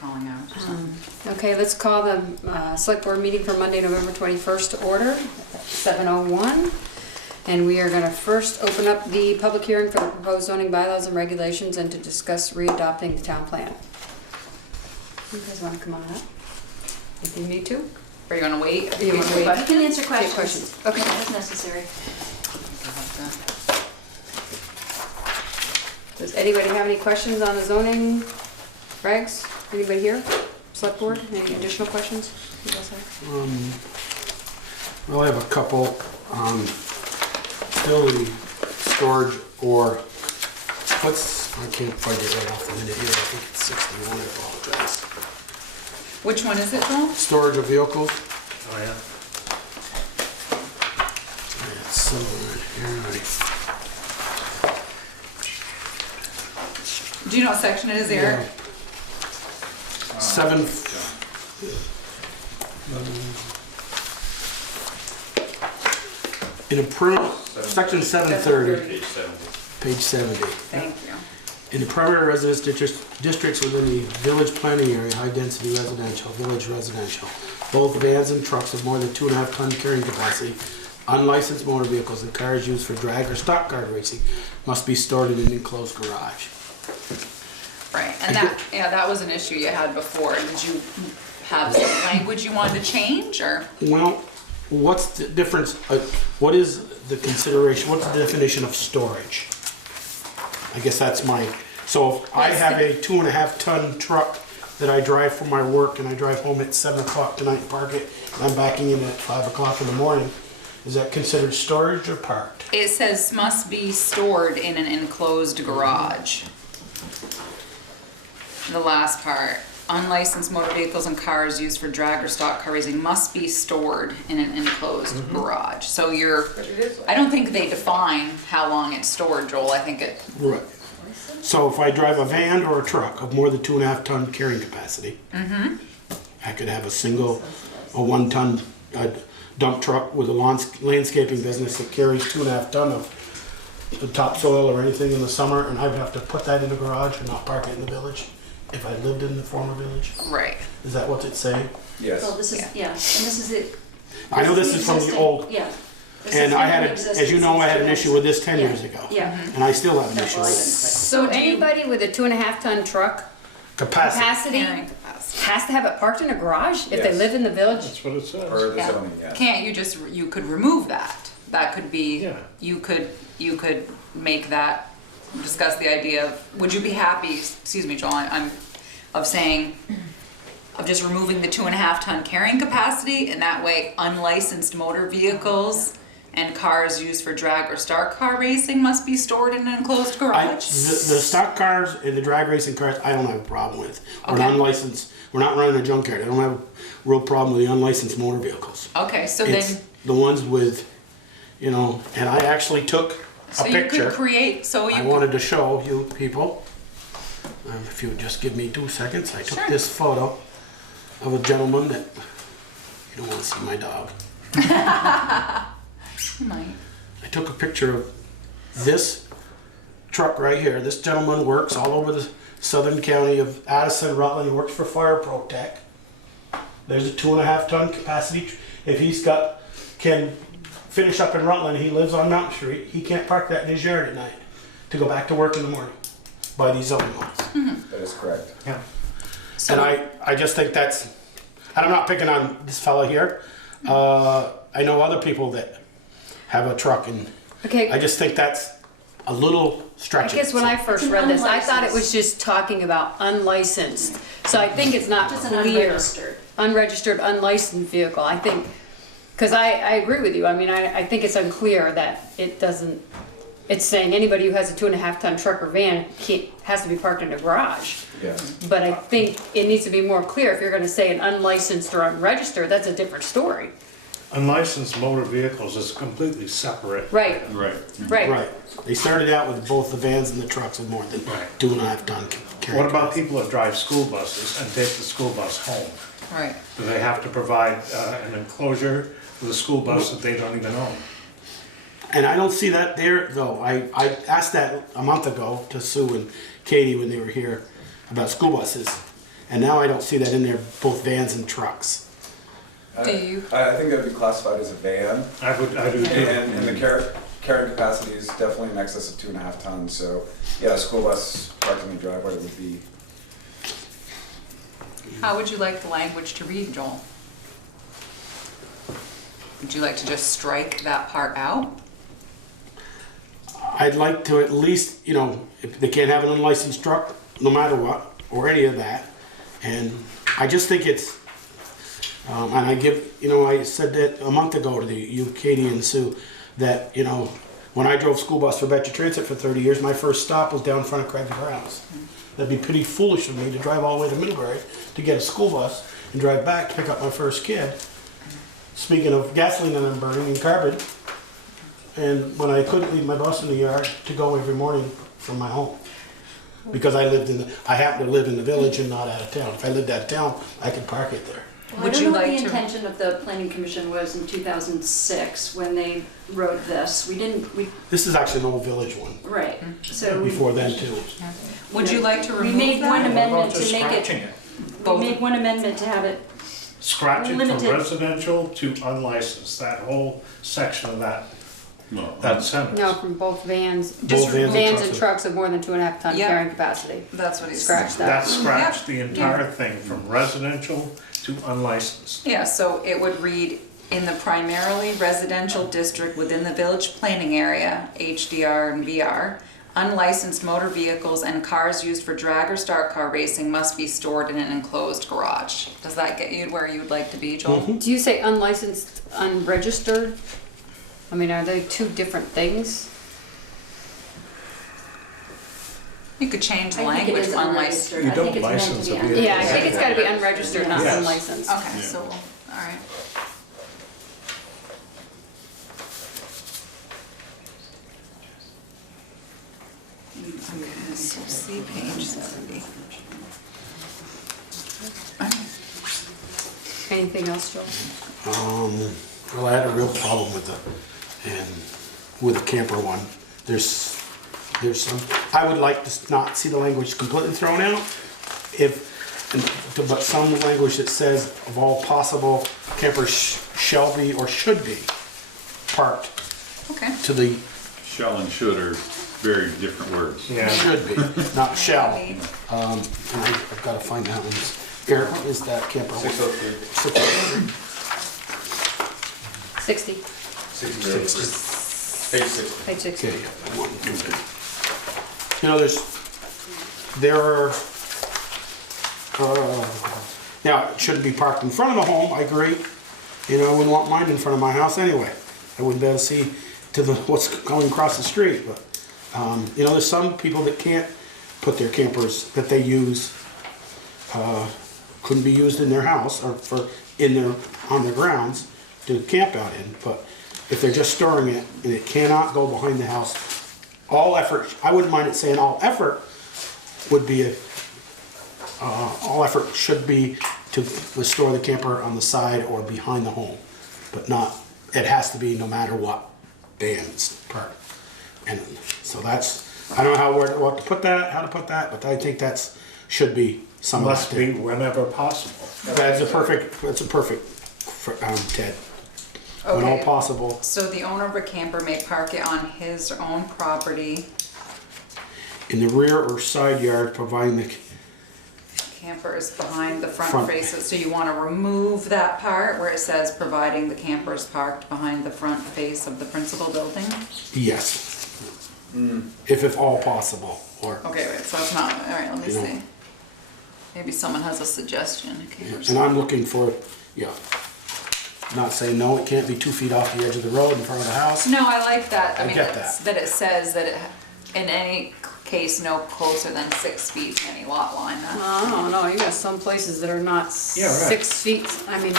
calling hours or something. Okay, let's call the select board meeting for Monday, November 21st to order at 7:01. And we are going to first open up the public hearing for the proposed zoning bylaws and regulations and to discuss readopting the town plan. You guys want to come on up? If you need to? Are you gonna wait? You wanna wait? You can answer Take questions. Okay. As necessary. Does anybody have any questions on the zoning regs? Anybody here? Select board, any additional questions? You guys have? Well, I have a couple. Still the storage or I can't find it right off the minute here. I think it's 61. I apologize. Which one is it, Joel? Storage of vehicles. Oh, yeah. It's somewhere here. Do you know what section it is, Eric? Seven. In a section 730, page 70. Thank you. In the primary residence districts within the village planning area, high density residential, village residential, both vans and trucks of more than 2.5 ton carrying capacity, unlicensed motor vehicles and cars used for drag or stock car racing must be stored in an enclosed garage. Right, and that was an issue you had before. Did you have some language you wanted to change, or? Well, what's the difference, what is the consideration, what's the definition of storage? I guess that's so if I have a 2.5 ton truck that I drive for my work and I drive home at 7 o'clock tonight and park it, and I'm backing in at 5 o'clock in the morning, is that considered storage or parked? It says must be stored in an enclosed garage. The last part, unlicensed motor vehicles and cars used for drag or stock car racing must be stored in an enclosed garage. So I don't think they define how long it's stored, Joel. I think it. Right. So if I drive a van or a truck of more than 2.5 ton carrying capacity, I could have a 1 ton dump truck with a landscaping business that carries 2.5 ton of topsoil or anything in the summer, and I would have to put that in the garage and not park it in the village if I lived in the former village. Right. Is that what it's saying? Yes. Well, this is, yeah, and this is it. I know this is from the old, Yeah. This and is I from had, the existing as you know, I had an issue with this 10 Yeah. years ago. Yeah. And I still have an issue with So anybody with a 2.5 ton truck capacity. Carrying capacity. has to have it parked in a garage if they Yes. live in the village? That's what it says. Or the Yeah. zoning, yes. Can't you just, you could remove that. That could be, Yeah. you could make that, discuss the idea of, would you be happy, excuse me, Joel, of saying, of just removing the 2.5 ton carrying capacity, and that way unlicensed motor vehicles and cars used for drag or stock car racing must be stored in an enclosed The garage? stock cars and the drag racing cars, I don't have a problem with. We're Okay. unlicensed. We're not running a junkyard. I don't have a real problem with the unlicensed motor vehicles. Okay, so It's then, the ones with, and I actually took so a you could picture. create, so you I could, wanted to show you people. If you would just give me 2 seconds. I took Sure. this photo of a gentleman that, you don't want to see my dog. might. I took a picture of this truck right here. This gentleman works all over the southern county of Addison, Rutland. He works for Fire Protect. There's a 2.5 ton capacity. If can finish up in Rutland, he lives on Mountain Street. He can't park that in his yard at night to go back to work in the morning by these zoning laws. That is correct. Yeah. So, And I just think that's, and I'm not picking on this fella here. I know other people that have a truck, and Okay. I just think that's a little I stretching. guess when I first It's read this, I thought it unlicensed. was just talking about unlicensed. So I think it's not Just an clear. unregistered. Unregistered, unlicensed vehicle. I think, because I agree with you. I mean, I think it's unclear that it doesn't, it's saying anybody who has a 2.5 ton truck or van has to be parked in a garage. Yes. But I think it needs to be more clear. If you're going to say an unlicensed or unregistered, that's a different story. Unlicensed motor vehicles is completely separate. Right, Right. right. Right. They started out with both the vans and the trucks with more than Right. 2.5 ton carrying What about capacity. people that drive school buses and take the school bus home? right. Do they have to provide an enclosure for the school bus that they don't even own? And I don't see that there, though. I asked that a month ago to Sue and Katie when they were here about school buses. And now I don't see that in there, both vans and trucks. Do you? I think that would be classified as a van, I do too. and the carrying capacity is definitely in excess of 2.5 tons, so, yeah, a school bus parked in the driveway would be, How would you like the language to read, Joel? Would you like to just strike that part out? I'd like to at least, you know, if they can't have an unlicensed truck, no matter what, or any of that. And I just think it's, and I give, you know, I said that a month ago to you, Katie and Sue, that, you know, when I drove school bus for Betcha Transit for 30 years, my first stop was down in front of Craig Brown's. That'd be pretty foolish of me to drive all the way to Middlebury to get a school bus and drive back to pick up my first kid. Speaking of gasoline that I'm burning and carbon, and when I couldn't leave my bus in the yard to go every morning from my home. Because I happen to live in the village and not out of town. If I lived out of town, I could park it there. I Would don't you know what like the to- intention of the planning commission was in 2006 when they wrote this. We, This is actually an old village one, right, so. before then too. Would you like to We remove made one that? amendment Just to make scratching it, it. we made one amendment to have it, Scratch it from Limited. residential to unlicensed, that whole section of that sentence. No, from both vans, Both vans and vans trucks. and trucks of more than 2.5 ton Yep. carrying capacity. That's what he's Scratch that. That scratched Yep. the entire thing from residential to unlicensed. Yeah, so it would read, in the primarily residential district within the village planning area, HDR and VR, unlicensed motor vehicles and cars used for drag or start car racing must be stored in an enclosed garage. Does that get you where you would like to be, Joel? Do you say unlicensed, unregistered? I mean, are they two different things? You could change the I think it language is to unlicensed. unregistered. You I don't think it's meant license to be a vehicle. unregistered. Yeah, I think it's gotta be unregistered, not Yes. unlicensed. Okay, so, all right. Okay, so see page 70. Anything else, Joel? Well, I had a real problem with the camper one. There's some, I would like to not see the language completely thrown out. But some language that says of all possible campers shall be or should be parked Okay. to the Shall and should are very different words. Yeah, should be, not shall. And I've got to find that one. Eric, what is that camper one? 603, 60, 60, page 60. page 60. Okay, yeah, one, good. You know, there are, now, it shouldn't be parked in front of the home, I agree. You know, I wouldn't want mine in front of my house anyway. I wouldn't be able to see to what's going across the street, but, you know, there's some people that can't put their campers that they use, couldn't be used in their house or on their grounds to camp out in, but if they're just storing it and it cannot go behind the house, all effort, I wouldn't mind it saying all effort would be all effort should be to store the camper on the side or behind the home, but not, it has to be no matter what bands parked. And so that's, I don't know how to put that, but I think that's, should be some of must that. be whenever possible. That's a perfect, Ted. When all Okay. possible. So the owner of a camper may park it on his own property. In the rear or side yard, providing the, Camper is behind the front Front. faces, so you wanna remove that part where it says providing the camper is parked behind the front face of the principal building? yes. If all possible, or, Okay, wait, so it's not, all right, let me You know. see. Maybe someone has a suggestion. Campers. and I'm looking for, yeah. Not saying, no, it can't be 2 feet off the edge of the road in front of the house. No, I like that. I I mean, get it's- that. that it says that it, in any case, no closer than 6 feet to any lot line. That- I don't know, you got some places that are not Yeah, right. 6 feet. I mean,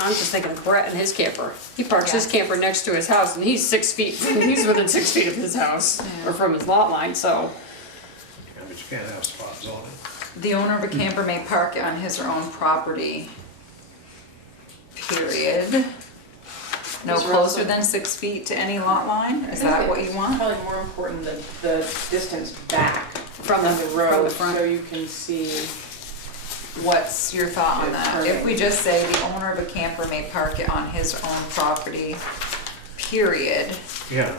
I'm just thinking of Brett and his camper. He parks his Yeah. camper next to his house and he's 6 feet, he's within 6 feet of his house Yeah. or from his lot line, so. Yeah, but you can't have spots on it. The owner of a camper may park it on his or own property, period. No These are closer also- than 6 feet to any lot line? Is that what you want? Probably more important than the distance back from the road, front. so you can see. What's your thought on that? Yeah. If we just say the owner of a camper may park it on his own property, period, Yeah,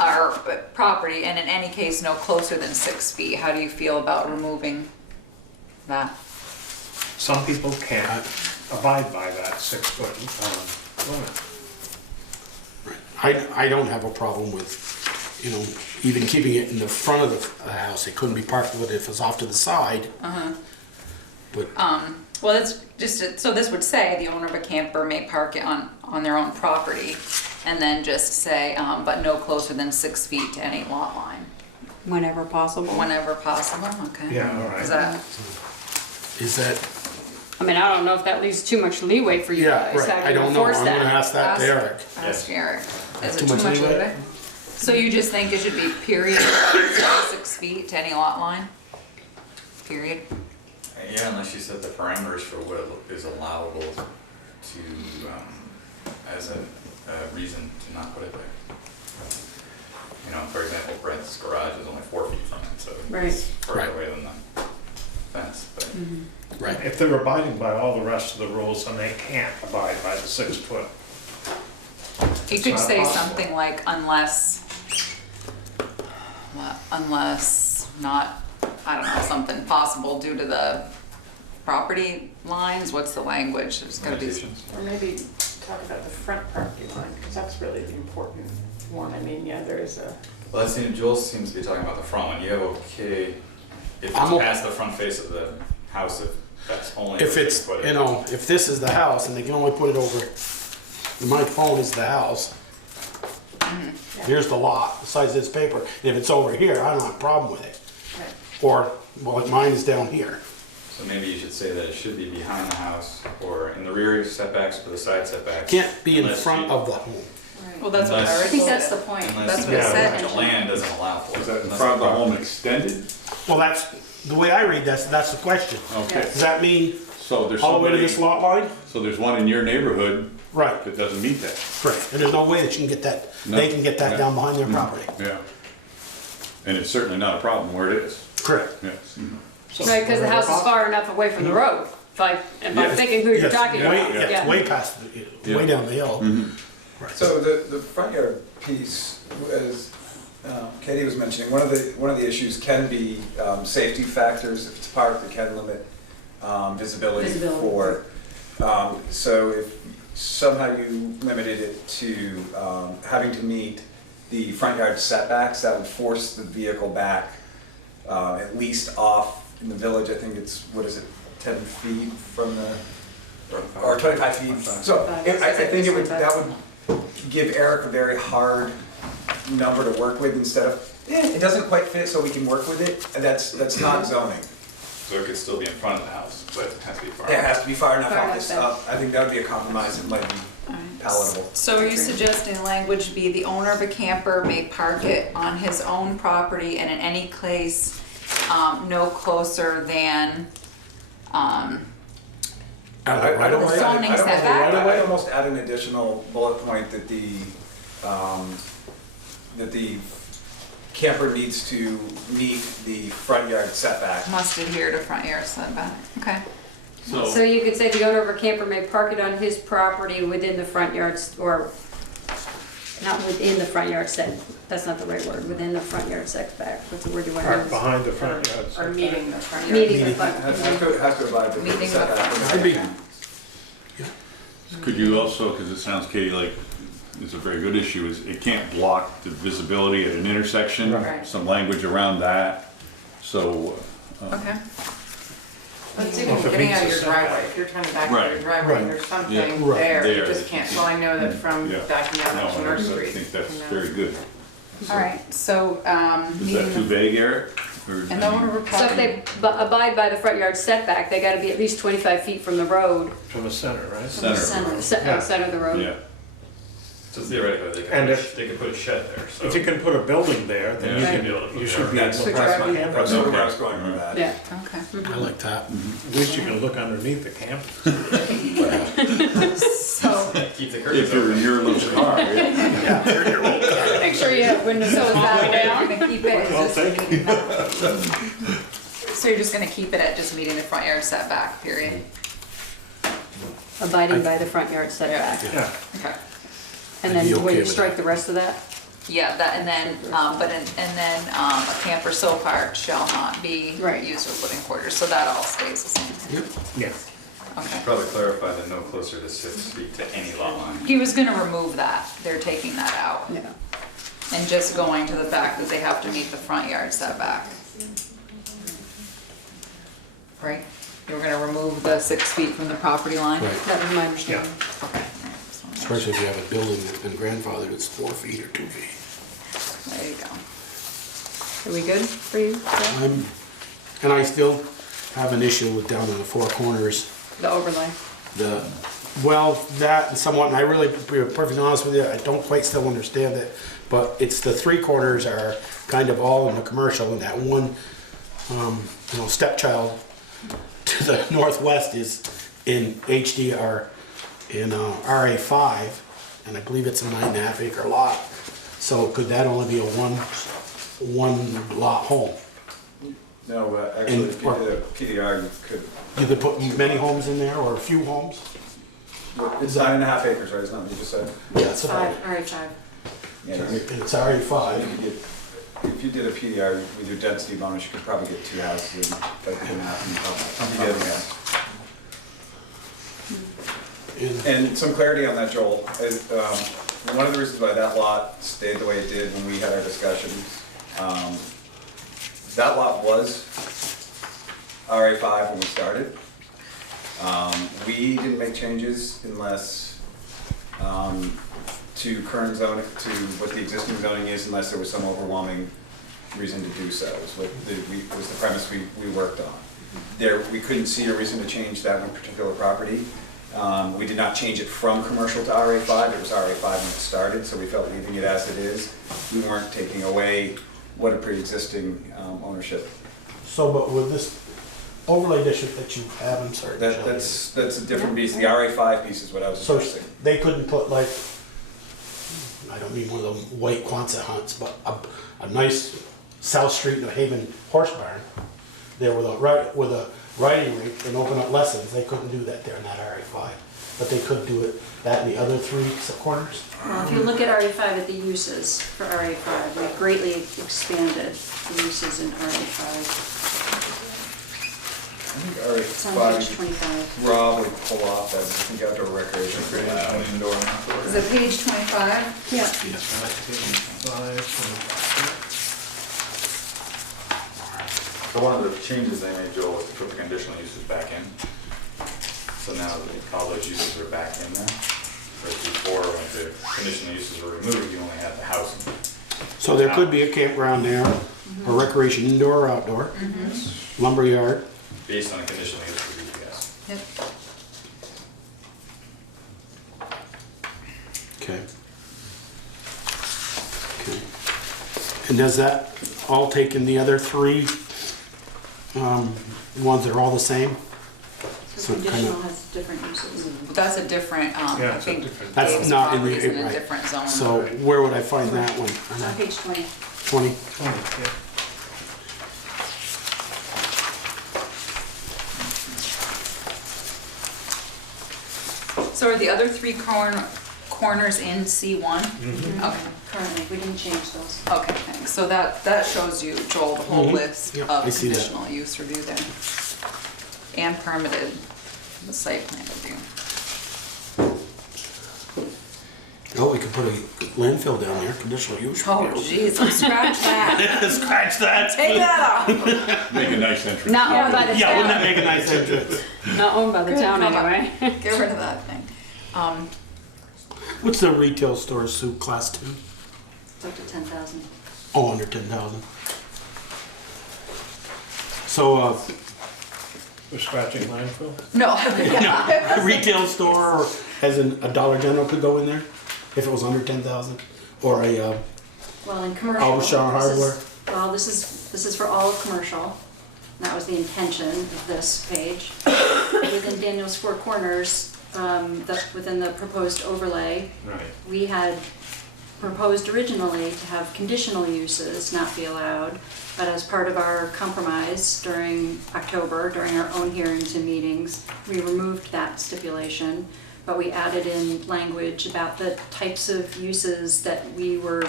our property, and in any case, no closer than 6 feet, how do you feel about removing that? some people can't abide by that 6 foot limit. I don't have a problem with, you know, even keeping it in the front of the house. It couldn't be parked with it if it's off to the side. But Well, it's just, so this would say the owner of a camper may park it on their own property, and then just say, but no closer than 6 feet to any lot line, Whenever possible. whenever possible, okay? Yeah, all right. Is that, is that, I mean, I don't know if that leaves too much leeway for you yeah, guys. right, How do I you don't know. enforce I'm gonna that? ask that to Eric. ask Eric, is it Too too much much leeway? leeway? So you just think it should be period, 6 feet to any lot line? Period? Yeah, unless you set the parameters for what is allowable to, as a reason to not put it there. You know, for example, Brent's garage is only 4 feet from it, so Right. it's further Right. away than the fence, but. Right. If they're abiding by all the rest of the rules, then they can't abide by the 6 foot. You could not say possible. something like unless, unless not, I don't know, something possible due to the property lines, what's the language? There's gotta be. limitations. Or maybe talk about the front property line, because that's really the important one. I mean, yeah, there is a, Well, that seems, Joel seems to be talking about the front one. You have okay, if it's I'm o- past the front face of the house, if that's only. If where you it's, put it. you know, if this is the house and they can only put it over, my phone is the house. Here's the lot, the size of this paper. If it's over here, I don't have a problem with it. right. Or, well, mine is down here. So maybe you should say that it should be behind the house or in the rear setbacks or the side setbacks. Can't be in unless front you- of the home. Well, that's what Unless- I I already think told that's the it. point. Unless That's what it said. the land doesn't allow for it. Is that in Unless front of the property- home extended? Well, that's, the way I read that's the question. Okay, Does that mean so there's all the way to somebody, this lot line? so there's one in your neighborhood Right, that doesn't meet that? correct. And there's no way that you can get that, No. they can get that No. down behind their property. Yeah. And it's certainly not a problem where it is. Correct. Yes. Right, because the house is far enough away from the road. If I'm Yes. thinking who you're Yes, talking way- about. yeah, it's Yeah. way past, way down the hill. Right. So the front yard piece, as Katie was mentioning, one of the issues can be safety factors. If it's parked, it can limit visibility Visibility. for. So if somehow you limited it to having to meet the front yard setbacks, that would force the vehicle back at least off in the village. I think it's, what is it, 10 feet from the, or 25 feet. So I think it would, that would give Eric a very hard number to work with instead of, it doesn't quite fit, so we can work with it, and that's not zoning. So it could still be in front of the house, but it has to be far. It has to be far enough Far off enough this back. up. I think that would be a compromise that might be palatable. So are you suggesting language be the owner of a camper may park it on his own property and in any place no closer than, Out of the right I'd of almost way? add- Zoning I'd almost- setback. I'd almost add an additional bullet point that the camper needs to meet the front yard setback. must adhere to front yard setback, okay. So you could say the owner of a camper may park it on his property within the front yards, or not within the front yard set, that's not the right word, within the front yard setback. What's the word you want to Park use? behind the front yard. Or setback. meeting the front yard. Meeting the It front. has to abide by the Meeting the setback. front I'd be, Could you also, because it sounds, Katie, like it's a very good issue, is it can't block the visibility at an intersection? Right. Some language around that, so. Okay. But it's Well, even if it getting meets out of the your driveway, setback. if you're coming back out of your Right. driveway and Right. there's something Yeah. Right. there, you There, just can't, well, I know that from Yeah. backing out No, onto North I Street. think that's you know. very good. All right, so, Is that too meeting, vague, Eric? Or- and the owner of a So if property, they abide by the front yard setback, they gotta be at least 25 feet from the road, From the center, right? Center. Yeah. center of the road. Yeah, So theoretically, And if- they could put a shed there, so. If you can put a building there, then you Yeah. can, Be able to put you there. should be able That's to that's park my- the camper. that's sort of where I Okay. was going with that. Yeah. okay. I like that. At least you can look underneath the camper. So, Keep the curtains If you're in open. your little car, yeah. Make sure you have windows so is all the that way way down. you're gonna keep it? Well, Is thank this- So you're just gonna keep it at just meeting the front yard setback, period? Abiding by the front yard setback. Yeah, Okay. And I'd be then, will okay you with strike that. the rest of that? Yeah, that, and then, a camper so parked shall not be Right. used as living quarters, so that all stays the same. Yep. yeah. Okay. Probably clarify that no closer to 6 feet to any lot line. He was gonna remove that, they're taking that out, Yeah. and just going to the fact that they have to meet the front yard setback. Right? You were gonna remove the 6 feet from the property line? Right. That was my understanding. Okay. Especially if you have a building that's been grandfathered, it's 4 feet or 2 feet. There you go. Are we good for you? Joe? And I still have an issue with down in the four corners, The overlay. that and somewhat, and I really, to be perfectly honest with you, I don't quite still understand it, but it's the 3 corners are kind of all in the commercial, and that one, stepchild to the northwest is in HDR, in RA5, and I believe it's a 9.5 acre lot. So could that only be a one lot home? No, actually, And- if you did a PDR, you could, You could put many homes in there, or a few homes? it's 9.5 acres, right, isn't that what you just said? Yeah, it's about, Five, all right, 5. Yeah, it's RA5. if you did a PDR with your density bonus, you could probably get 2 houses in, like, 2.5. And some clarity on that, Joel, is, one of the reasons why that lot stayed the way it did when we had our discussions, that lot was RA5 when we started. We didn't make changes unless, to current zoning, to what the existing zoning is, unless there was some overwhelming reason to do so, was the premise we worked on. We couldn't see a reason to change that one particular property. We did not change it from commercial to RA5, it was RA5 when it started, so we felt leaving it as it is. We weren't taking away what a pre-existing ownership. So, but with this overlay district that you have, I'm sorry. Michelle, That's a different beast, the RA5 piece is what I was So addressing. they couldn't put like, I don't mean one of those white Quonset hunts, but a nice South Street, New Haven horse barn there with a riding rink and open up lessons. They couldn't do that there in that RA5, but they could do it that in the other 3 corners. Well, if you look at RA5 at the uses for RA5, we greatly expanded the uses in RA5. I think It's on page RA5 25. probably pull off that, I think outdoor recreation. Indoor and outdoor. Is it page 25? Yeah. So one of the changes they made, Joel, was to put the conditional uses back in. So now all those uses are back in there. Whereas before, when the conditional uses were removed, you only had the house. So there could be a campground there, or recreation indoor or outdoor, lumberyard. Based on a conditional use for BPS. Yep. Okay. Okay. And does that all take in the other 3 ones that are all the same? So conditional has different uses. That's a different, I Yeah, it's a think, different- That's those not in the- properties in a right. different zone. So where would I find that one? It's on page 20. 20? 20, yeah. So are the other 3 corners in C1? Okay. Currently, we didn't change those. Okay, thanks. So that shows you, Joel, the whole Mhm. list Yep, I of see that. conditional use review there. And permitted, the site plan review. Oh, we could put a landfill down there, conditional use. Oh, jeez, scratch that. Scratch that. Take that off. Make a nice entrance. Not owned by the Yeah, wouldn't that town. make a nice entrance? Not owned by the Good town call. anyway. Get rid of that thing. What's the retail store, Sue, class 2? It's up to 10,000. Oh, under 10,000. So, We're scratching landfill? No. a retail store, or as in a Dollar General could go in there, if it was under 10,000? Or a, Well, in commercial. Aubuchon this is- Hardware? Well, this is for all of commercial. That was the intention of this page. Within Daniel's Four Corners, within the proposed overlay, Right. we had proposed originally to have conditional uses not be allowed, but as part of our compromise during October, during our own hearings and meetings, we removed that stipulation, but we added in language about the types of uses that we were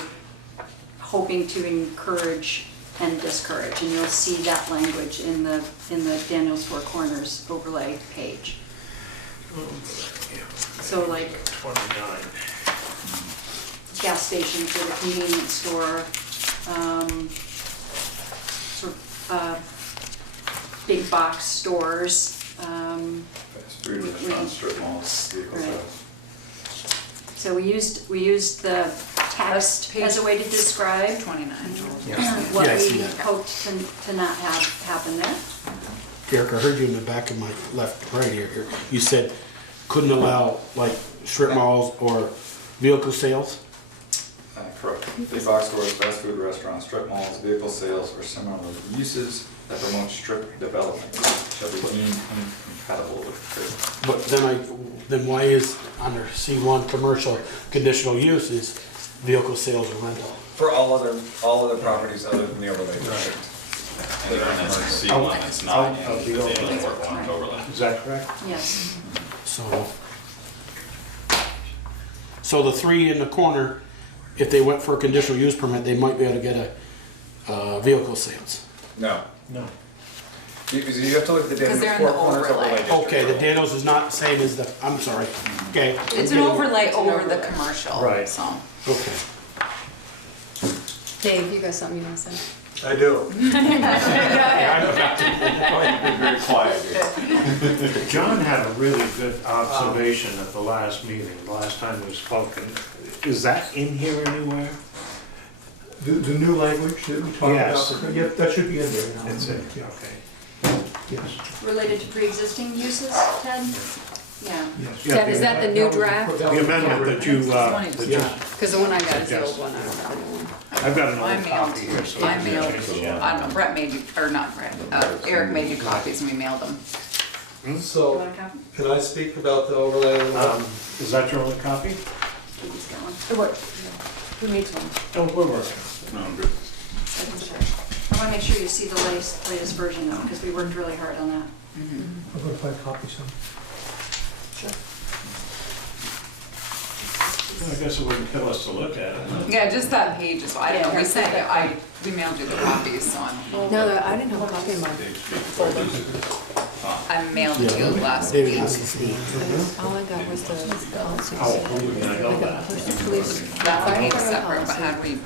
hoping to encourage and discourage, and you'll see that language in the Daniels Four Corners overlay page. So like 29. gas stations or the convenience store, sort of big box stores. Fast food restaurants, strip malls, vehicle Right. sales. So we used the text as a way to describe 29. what Yeah, I see we that. hoped to not have happen there. Eric, I heard you in the back of my left, right here. You said couldn't allow like strip malls or vehicle sales? Correct. Big box stores, fast food restaurants, strip malls, vehicle sales, or similar uses that promote strip development shall be deemed incompatible with code. But then why is under C1 commercial conditional uses vehicle sales or rental? For all other properties other than the overlay district. And then that's C1, it's not in the Daniels Fork One overlay. Is that correct? Yes. So the three in the corner, if they went for a conditional use permit, they might be able to get a vehicle sales. No. No. You have to look at the Because Daniels they're in the Four Corners overlay. overlay district. Okay, the Daniels is not the same as the, I'm sorry. Okay. It's an overlay over the commercial, Right. so. Okay. Dave, you got something you want to say? I do. Very quiet here. John had a really good observation at the last meeting, the last time we spoke. And is that in here anywhere? The new language that we talked Yes. about, yeah, that should be in there now. It's in, Yeah, okay. yes, Related to pre-existing uses, Ted? Yeah. yes. Yeah, Ted, is that the new draft? The amendment that you, Yeah. Because the one I got is the Yes. old one. I don't have the new one. I've got an I old mailed, copy here, so. I mailed, Yeah. I don't know, Brett made you, or not Brett, Eric made you copies and we mailed them. You So, want a copy? can I speak about the overlay? Is that your only copy? He's got one. Who needs one? Oh, we're working. No, I'm good. I want to make sure you see the latest version though, because we worked really hard on that. I'm gonna find copies some. I guess it wouldn't kill us to look at it. Yeah, just that page is, I don't know, we sent you, we mailed you the copies, so No, I didn't have a copy in my folder. I mailed it to you last David week. has the fee. All I got was the policies. Oh, I know I got that. posted police. That one came Firefighter separate, but policy. had we,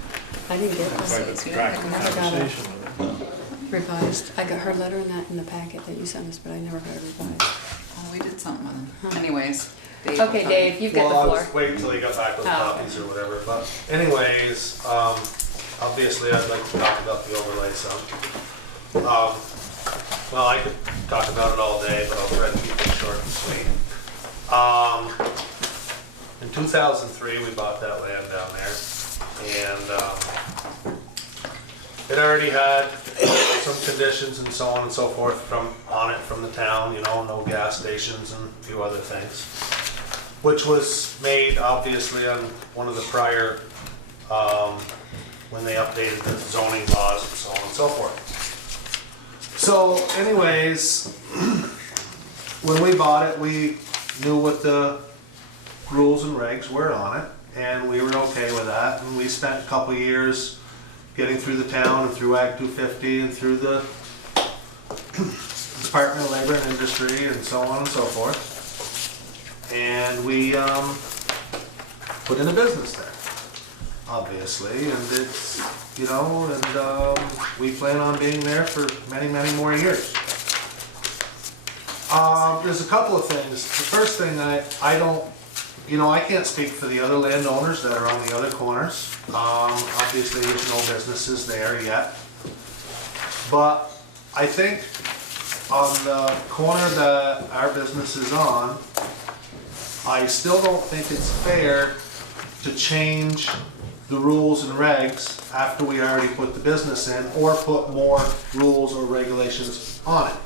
I didn't get Policies, it yeah, Track like the a never got it. conversation with it. revised. I got her letter in the packet that you sent us, but I never got it revised. oh, we did something with them. Anyways. Dave, Okay, will Dave, you've got Well, I the was floor. waiting until you got back with the Oh, copies or whatever, but anyways, obviously I'd like to talk about the overlay some. Well, I could talk about it all day, but I'll try to keep it short and sweet. In 2003, we bought that land down there, and it already had some conditions and so on and so forth on it from the town, you know, no gas stations and a few other things, which was made obviously on one of the prior, when they updated the zoning laws and so on and so forth. So anyways, when we bought it, we knew what the rules and regs were on it, and we were okay with that, and we spent a couple years getting through the town and through Act 250 and through the Department of Labor and Industry and so on and so forth. And we put in a business there, obviously, and it's, you know, and we plan on being there for many, many more years. There's a couple of things. The first thing, I don't, you know, I can't speak for the other landowners that are on the other corners. Obviously, there's no businesses there yet. But I think on the corner that our business is on, I still don't think it's fair to change the rules and regs after we already put the business in, or put more rules or regulations on it.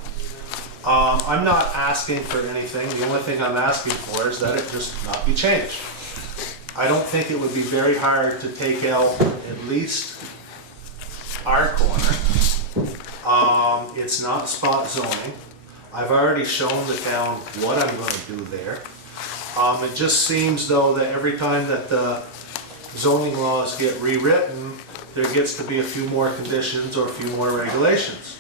I'm not asking for anything. The only thing I'm asking for is that it just not be changed. I don't think it would be very hard to take out at least our corner. It's not spot zoning. I've already shown the town what I'm gonna do there. It just seems though that every time that the zoning laws get rewritten, there gets to be a few more conditions or a few more regulations.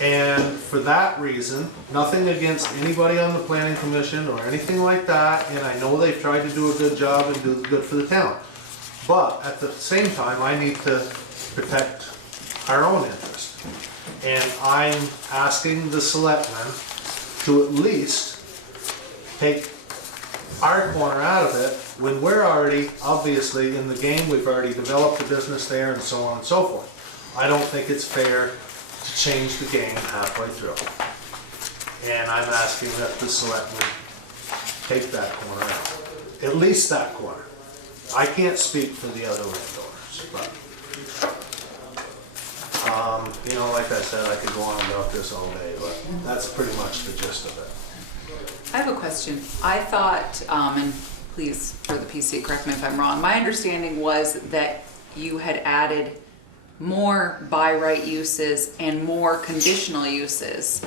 And for that reason, nothing against anybody on the planning commission or anything like that, and I know they've tried to do a good job and do good for the town. But at the same time, I need to protect our own interest. And I'm asking the selectmen to at least take our corner out of it when we're already, obviously, in the game, we've already developed a business there and so on and so forth. I don't think it's fair to change the game halfway through. And I'm asking that the selectmen take that corner out, at least that corner. I can't speak for the other landowners, but, you know, like I said, I could go on about this all day, but that's pretty much the gist of it. I have a question. I thought, and please, for the PC, correct me if I'm wrong, my understanding was that you had added more by right uses and more conditional uses.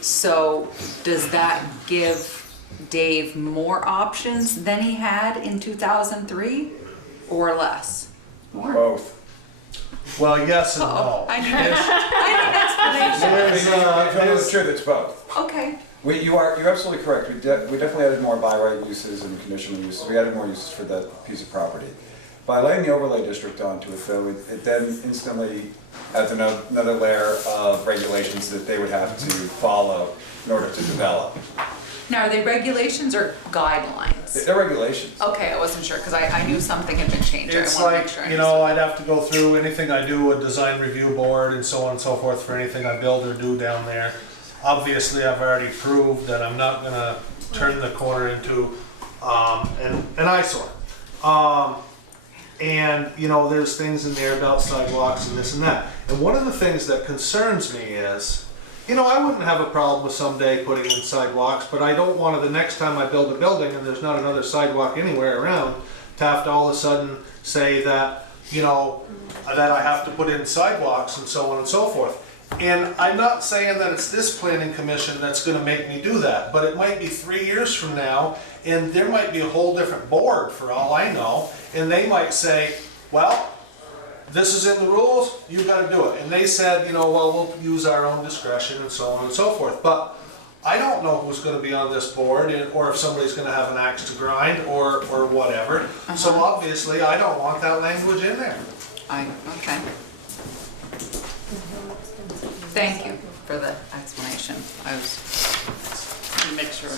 So does that give Dave more options than he had in 2003 or less? Both. Well, yes and Uh-oh, no. I need an explanation. Tell you the truth, it's both. Okay, You're absolutely correct. We definitely added more by right uses and conditional uses. We added more uses for that piece of property. By laying the overlay district onto it, though, it then instantly adds another layer of regulations that they would have to follow in order to develop. now are they regulations or guidelines? They're regulations. Okay, I wasn't sure, because I knew something had been changed. I It's wanna make like, sure I you know, I'd have to go through anything I do, a design review board and so on and so forth for anything I build or do down there. Obviously, I've already proved that I'm not gonna turn the corner into an eyesore. And, you know, there's things in there about sidewalks and this and that. And one of the things that concerns me is, you know, I wouldn't have a problem with someday putting in sidewalks, but I don't want to, the next time I build a building and there's not another sidewalk anywhere around, to have to all of a sudden say that, you know, that I have to put in sidewalks and so on and so forth. And I'm not saying that it's this planning commission that's gonna make me do that, but it might be 3 years from now, and there might be a whole different board for all I know, and they might say, well, this is in the rules, you gotta do it. And they said, you know, well, we'll use our own discretion and so on and so forth. But I don't know who's gonna be on this board, or if somebody's gonna have an axe to grind, or whatever. So obviously, I don't want that language in there. Okay. Thank you for the explanation. I was trying to make sure.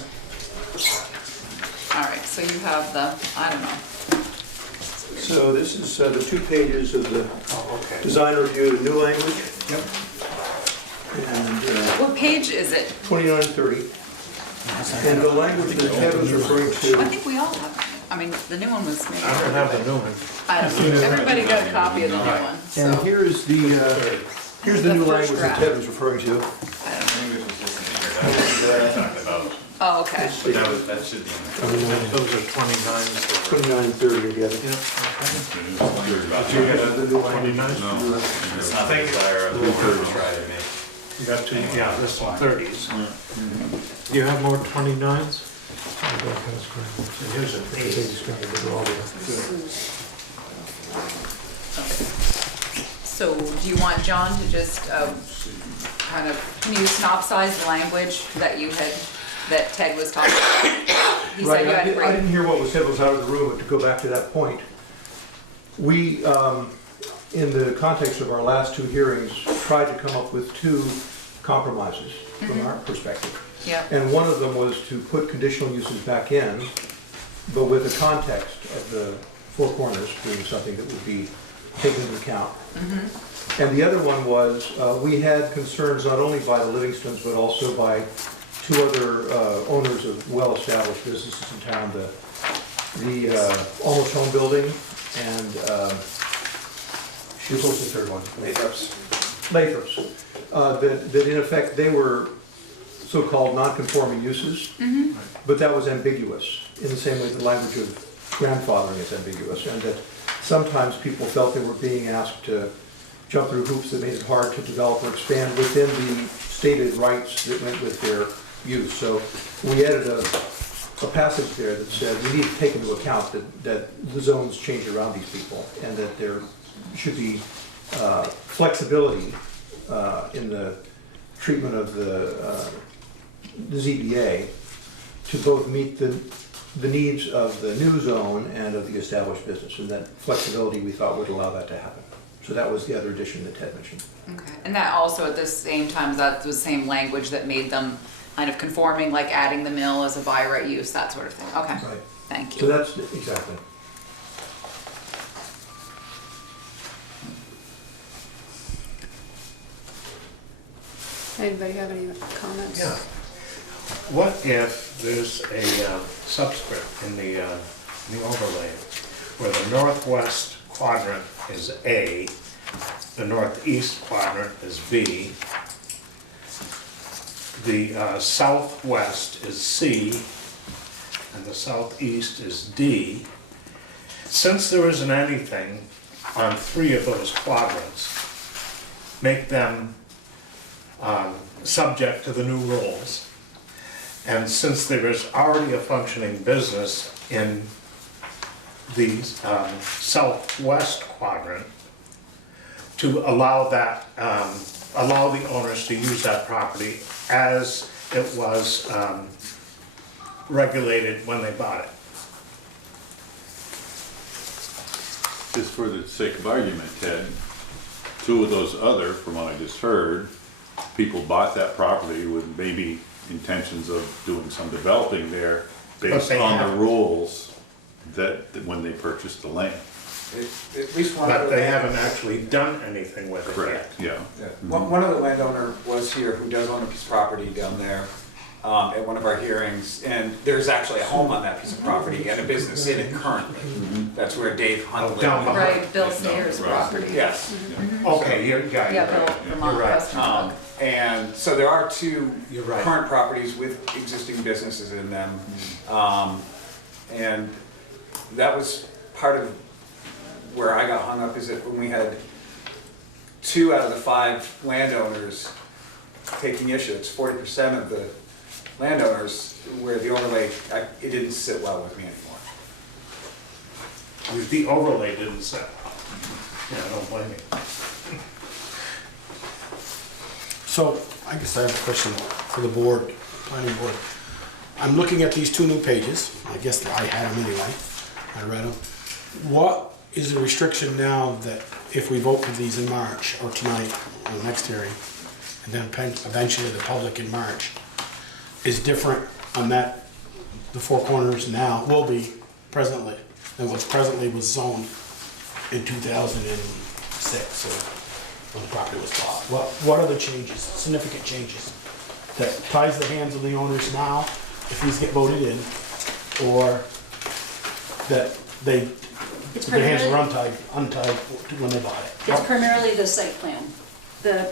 All right, so you have the, I don't know. So this is the 2 pages of the design review, the new language. Yep. And What page is it? 29 and 30. And the language that Ted was referring I to, think we all have. I mean, the new one was maybe. I don't have the new one. I don't know. Everybody got a copy of the new one, and so. here's the The new first language that draft. Ted was referring to. I don't know. Maybe it was just in here that we talked about, Oh, okay. but that should be in there. Those are 29s. 29 and 30 together. Did Did you get a 29? No. It's not the desire of the board to try to make. You got two, yeah, this one 30s. Do you have more 29s? Here's an 8. So do you want John to just kind of, can you synopsize the language that you had, that Ted was talking about? He said Right, you had I great. didn't hear what was said, was out of the room, but to go back to that point. We, in the context of our last 2 hearings, tried to come up with 2 compromises from our perspective. Yeah, And one of them was to put conditional uses back in, but with the context of the 4 corners being something that would be taken into account. And the other one was, we had concerns not only by the Livingstons, but also by 2 other owners of well-established businesses in town, the Almost Home Building and, what was the third one? Lathrop's. Lathrop's. That in effect, they were so-called non-conforming uses, but that was ambiguous, in the same way the language of grandfathering is ambiguous, and that sometimes people felt they were being asked to jump through hoops that made it hard to develop or expand within the stated rights that went with their use. So we added a passage there that said we need to take into account that the zones change around these people, and that there should be flexibility in the treatment of the ZBA to both meet the needs of the new zone and of the established business, and that flexibility we thought would allow that to happen. So that was the other addition that Ted mentioned. Okay, and that also at the same time, that's the same language that made them kind of conforming, like adding the mill as a by right use, that sort of thing. Okay, Right. thank So you. that's, exactly. Anybody have any comments? Yeah. What if there's a subscript in the overlay where the northwest quadrant is A, the northeast quadrant is B, the southwest is C, and the southeast is D. Since there isn't anything on 3 of those quadrants, make them subject to the new rules. And since there is already a functioning business in the southwest quadrant, to allow that, allow the owners to use that property as it was regulated when they bought it. Just for the sake of argument, Ted, 2 of those other, from what I just heard, people bought that property with maybe intentions of doing some developing there based they on the haven't. rules that when they purchased the land. At least one But of they haven't actually done anything with it yet. Correct, yeah. Yeah. One of the landowner was here who does own a piece of property down there at one of our hearings, and there's actually a home on that piece of property and a business in it currently. That's where Dave Hunt lives. down behind. Right, Bill Sayers' Right. property. Yes. Okay, you're Yeah, Bill, right. Vermont You're right. Western. And so there are 2 You're right. current properties with existing businesses in them. And that was part of where I got hung up, is that when we had 2 out of the 5 landowners taking issue, it's 40% of the landowners where the overlay, it didn't sit well with me anymore. The overlay didn't set. Yeah, don't blame me. So, I guess I have a question for the board, planning board. I'm looking at these 2 new pages, I guess I had them anyway, I read them. What is the restriction now that if we vote for these in March, or tonight, or the next hearing, and then eventually the public in March, is different on that, the 4 corners now will be presently, than what presently was zoned in 2006, or when the property was bought? What are the changes, significant changes, that ties the hands of the owners now, if these get voted in, or that It's their hands were primarily, untied when they bought it? it's primarily the site plan, the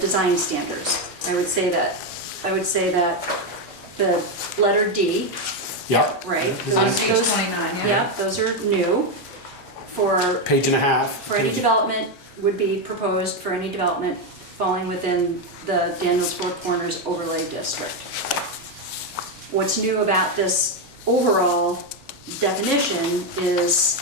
design standards. I would say that the letter D, Yeah. right? On those- page those- 29, yeah. Yeah, those are new for Page and a half. For any development would be proposed for any development falling within the Daniels Four Corners overlay district. What's new about this overall definition is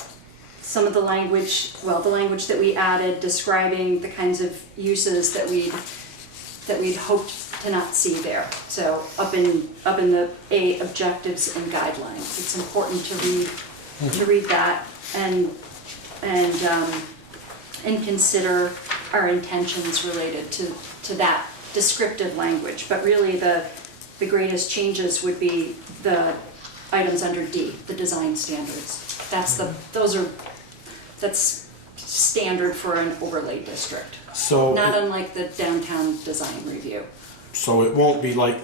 some of the language, well, the language that we added describing the kinds of uses that we'd hoped to not see there. So up in the A, objectives and guidelines, it's important to read that and consider our intentions related to that descriptive language. But really the greatest changes would be the items under D, the design standards. That's standard for an overlay district, So, not unlike the downtown design review. so it won't be like,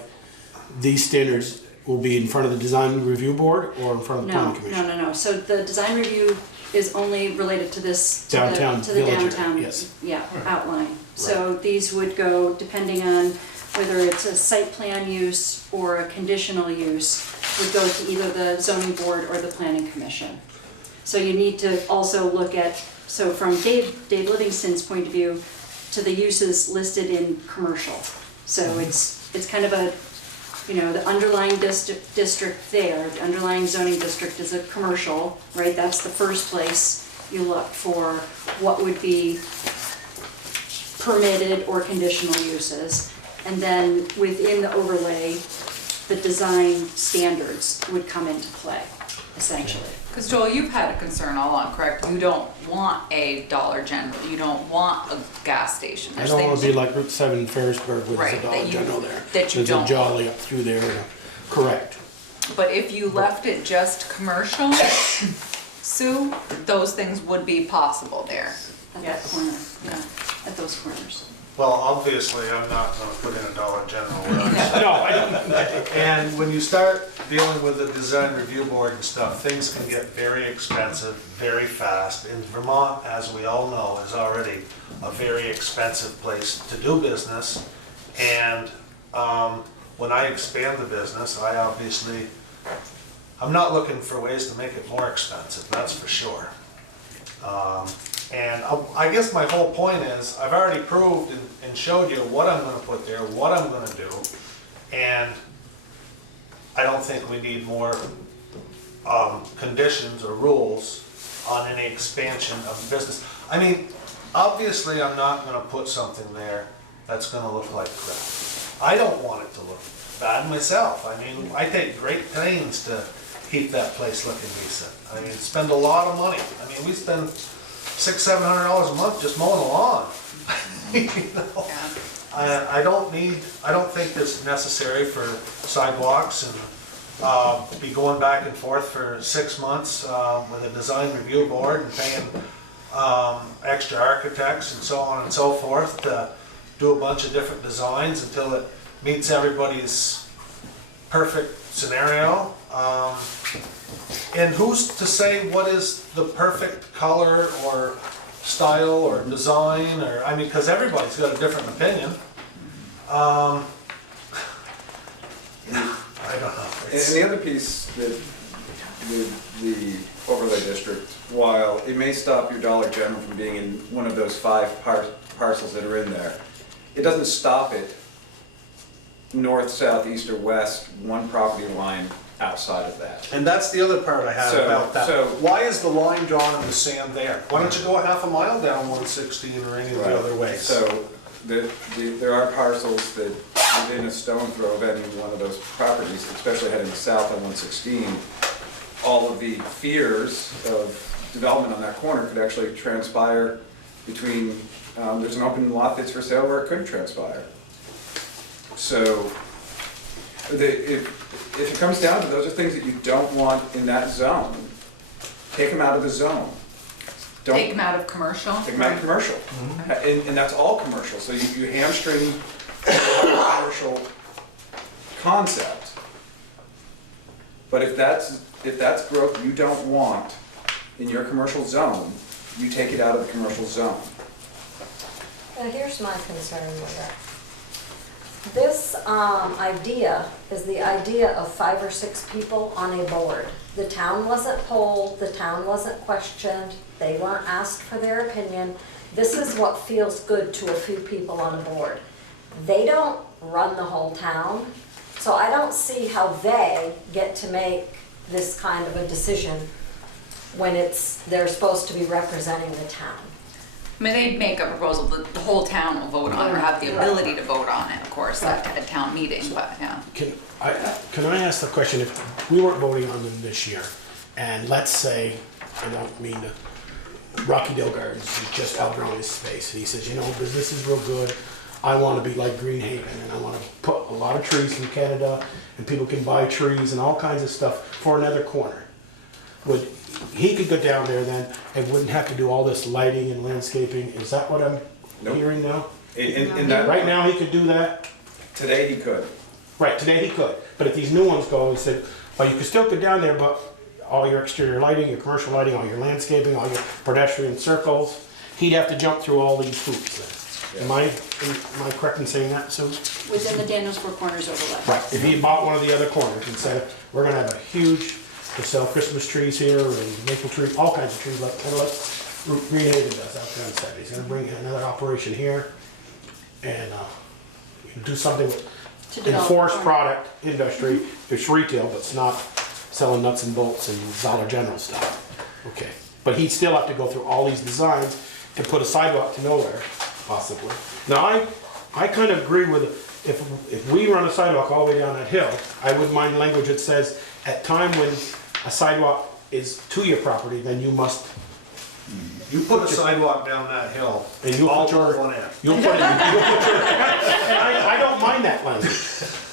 these standards will be in front of the design review board or in front of the No, planning commission? no. So the design review is only related to this, to the Downtown to the village area, downtown, yes. yeah, outline. So these would go, depending on whether it's a site plan use or a conditional use, would go to either the zoning board or the planning commission. So you need to also look at, so from Dave Livingston's point of view, to the uses listed in commercial. So it's kind of a, you know, the underlying district there, the underlying zoning district is a commercial, right? That's the first place you look for what would be permitted or conditional uses. And then within the overlay, the design standards would come into play, essentially. Because Joel, you've had a concern all along, correct? You don't want a Dollar General, you don't want a gas station. I There's don't want things to be like Route 7 in Ferrisburg where there's Right, a that Dollar you- General there. that you There's don't a Jolly up through there. Correct. But if you left it just commercial, Sue, those things would be possible there. At that corner, yeah, at those corners. Well, obviously, I'm not gonna put in a Dollar General where I'm No, I don't. And when you start dealing with the design review board and stuff, things can get very expensive, very fast. And Vermont, as we all know, is already a very expensive place to do business. And when I expand the business, I'm not looking for ways to make it more expensive, that's for sure. And I guess my whole point is, I've already proved and showed you what I'm gonna put there, what I'm gonna do, and I don't think we need more conditions or rules on any expansion of the business. I mean, obviously, I'm not gonna put something there that's gonna look like crap. I don't want it to look bad myself. I mean, I take great pains to keep that place looking decent. I mean, spend a lot of money. I mean, we spend $600-700 a month just mowing the lawn. You know? I don't think it's necessary for sidewalks and be going back and forth for 6 months with a design review board and paying extra architects and so on and so forth to do a bunch of different designs until it meets everybody's perfect scenario. And who's to say what is the perfect color or style or design, or, I mean, because everybody's got a different opinion. I don't know. And the other piece, that the overlay district, while it may stop your Dollar General from being in one of those 5 parcels that are in there, it doesn't stop it north, south, east, or west, one property line outside of that. And that's the other part I had So- about that. so- Why is the line drawn in the sand there? Why don't you go a half a mile down 116 or any of the other ways? So there are parcels that within a stone throw of any one of those properties, especially heading south on 116, all of the fears of development on that corner could actually transpire between, there's an open lot that's for sale where it could transpire. So if it comes down to those are things that you don't want in that zone, take them out of the zone. Don't Take them out of commercial. take them out of commercial. And that's all commercial, so you hamstring the commercial concept. But if that's growth you don't want in your commercial zone, you take it out of the commercial zone. Now, here's my concern with it. This idea is the idea of 5 or 6 people on a board. The town wasn't polled, the town wasn't questioned, they weren't asked for their opinion. This is what feels good to a few people on a board. They don't run the whole town, so I don't see how they get to make this kind of a decision when they're supposed to be representing the town. I mean, they'd make a proposal that the whole town will vote on, or have the ability to vote on it, of course, at a town meeting, but yeah. Can I ask the question, if we weren't voting on them this year, and let's say, I don't mean to, Rocky Dale Gardens is just outgrowing his space, and he says, you know, business is real good, I want to be like Greenhaven, and I want to put a lot of trees from Canada, and people can buy trees and all kinds of stuff for another corner. He could go down there then and wouldn't have to do all this lighting and landscaping, is that what I'm Nope. hearing now? In that, Right now he could do that? today he could. Right, today he could, but if these new ones go, he said, well, you could still go down there, but all your exterior lighting, your commercial lighting, all your landscaping, all your pedestrian circles, he'd have to jump through all these hoops Am I correct in saying that, Sue? Within the Daniels Four Corners overlay. Right, if he bought one of the other corners and said, we're gonna have a huge, to sell Christmas trees here and maple trees, all kinds of trees, like, kind of like Green Haven does out there on Saturday. He's gonna bring another operation here and, do something To develop enforced a corner. product industry. It's retail, but it's not selling nuts and bolts and Dollar General stuff. Okay, but he'd still have to go through all these designs and put a sidewalk to nowhere, possibly. Now, I kind of agree with, if we run a sidewalk all the way down that hill, I wouldn't mind language that says, at time when a sidewalk is to your property, then you must, You put a sidewalk down that hill, and you'll all put your, on it. you'll put it, and I don't mind that language,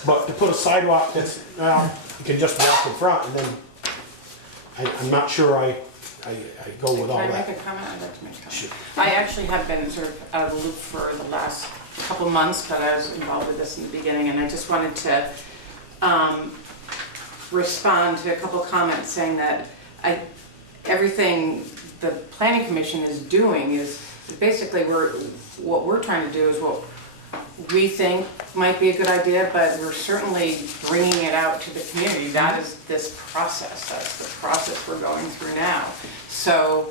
but to put a sidewalk that's, well, you can just walk in front, and then, I'm not sure I go with all Can I that. make a comment? I'd like to make a comment. Sure. I actually have been sort of out of the loop for the last couple months, but I was involved with this in the beginning, and I just wanted to respond to a couple comments saying that everything the planning commission is doing is basically what we're trying to do is what we think might be a good idea, but we're certainly bringing it out to the community. That is this process. That's the process we're going through now. So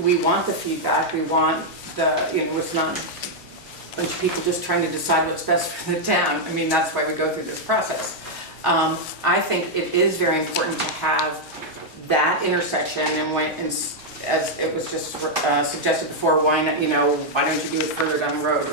we want the feedback. We want it's not a bunch of people just trying to decide what's best for the town. I mean, that's why we go through this process. I think it is very important to have that intersection, and as it was just suggested before, why not, why don't you do it further down the road?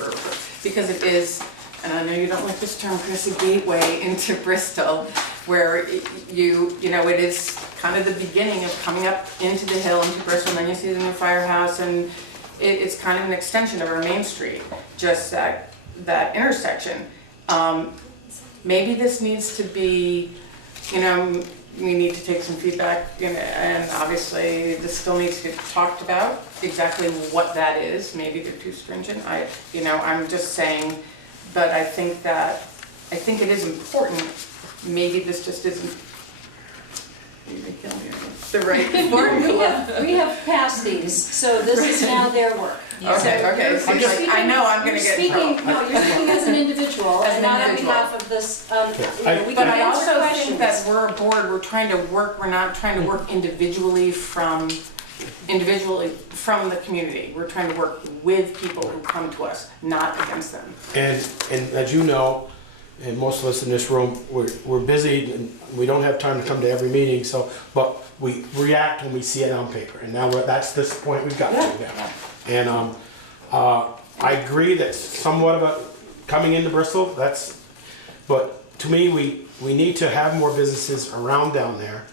Because it is, and I know you don't like this term, Chris, a gateway into Bristol, where it is kind of the beginning of coming up into the hill, into Bristol, and then you see the new firehouse, and it's kind of an extension of our main street, just that intersection. Maybe this needs to be, we need to take some feedback, and obviously this still needs to get talked about, exactly what that is. Maybe they're too stringent. I'm just saying, but I think it is important. Maybe this just isn't the right formula. We have passed these, so this is now their work. Okay. So you're speaking- I know I'm gonna get in trouble. You're speaking as an individual, As an and not on individual. behalf of this, we But can I answer also questions. think that we're a board, we're not trying to work individually from the community. We're trying to work with people who come to us, not against them. And as you know, and most of us in this room, we're busy and we don't have time to come to every meeting, but we react when we see it on paper. And now that's this point we've got to now. And I agree that somewhat about coming into Bristol, but to me, we need to have more businesses around down there.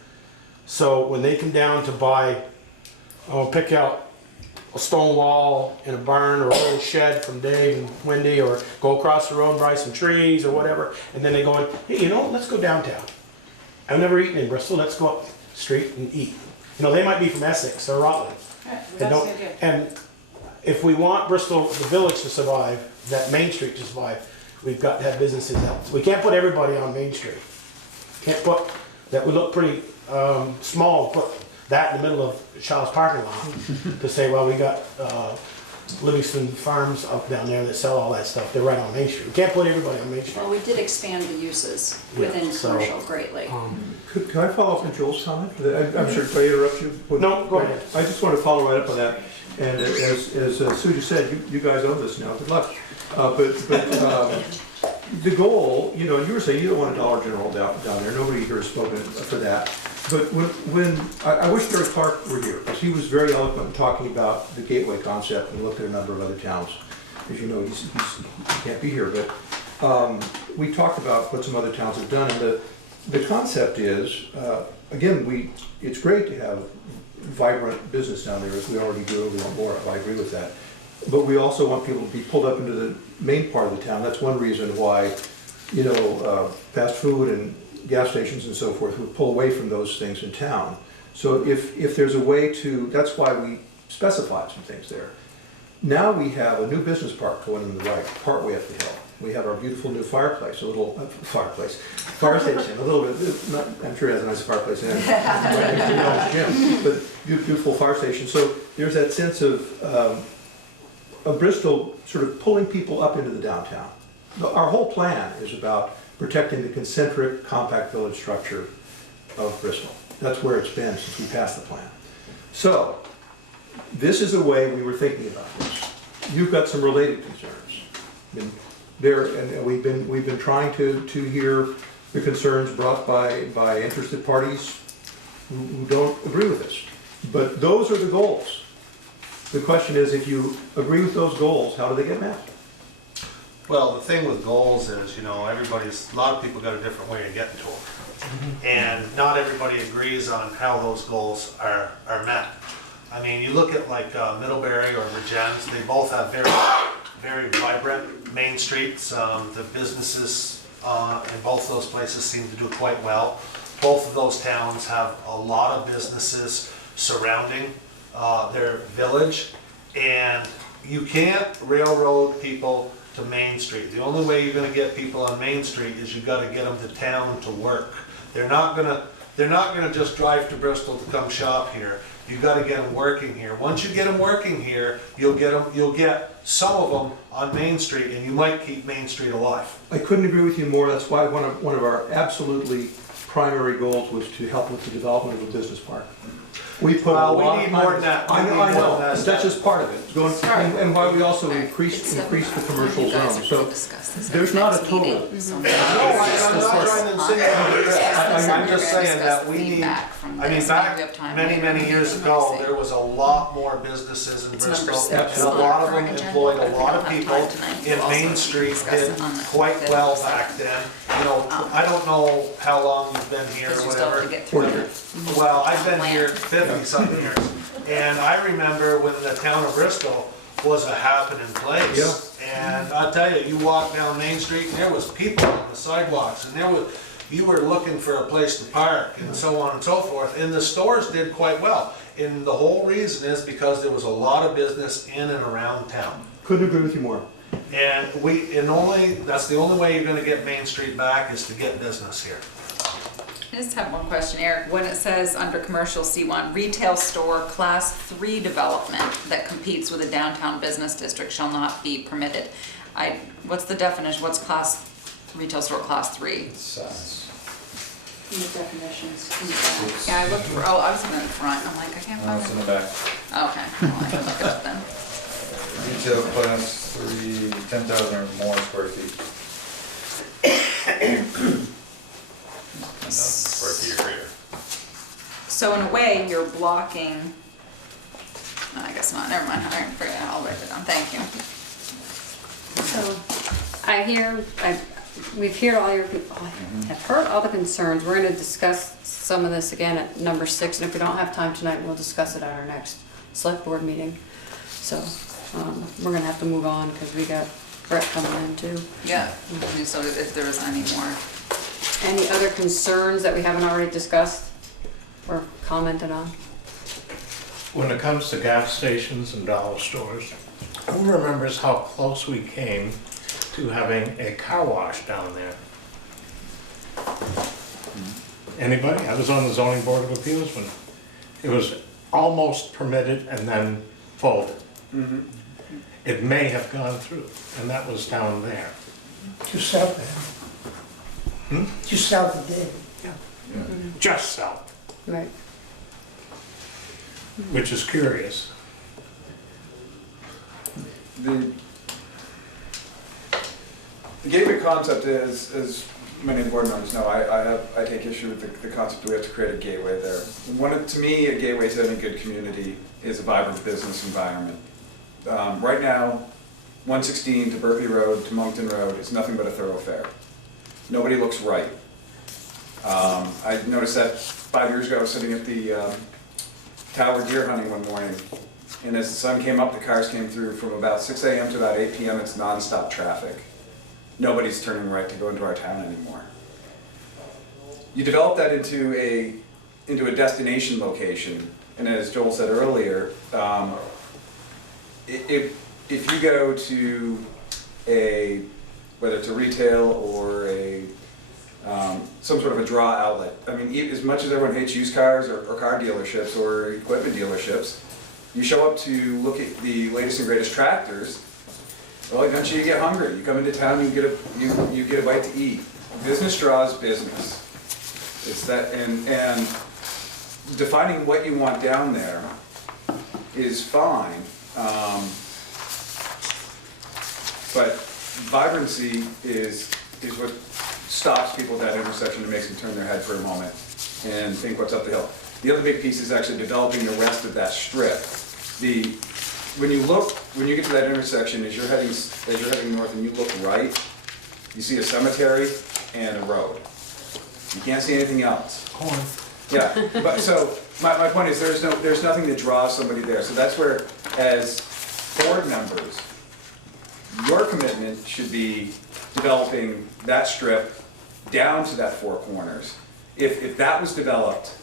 So when they come down to buy, pick out a stone wall in a barn or a little shed from Dave and Wendy, or go across the road and buy some trees or whatever, and then they go in, hey, let's go downtown. I've never eaten in Bristol, let's go up the street and eat. They might be from Essex or Rutland. And if we want Bristol, the village, to survive, that Main Street to survive, we've got to have businesses out. So we can't put everybody on Main Street. That would look pretty small, put that in the middle of Shaw's parking lot to say, well, we got Livingston Farms up down there that sell all that stuff. They're right on Main Street. We can't put everybody on Main Street. Well, we did expand the uses within commercial greatly. Can I follow up on Joel's comment? I'm sorry, did I interrupt you? No, go ahead. I just want to follow right up on that. And as Sue just said, you guys own this now, good luck. But the goal, you were saying you don't want a Dollar General down there. Nobody here has spoken for that. But when I wish Gary Clark were here, because he was very eloquent in talking about the gateway concept and looked at a number of other towns. As you know, he can't be here, but we talked about what some other towns have done, and the concept is, again, it's great to have vibrant business down there, as we already do. We want more. I agree with that. But we also want people to be pulled up into the main part of the town. That's one reason why, fast food and gas stations and so forth would pull away from those things in town. So if there's a way to, that's why we specified some things there. Now we have a new business park going in the right, partway up the hill. We have our beautiful new fire station, a little bit, I'm sure it has a nice fireplace in it, but beautiful fire station. So there's that sense of of Bristol sort of pulling people up into the downtown. Our whole plan is about protecting the concentric compact village structure of Bristol. That's where it's been since we passed the plan. So, this is the way we were thinking about this. You've got some related concerns. And we've been trying to hear the concerns brought by interested parties who don't agree with this. But those are the goals. The question is, if you agree with those goals, how do they get met? Well, the thing with goals is, a lot of people got a different way of getting to them. And not everybody agrees on how those goals are met. I mean, you look at like Middlebury or Regents, they both have very, very vibrant main streets. The businesses in both those places seem to do quite well. Both of those towns have a lot of businesses surrounding their village, and you can't railroad people to Main Street. The only way you're gonna get people on Main Street is you gotta get them to town to work. They're not gonna just drive to Bristol to come shop here. You gotta get them working here. Once you get them working here, you'll get some of them on Main Street, and you might keep Main Street alive. I couldn't agree with you more. That's why one of our absolutely primary goals was to help with the development of a business park. We put a lot we of need time- more than that. I We know, need I more know. than that. That's just part of it. And why we also increased the commercial zone. So there's not a total. No, I'm not trying to insinuate that. I'm just saying that we need, back many years ago, there was a lot more businesses in Bristol, and a lot of them employed a lot of people, and Main Street did quite well back then. I don't know how long you've been here or whatever. Well, I've been here 50-something years, and I remember when the town of Bristol was a happening place. And I tell you, you walk down Main Street and there was people on the sidewalks, and you were looking for a place to park and so on and so forth, and the stores did quite well. And the whole reason is because there was a lot of business in and around town. Couldn't agree with you more. And that's the only way you're gonna get Main Street back, is to get business here. I just have one question, Eric. When it says under commercial C1, retail store class 3 development that competes with a downtown business district shall not be permitted. What's the definition? What's retail store class 3? Size. In the definitions. Yeah, I looked for, I was in the front. I'm like, I can't find It's in it. the back. Okay, well, I can look it up then. Retail class 3, 10,000 or more square feet. Square feet or greater. So in a way, you're blocking, no, I guess not, never mind, all right, forget it, I'll write it down, thank you. So I've heard all the concerns. We're gonna discuss some of this again at number 6, and if we don't have time tonight, we'll discuss it at our next select board meeting. So, we're gonna have to move on because we got Brett coming in too. Yeah, so if there was any more. Any other concerns that we haven't already discussed or commented on? When it comes to gas stations and dollar stores, who remembers how close we came to having a car wash down there? Anybody? I was on the zoning board of appeals when it was almost permitted and then folded. It may have gone through, and that was down there. Just south of Hmm? Just south of there. Just south, Right. which is curious. The gateway concept is, as many of the board members know, I take issue with the concept that we have to create a gateway there. To me, a gateway to any good community is a vibrant business environment. Right now, 116 to Berkeley Road to Moncton Road is nothing but a thoroughfare. Nobody looks right. I noticed that 5 years ago, I was sitting at the tower deer hunting one morning, and as the sun came up, the cars came through from about 6 a.m. to about 8 p.m. It's nonstop traffic. Nobody's turning right to go into our town anymore. You develop that into a destination location, and as Joel said earlier, if you go to whether it's a retail or some sort of a draw outlet. I mean, as much as everyone hates used cars or car dealerships or equipment dealerships, You show up to look at the latest and greatest tractors, well, eventually you get hungry. You come into town, you get a bite to eat. Business draws business. It's that, and defining what you want down there is fine, but vibrancy is what stops people at that intersection and makes them turn their head for a moment and think what's up the hill. The other big piece is actually developing the rest of that strip. When you get to that intersection, as you're heading north and you look right, you see a cemetery and a road. You can't see anything else. Corn. Yeah, but so my point is there's nothing that draws somebody there. So that's where, as board members, your commitment should be developing that strip down to that four corners. If that was developed,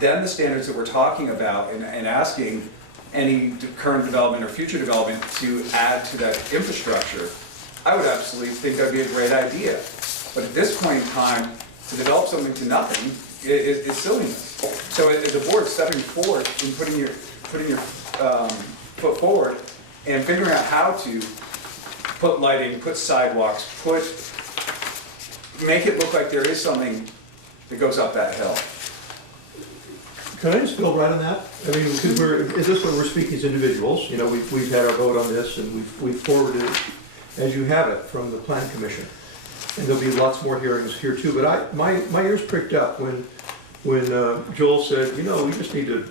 then the standards that we're talking about and asking any current development or future development to add to that infrastructure, I would absolutely think that'd be a great idea. But at this point in time, to develop something to nothing is silliness. So as a board, stepping forward and putting your foot forward and figuring out how to put lighting, put sidewalks, make it look like there is something that goes up that hill. Can I just build right on that? I mean, because is this when we're speaking as individuals? You know, we've had our vote on this, and we've forwarded it as you have it from the Plan Commission. And there'll be lots more hearings here too. But my ears pricked up when Joel said, you know, we just need to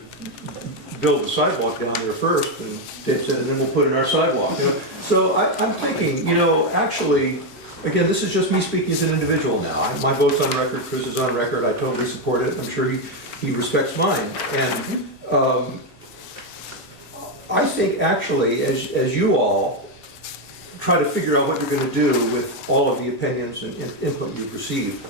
build a sidewalk down there first, and Dave said, and then we'll put in our sidewalk. You know? So I'm thinking, you know, actually, again, this is just me speaking as an individual now. My vote's on record, Chris is on record, I totally support it. I'm sure he respects mine. And I think actually, as you all try to figure out what you're going to do with all of the opinions and input you've received,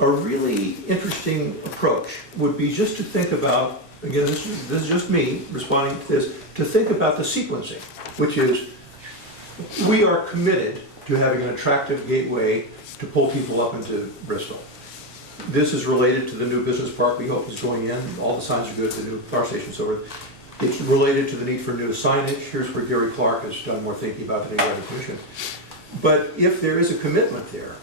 a really interesting approach would be just to think about, again, this is just me responding to this, to think about the sequencing, which is we are committed to having an attractive gateway to pull people up into Bristol. This is related to the new business park we hope is going in. All the signs are good, the new power station's over. It's related to the need for new signage. Here's where Gary Clark has done more thinking about than any other commission. But if there is a commitment there,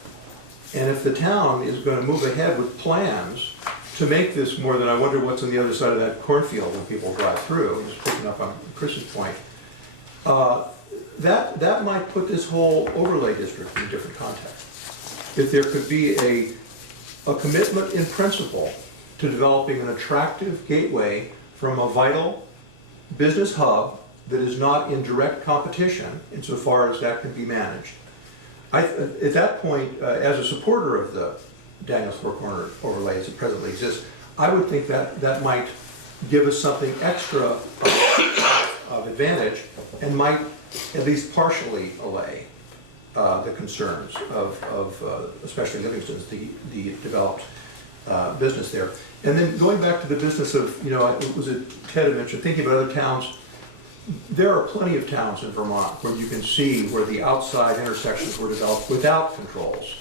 and if the town is going to move ahead with plans to make this more than I wonder what's on the other side of that cornfield when people drive through, just picking up on Chris's point, that might put this whole overlay district in a different context. If there could be a commitment in principle to developing an attractive gateway from a vital business hub that is not in direct competition insofar as that can be managed. At that point, as a supporter of the Daniels Four Corner overlay as it presently exists, I would think that might give us something extra of advantage and might at least partially allay the concerns of especially Livingston's, the developed business there. And then going back to the business of, you know, was it Ted mentioned, thinking about other towns, there are plenty of towns in Vermont where you can see where the outside intersections were developed without controls.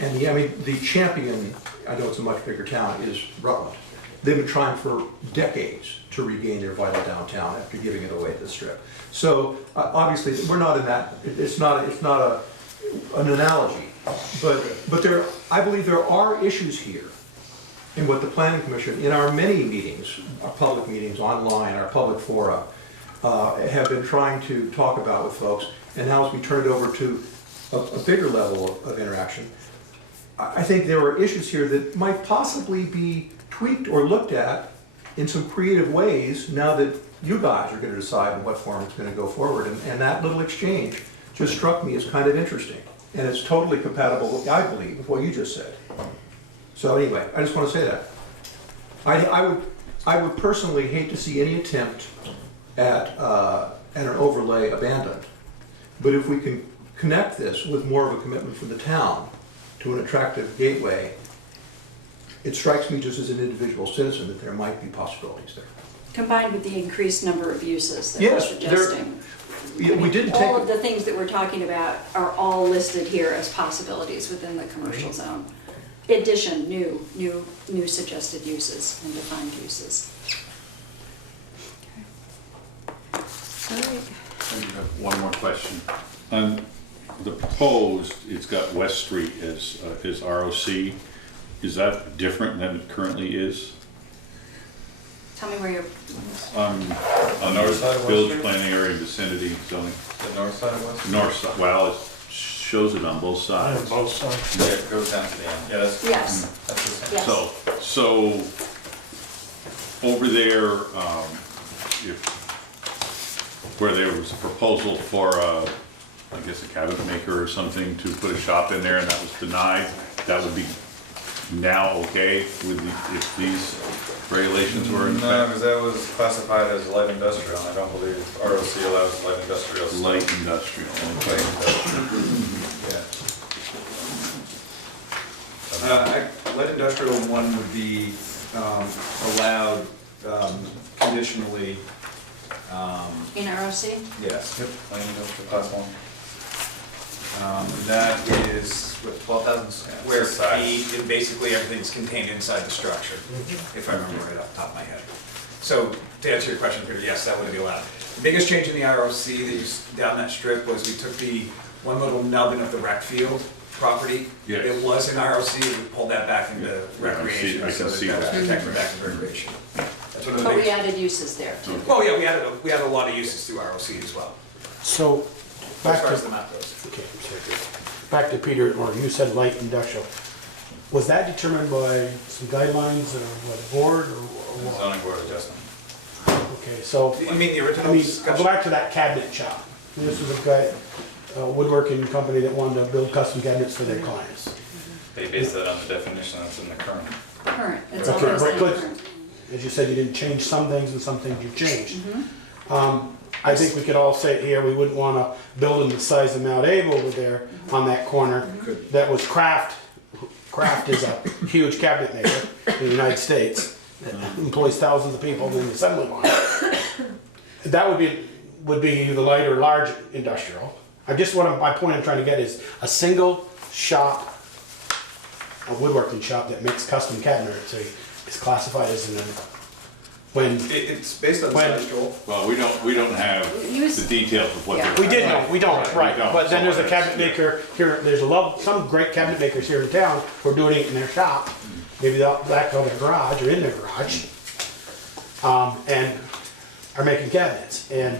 And the champion, I know it's a much bigger town, is Rutland. They've been trying for decades to regain their vital downtown after giving it away to the Strip. So obviously we're not in that. It's not an analogy, but I believe there are issues here in what the Planning Commission, in our many meetings, our public meetings, online, our public fora, have been trying to talk about with folks. And now as we turn it over to a bigger level of interaction, I think there are issues here that might possibly be tweaked or looked at in some creative ways now that you guys are going to decide in what form it's going to go forward. And that little exchange just struck me as kind of interesting. And it's totally compatible, I believe, with what you just said. So anyway, I just want to say that. I would personally hate to see any attempt at an overlay abandoned. But if we can connect this with more of a commitment from the town to an attractive gateway, it strikes me just as an individual citizen that there might be possibilities there. Combined with the increased number of uses that we're suggesting. We didn't take all of the things that we're talking about are all listed here as possibilities within the commercial zone. Addition, new suggested uses and defined uses. One more question. On the proposed, it's got West Street as ROC. Is that different than it currently is? Tell me where you're, On north side of West village Street? planning area vicinity zoning. The north side of West? North side, well, it shows it on both sides. On both sides. Yeah, it goes down to the end. Yeah, that's. yes, That's the same. yes. So over there, where there was a proposal for, I guess a cabinet maker or something to put a shop in there and that was denied, that would be now okay with if these regulations were in No, effect? because that was classified as light industrial, and I don't believe ROC allows light industrial. Light industrial, okay. Light industrial one would be allowed conditionally, In ROC? yes. Light industrial class one. That is, what, 12,000 square it's the size. feet, and basically everything's contained inside the structure, if I remember right off the top of my head. So, to answer your question, Peter, yes, that would be allowed. The biggest change in the ROC that you, down that strip was we took the one little nubbin of the rec field property. Yes. It was in ROC, we pulled that back into recreation, I can so see that that's that. protected back in recreation. That's one of the But we biggest. added uses there too. Oh, yeah, we added a lot of uses through ROC as well, So, as back far as to, the map goes. okay, sorry. Back to Peter, or you said light industrial. Was that determined by some guidelines or by the board or what? Zoning board adjustment. Okay, so, You mean the I original mean, I'll discussion? go back to that cabinet shop. This was a guy, a woodworking company that wanted to build custom cabinets for their clients. They based that on the definition that's in the current. Current, it's Okay, almost but in good. current. As you said, you didn't change some things and some things you changed. I think we could all say here, we wouldn't want a building the size of Mount Abe over there on that corner that was Kraft. Kraft is a huge cabinet maker in the United States that employs thousands of people in the assembly line. That would be the light or large industrial. My point I'm trying to get is a single shop, a woodworking shop that makes custom cabinets is classified as an, when, It's based on the When- size, Joel. Well, we don't have Use- the details of what Yeah. they're. we did know, we don't, right, we don't. but then there's a So cabinet that's- maker here, there's some great cabinet makers here in town who are doing it in their shop. Maybe they'll back on their garage or in their garage, and are making cabinets, and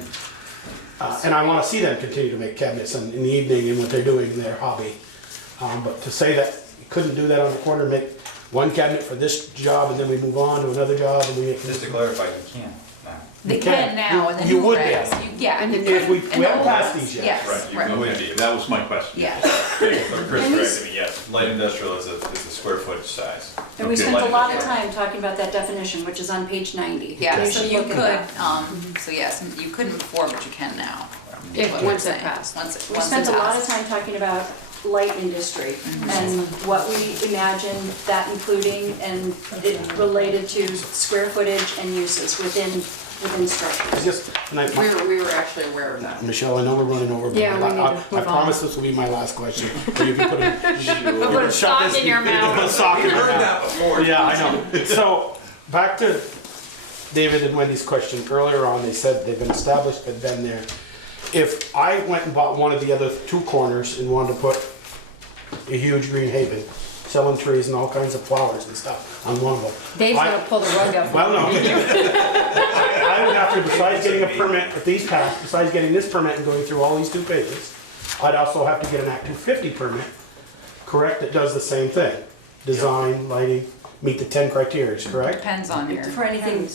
I wanna see them continue to make cabinets in the evening and what they're doing in their hobby. But to say that you couldn't do that on the corner, make one cabinet for this job, and then we move on to another job, and we make. Just to clarify, you can now. They You can. can now in the You new would be regs. able. Yeah, and you If we couldn't in the haven't old passed ones. these yet. Yes, Right, you right. would. That was my question. Yes. But Chris And we corrected me, yes, light industrial is the square footage size. And we Okay. spent a Light lot of industrial. time talking about that definition, which is on page 90. Yeah, so should you look at could, that. so yes, you couldn't before, but you can now. If, What we're once it saying. passed. Once it We spent a lot of passed. time talking about light industry and what we imagined that including and it related to square footage and uses within structures. Just, and We were actually aware of that. Michelle, I know we're running over, but Yeah, we need to I move on. promise this will be my last question. So you can put a, Put a sock in your mouth. Put a sock in We've your heard mouth. that before. Yeah, I know. So, back to David and Wendy's question earlier on, they said they've been established, they've been there. If I went and bought one of the other two corners and wanted to put a huge green haven, selling trees and all kinds of flowers and stuff on one of them. Dave's I- gonna pull the rug out. Well, no. I would have to, besides getting a permit, if these pass, besides getting this permit and going through all these 2 pages, I'd also have to get an Act 250 permit, correct, that does the same thing. Design, lighting, meet the 10 criteria, correct? Depends on your, For anything,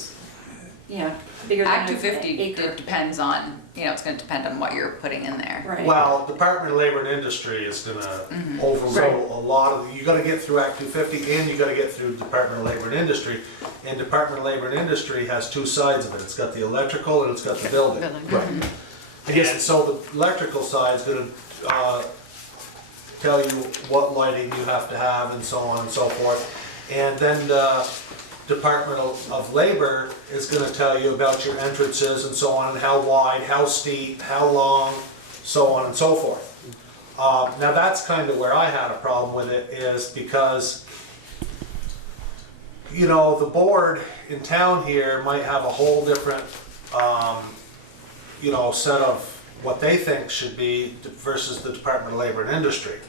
bigger than Act an 250, acre. it depends on, it's gonna depend on what you're putting in there. Right. Well, Department of Labor and Industry is gonna overrule a lot of, you gotta get through Act 250 and you gotta get through Department of Labor and Industry. And Department of Labor and Industry has two sides of it. It's got the electrical and it's got the building. Right. I And guess, so the electrical side's gonna, tell you what lighting you have to have and so on and so forth. And then the Department of Labor is gonna tell you about your entrances and so on, and how wide, how steep, how long, so on and so forth. Now that's kind of where I had a problem with it, is because, you know, the board in town here might have a whole different, set of what they think should be versus the Department of Labor and Industry.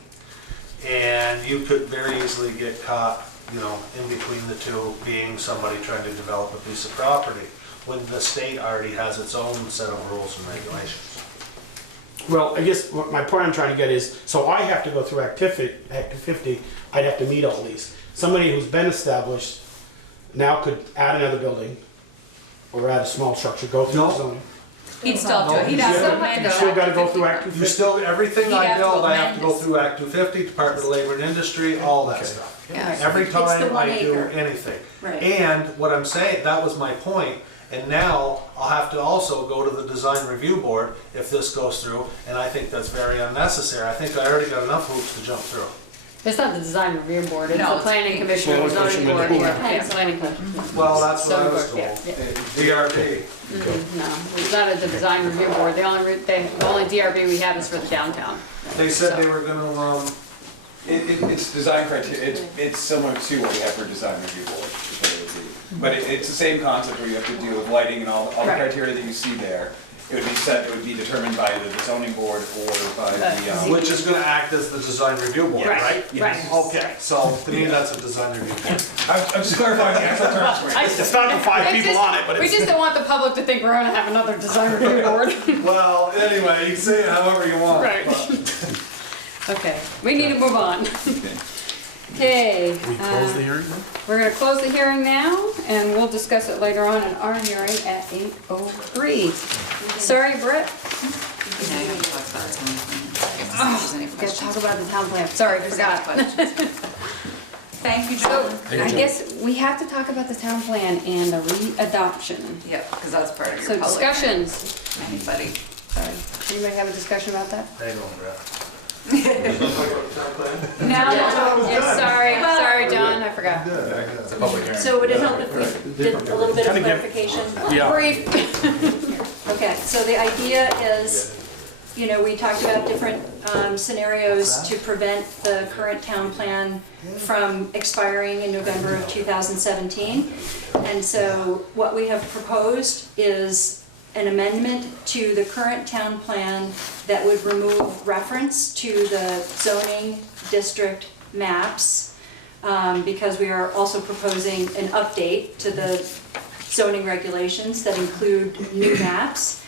And you could very easily get caught, in between the two, being somebody trying to develop a piece of property, when the state already has its own set of rules and regulations. Well, I guess my point I'm trying to get is, so I have to go through Act 50, I'd have to meet all these. Somebody who's been established now could add another building or add a small structure, go through the zoning. He'd still do it, he'd have to amend You it. still gotta go through Act You 250. still, everything You'd I have to build, I have amend to go this. through Act 250, Department of Labor and Industry, all that stuff. Yeah. Every It's the time 1 I do acre. anything. Right. And what I'm saying, that was my point, and now I'll have to also go to the design review board if this goes through, and I think that's very unnecessary. I think I already got enough hoops to jump through. It's not the design review board, it's No, the it's planning commission, Planning the zoning commission, board, board. yeah, planning commission. Well, that's what I Zoning was board, told. yeah, DRB. No, it's not a design review board, the only DRB we have is for the downtown. They said they were gonna, It's design criteria, it's similar to what we have for design review board, is what it would be. But it's the same concept where you have to deal with lighting and all the Right. criteria that you see there. It would be determined by either the zoning board or by the, which is gonna act as the design review board, Yes. right? Yes. Okay, so to me, that's a design review board. I'm just clarifying the actual terms for you. It's not the 5 people on it, but We it's. just don't want the public to think we're gonna have another design review board. Well, anyway, you can say it however you want. Right. but- Okay, we need to move on. Okay. We close the hearing then? We're gonna close the hearing now, and we'll discuss it later on in our hearing at 8:03. Sorry, Britt, Yeah, you have to talk about it. If there's any gotta questions. talk about the town plan. Sorry, If there's any forgot. questions. Thank you, So, Joan. I guess we have to talk about the town plan and the re-adoption. Yep, because that's part of So your public. hearing. discussions, Anybody? sorry, anybody have a discussion about that? Hang on, Brett. No, yeah, sorry, John, I forgot. It's a public hearing. So would it help if we did a little bit of clarification? Yeah. Brief. Okay, so the idea is, we talked about different scenarios to prevent the current town plan from expiring in November of 2017. And so what we have proposed is an amendment to the current town plan that would remove reference to the zoning district maps, because we are also proposing an update to the zoning regulations that include new maps.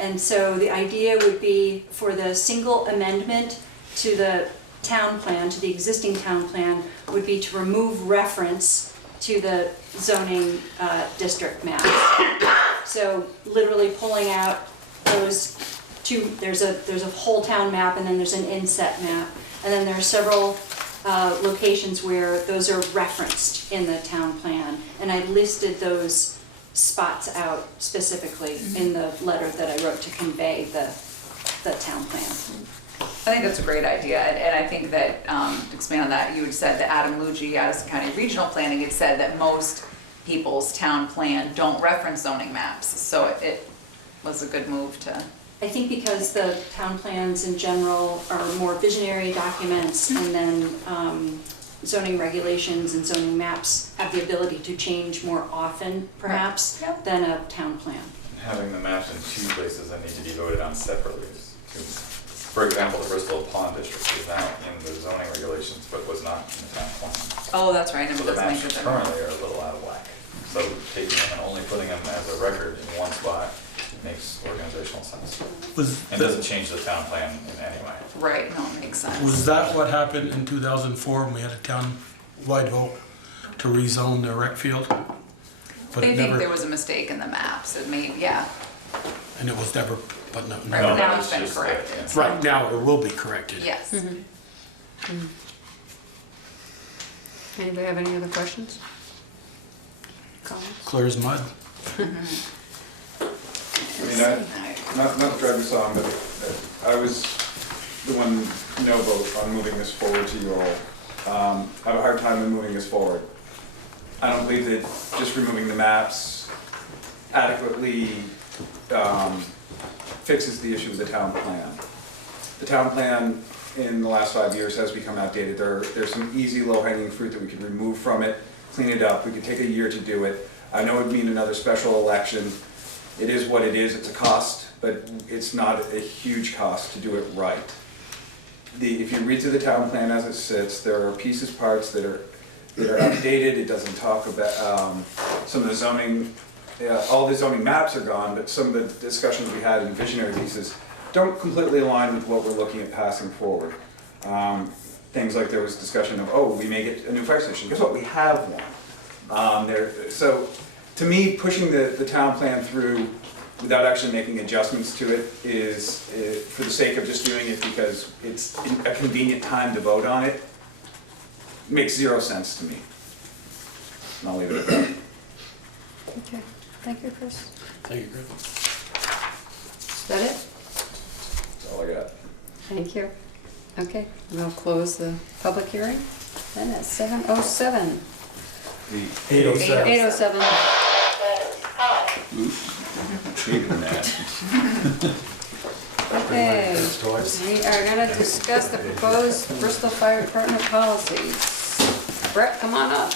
And so the idea would be for the single amendment to the town plan, to the existing town plan, would be to remove reference to the zoning district maps. So literally pulling out those two, there's a whole town map and then there's an inset map. And then there are several locations where those are referenced in the town plan. And I listed those spots out specifically in the letter that I wrote to convey the town plan. I think that's a great idea, and I think that, to expand on that, you had said that Adam Luigi, Addison County Regional Planning, had said that most people's town plan don't reference zoning maps, so it was a good move to. I think because the town plans in general are more visionary documents, and then zoning regulations and zoning maps have the ability to change more often, perhaps, Yep. than a town plan. Having the maps in two places that need to be voted on separately. For example, the Bristol Pond District is now in the zoning regulations, but was not in the town plan. Oh, that's right, and So it the does make maps it currently are a little out of whack. So taking them and only putting them as a record in one spot makes organizational sense. And doesn't change the town plan in any way. right, no, it makes sense. Was that what happened in 2004 when we had a town-wide vote to rezone the rec field? But They it think never, there was a mistake in the maps, it may, yeah, and it was never, but no, right, never. but now that it's was been just corrected. it, Right now, it will be corrected. Yes. Anybody have any other questions? Comments? Clear as mud. I mean, not to drag this on, but I was the one no vote on moving this forward to you all. I have a hard time in moving this forward. I don't believe that just removing the maps adequately fixes the issue with the town plan. The town plan in the last 5 years has become outdated. There's some easy low-hanging fruit that we could remove from it, clean it up. We could take a year to do it. I know it would mean another special election, It is what it is, it's a cost, but it's not a huge cost to do it right. If you read through the town plan as it sits, there are pieces, parts that are outdated. It doesn't talk about, some of the zoning, all the zoning maps are gone, but some of the discussions we had in visionary pieces don't completely align with what we're looking at passing forward. Things like there was discussion of, oh, we may get a new fire station. Guess what? We have one. So to me, pushing the town plan through without actually making adjustments to it is, for the sake of just doing it because it's a convenient time to vote on it, makes zero sense to me. And I'll leave it at that. Okay, thank you, Chris. Thank you, Chris. Is that it? That's all I got. Thank you. Okay, we'll close the public hearing. Then at 7:07. 807. 8:07. Hated that. Okay, we are gonna discuss the proposed Bristol Fire Department policies. Brett, come on up.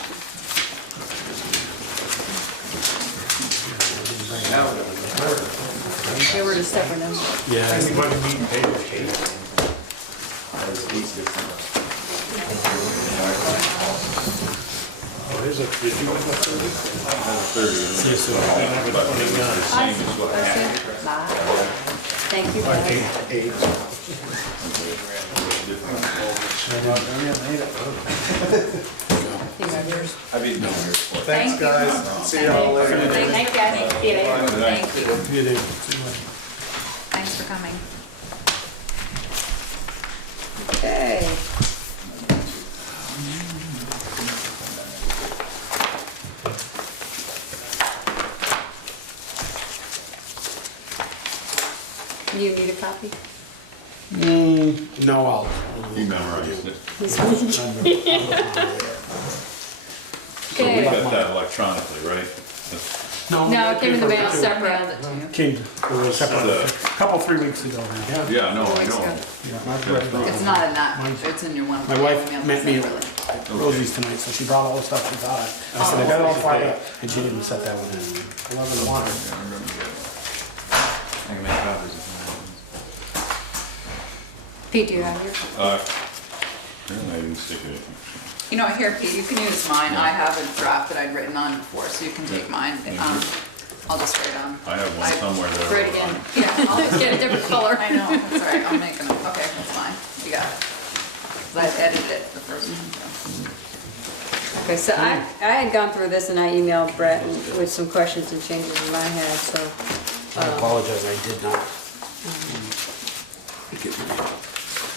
Okay, we're just stepping in. Yeah. Anybody need paper tape? Oh, is it, did you look up 30? See you soon. But it's the same as what happened. Thank you, Brett. Eight. You have yours. I've eaten no yours for it. Thanks, guys. See y'all later. Thank you, guys. See you later. Thank you. You do. Thanks for coming. Okay. You need a copy? No, I'll. He memorized it. So we Okay. got that electronically, right? No, it came in the mail separate. Came, it was a couple, 3 weeks ago now. Yeah, no, I know. It's not in that, it's in your one. My wife email met me separately. at Rosie's tonight, so she brought all the stuff she thought. I said, I got it all fired up, and she didn't set that one in. 11-1. I can make copies if Pete, do you have yours? Apparently I didn't stick it. You know, here, Pete, you can use mine. I have a draft that I'd written on before, so you can take mine. I'll just write on. I have one somewhere there. Write again. Yeah, I'll just Get a different color. I know, that's all right, I'll make them. Okay, that's fine. You got it. 'Cause I edited it the first one. Okay, so I had gone through this and I emailed Brett with some questions and changes in my head, so. I apologize, I did not.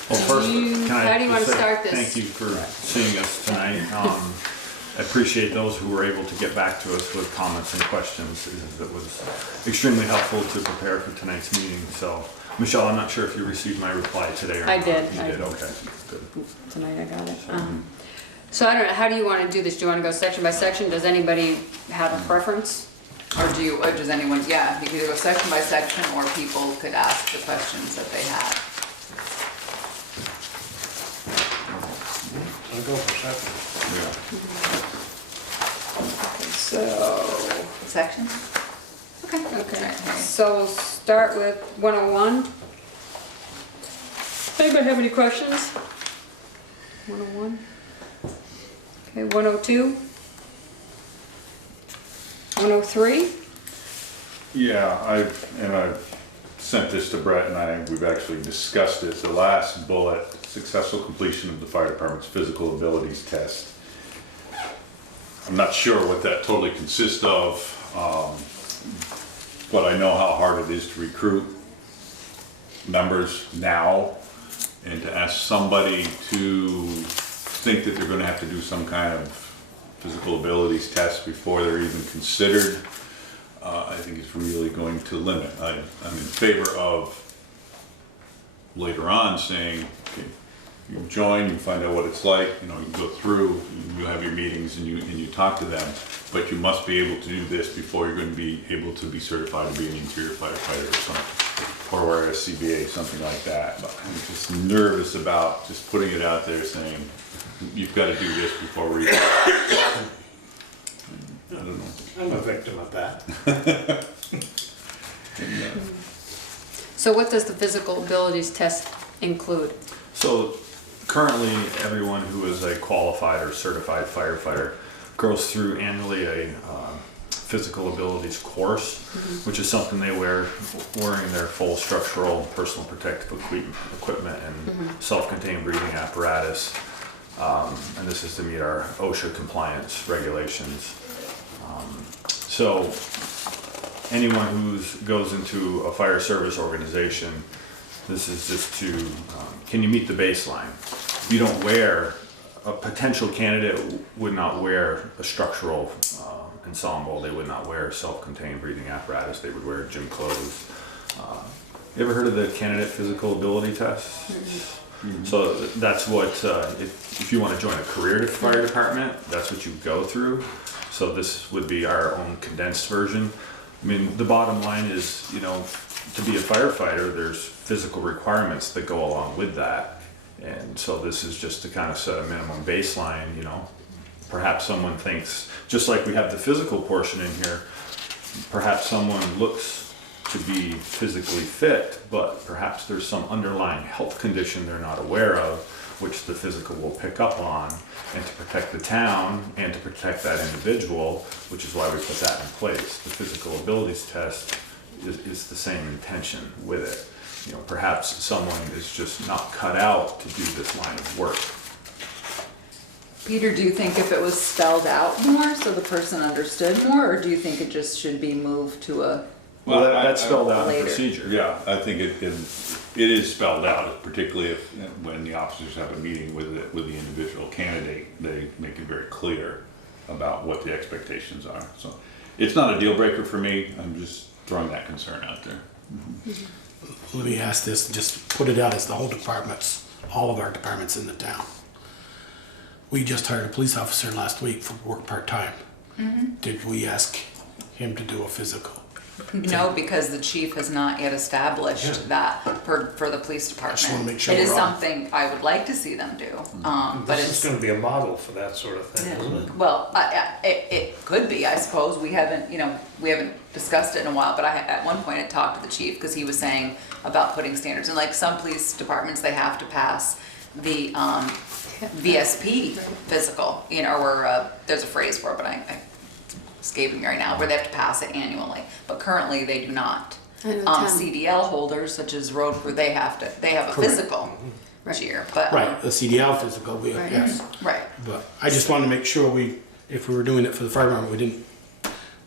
Well, first, How do you want to start this? Thank you for seeing us tonight. I appreciate those who were able to get back to us with comments and questions. It was extremely helpful to prepare for tonight's meeting. So, Michelle, I'm not sure if you received my reply today or not. I did. You did, okay, good. Tonight I got it. So I don't know, how do you want to do this? Do you want to go section by section? Does anybody have a preference? Or does anyone, yeah, you could either go section by section, or people could ask the questions that they had. I'll go for second. Yeah. So, Section? Okay. okay, so we'll start with 101. Anybody have any questions? 101? Okay, 102? 103? Yeah, I've sent this to Brett and we've actually discussed it. The last bullet, successful completion of the fire department's physical abilities test. I'm not sure what that totally consists of, but I know how hard it is to recruit members now, and to ask somebody to think that they're gonna have to do some kind of physical abilities test before they're even considered, I think is really going to limit. I'm in favor of later on saying, okay, you join, you find out what it's like, you know, you go through, you have your meetings and you talk to them, but you must be able to do this before you're going to be able to be certified to be an interior firefighter or something, or wear a CBA, something like that. But I'm just nervous about just putting it out there saying, you've got to do this before we, I don't know. I'm a victim of that. So what does the physical abilities test include? So currently, everyone who is a qualified or certified firefighter goes through annually a physical abilities course, which is something they wearing their full structural personal protective equipment and self-contained breathing apparatus. And this is to meet our OSHA compliance regulations. So anyone who goes into a fire service organization, this is just to, can you meet the baseline? You don't wear, a potential candidate would not wear a structural ensemble, they would not wear self-contained breathing apparatus, they would wear gym clothes. You ever heard of the candidate physical ability test? So that's what, if you want to join a career fire department, that's what you go through. So this would be our own condensed version. I mean, the bottom line is, you know, to be a firefighter, there's physical requirements that go along with that. And so this is just to kind of set a minimum baseline, you know. Perhaps someone thinks, just like we have the physical portion in here, perhaps someone looks to be physically fit, but perhaps there's some underlying health condition they're not aware of, which the physical will pick up on, and to protect the town and to protect that individual, which is why we put that in place. The physical abilities test is the same intention with it. You know, perhaps someone is just not cut out to do this line of work. Peter, do you think if it was spelled out more so the person understood more, or do you think it just should be moved to a? Well, that's spelled out in later. procedure. Yeah, I think it is spelled out, particularly when the officers have a meeting with the individual candidate, they make it very clear about what the expectations are. So it's not a deal breaker for me, I'm just throwing that concern out there. Let me ask this, just put it out as the whole departments, all of our departments in the town. We just hired a police officer last week for work part-time. Did we ask him to do a physical? No, because the chief has not yet established that for the police department. just wanna make sure It is we're on. something I would like to see them do, but This it's. is gonna be a model for that sort of thing, isn't it? Well, it could be, I suppose. We haven't discussed it in a while, but at one point I talked to the chief because he was saying about putting standards. And like some police departments, they have to pass the VSP physical, you know, or there's a phrase for it, but it's escaping me right now, where they have to pass it annually. But currently they do not. I know town- CDL holders such as road crew, they have a Correct. physical each year, but. Right, the CDL physical, Right. yes. Right. But I just wanted to make sure if we were doing it for the fire department,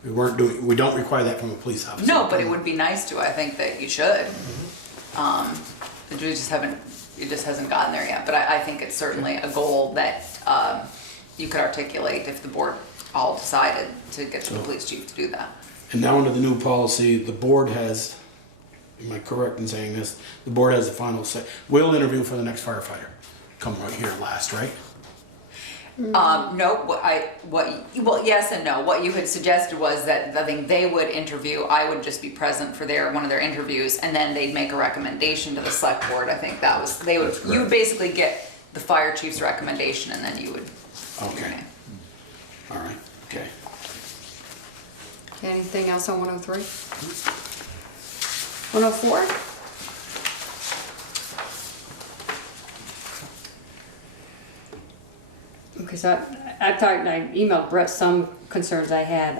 we don't require that from a police officer. No, but it would be nice to, I think that you should. It just hasn't gotten there yet, but I think it's certainly a goal that you could articulate if the board all decided to get the police chief to do that. And now under the new policy, the board has, am I correct in saying this? The board has the final say. We'll interview for the next firefighter. Come right here last, right? No, well, yes and no. What you had suggested was that I think they would interview, I would just be present for one of their interviews, and then they'd make a recommendation to the select board. I think you would basically get the fire chief's recommendation, and then you would. Okay. All right, okay. Okay, anything else on 103? 104? Okay, so I emailed Brett some concerns I had.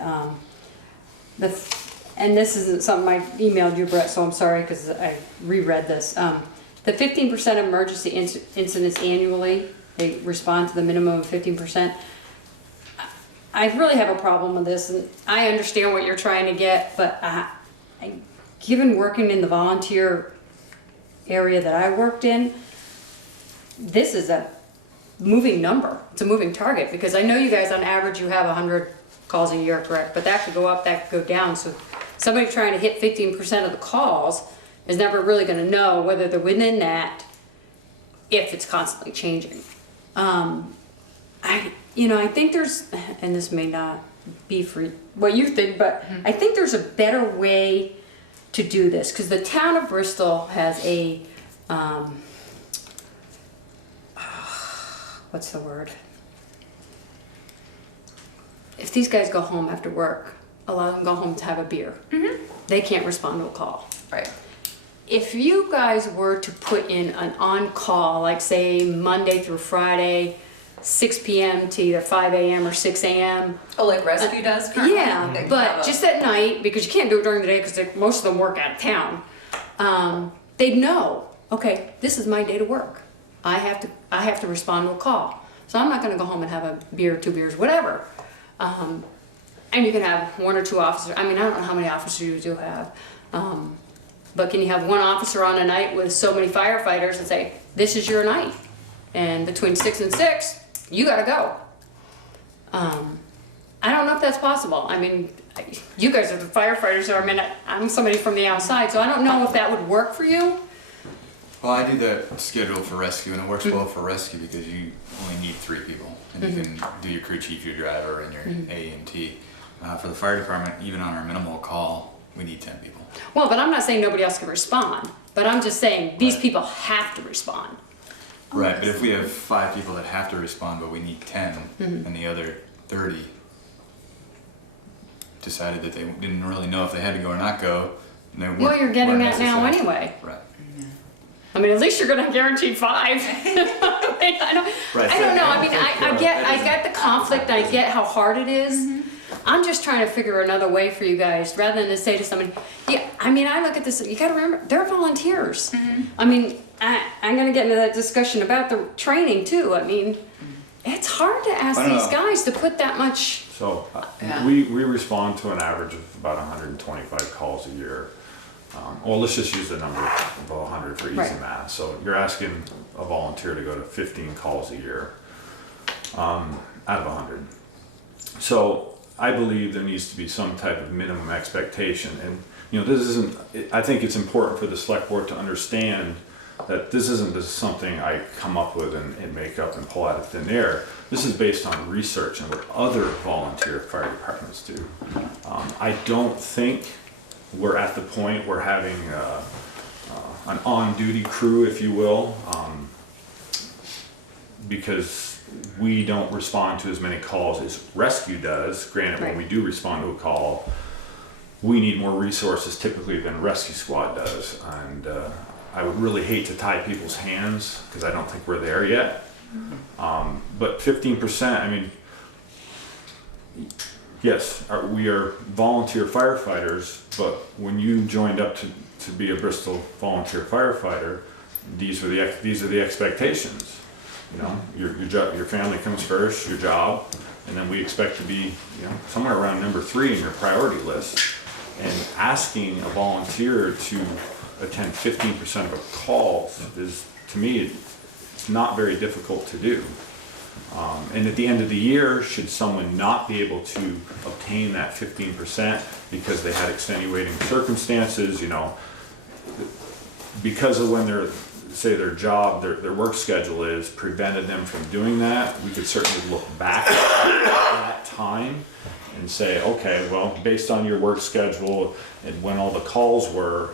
And this isn't something I emailed you, Brett, so I'm sorry because I reread this. The 15% of emergency incidents annually, they respond to the minimum of 15%. I really have a problem with this, and I understand what you're trying to get, but given working in the volunteer area that I worked in, this is a moving number. It's a moving target, because I know you guys on average you have 100 calls a year, correct? But that could go up, that could go down. So somebody trying to hit 15% of the calls is never really going to know whether they're within that if it's constantly changing. I think there's, and this may not be for what you think, but I think there's a better way to do this, because the town of Bristol has a what's the word? If these guys go home after work allow them to go home to have a beer. Mm-hmm. They can't respond to a call. Right. If you guys were to put in an on-call, like say Monday through Friday, 6 p.m. to either 5 a.m. or 6 a.m. Oh, like Rescue does currently? Yeah, They have but a- just at night, because you can't do it during the day because most of them work out of town. They'd know, okay, this is my day to work. I have to respond to a call. So I'm not gonna go home and have a beer, 2 beers, whatever. And you can have 1 or 2 officers. I mean, I don't know how many officers you do have. But can you have 1 officer on a night with so many firefighters and say, this is your night? And between 6 and 6, you gotta go. I don't know if that's possible. I mean, you guys are the firefighters, so I mean, I'm somebody from the outside, so I don't know if that would work for you. Well, I do the schedule for rescue, and it works well for rescue because you only need 3 people, and you can do your crew chief, your driver, and your AMT. For the fire department, even on our minimal call, we need 10 people. Well, but I'm not saying nobody else can respond, but I'm just saying these people have to respond. Right, but if we have 5 people that have to respond, but we need 10, and the other 30 decided that they didn't really know if they had to go or not go, and they Well, you're getting weren't that now necessary. anyway. Right. I mean, at least you're gonna guarantee 5. I don't know, I mean, I get the conflict, I get how hard it is. I'm just trying to figure another way for you guys, rather than to say to somebody, yeah, I mean, I look at this, you gotta remember, they're volunteers. I mean, I'm gonna get into that discussion about the training too. I mean, it's hard to ask I don't these know. guys to put that much. So Yeah. we respond to an average of about 125 calls a year. Well, let's just use the number of about 100 for easy Right. math. So you're asking a volunteer to go to 15 calls a year out of 100. So I believe there needs to be some type of minimum expectation. And you know, this isn't, I think it's important for the select board to understand that this isn't just something I come up with and make up and pull out of thin air. This is based on research and what other volunteer fire departments do. I don't think we're at the point where having an on-duty crew, if you will, because we don't respond to as many calls as rescue does. Granted, when Right. we do respond to a call, we need more resources typically than rescue squad does. And I would really hate to tie people's hands because I don't think we're there yet. But 15%, I mean, yes, we are volunteer firefighters, but when you joined up to be a Bristol volunteer firefighter, these are the expectations. You know, your family comes first, your job, and then we expect to be, you know, somewhere around number 3 in your priority list. And asking a volunteer to attend 15% of a call is, to me, it's not very difficult to do. And at the end of the year, should someone not be able to obtain that 15% because they had extenuating circumstances, you know, because of when their job, their work schedule is prevented them from doing that, we could certainly look back at that time and say, okay, well, based on your work schedule and when all the calls were,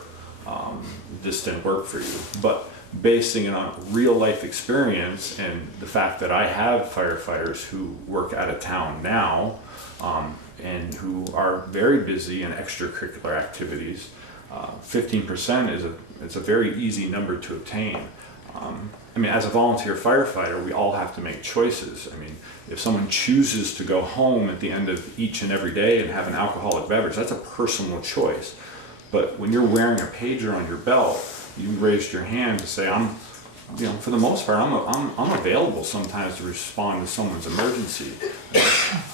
this didn't work for you. But basing it on real life experience and the fact that I have firefighters who work out of town now and who are very busy in extracurricular activities, 15% is a very easy number to obtain. I mean, as a volunteer firefighter, we all have to make choices. I mean, if someone chooses to go home at the end of each and every day and have an alcoholic beverage, that's a personal choice. But when you're wearing a pager on your belt, you raised your hand to say, you know, for the most part, I'm available sometimes to respond to someone's emergency.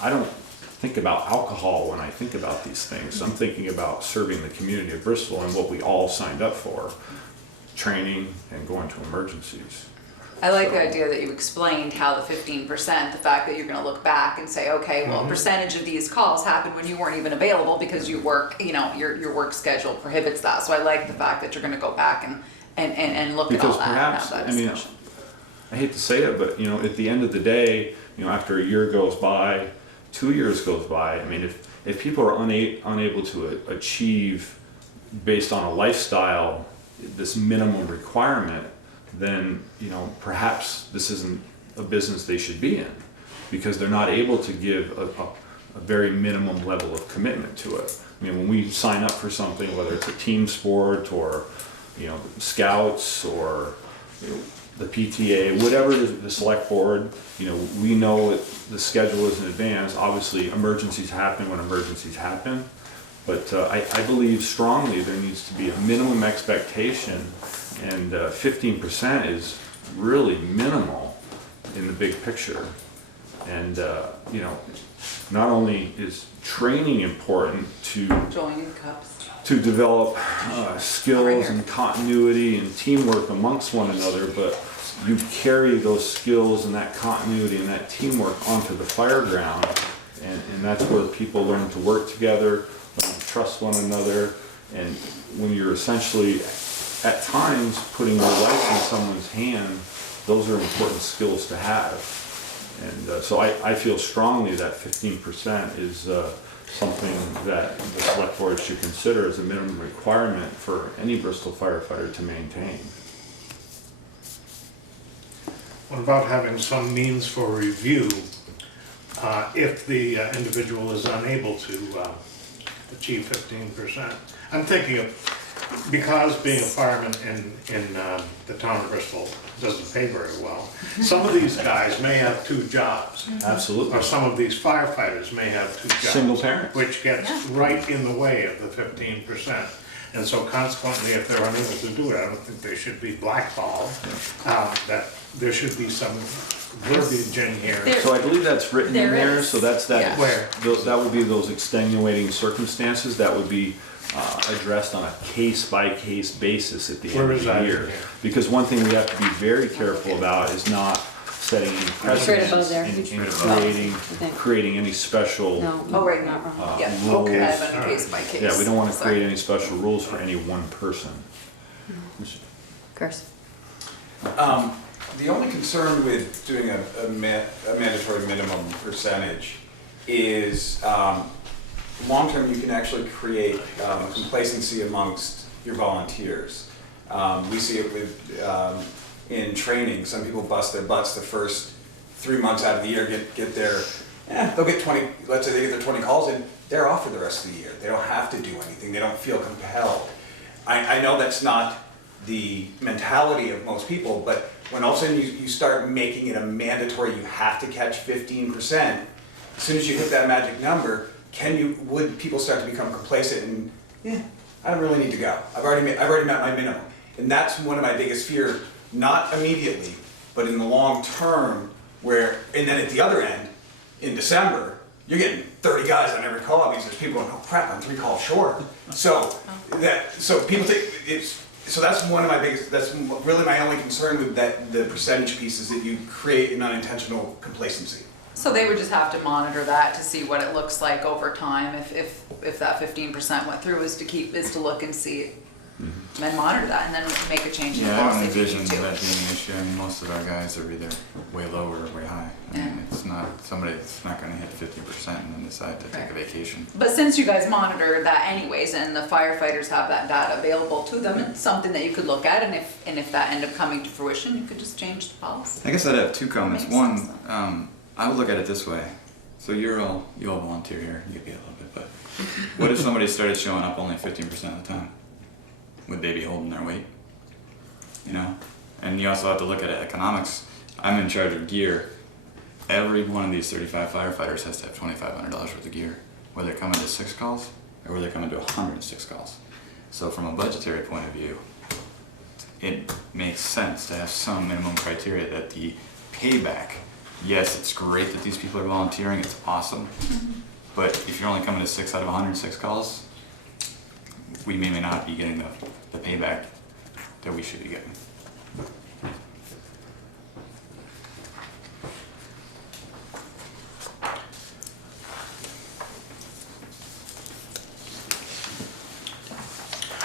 I don't think about alcohol when I think about these things. I'm thinking about serving the community of Bristol and what we all signed up for, training and going to emergencies. I like the idea that you explained how the 15%, the fact that you're gonna look back and say, okay, well, a percentage of these calls happened when you weren't even available because you work, you know, your work schedule prohibits that. So I like the fact that you're gonna go back and look at all Because that and perhaps, have that I mean, discussion. I hate to say it, but you know, at the end of the day, you know, after a year goes by, 2 years goes by, I mean, if people are unable to achieve based on a lifestyle this minimum requirement, then, you know, perhaps this isn't a business they should be in because they're not able to give a very minimum level of commitment to it. I mean, when we sign up for something, whether it's a team sport or, you know, scouts or, you know, the PTA, whatever the select board, you know, we know the schedule is in advance. Obviously, emergencies happen when emergencies happen. But I believe strongly there needs to be a minimum expectation, and 15% is really minimal in the big picture. And, you know, not only is training important to Join cups. to develop skills and continuity and teamwork amongst one another, but you carry those skills and that continuity and that teamwork onto the fire ground, and that's where people learn to work together, learn to trust one another, and when you're essentially at times putting your life in someone's hand, those are important skills to have. And so I feel strongly that 15% is something that the select board should consider as a minimum requirement for any Bristol firefighter to maintain. What about having some means for review if the individual is unable to achieve 15%? I'm thinking of, because being a fireman in the town of Bristol doesn't pay very well, some of these guys may have two jobs. Absolutely. Or some of these firefighters may have two jobs. Single parents. Which gets right in the way of the 15%. And so consequently, if they're unable to do it, I don't think they should be blackballed. That there should be some verbiage in here. So I believe that's written in there, so that's that. Yeah. Where? That would be those extenuating circumstances that would be addressed on a case-by-case basis at the end Where of is the that in year. here? Because one thing we have to be very careful about is not setting any precedents there. and creating any special. No. Oh, right, not wrong. Yeah, rules. kind of a case by case. Yeah, we don't want to Sorry. create any special rules for any one person. Chris? The only concern with doing a mandatory minimum percentage is long-term you can actually create complacency amongst your volunteers. We see it with in training. Some people bust their butts the first 3 months out of the year, get their, they'll get 20, let's say they get their 20 calls in, they're off for the rest of the year. They don't have to do anything, they don't feel compelled. I know that's not the mentality of most people, but when all of a sudden you start making it a mandatory, you have to catch 15%, as soon as you hit that magic number, would people start to become complacent and, I don't really need to go. I've already met my minimum. And that's one of my biggest fears, not immediately, but in the long term, and then at the other end, in December, you're getting 30 guys on every call because there's people going, oh crap, I'm 3 calls short. So people think so that's one of my biggest, that's really my only concern with the percentage piece is that you create an unintentional complacency. So they would just have to monitor that to see what it looks like over time. If that 15% went through, is to look and see, and then monitor that, and then make a change in the Yeah, I don't policy if you envision need to. that being an issue. I mean, most of our guys are either way low or way high. I mean, it's not, somebody that's not gonna hit 50% and then decide to take a vacation. But since you guys monitor that anyways, and the firefighters have that data available to them, it's something that you could look at, and if that ended up coming to fruition, you could just change the policy. I guess I'd have 2 comments. Makes One, sense. I would look at it this way. So you all volunteer here, you get a little bit, but what if somebody started showing up only 15% of the time? Would they be holding their weight? You know? And you also have to look at economics. I'm in charge of gear. Every one of these 35 firefighters has to have $2,500 worth of gear, whether they're coming to 6 calls or whether they're coming to 106 calls. So from a budgetary point of view, it makes sense to have some minimum criteria that the payback, yes, it's great that these people are volunteering, it's awesome, but if you're only coming to 6 out of 106 calls, we may not be getting the payback that we should be getting.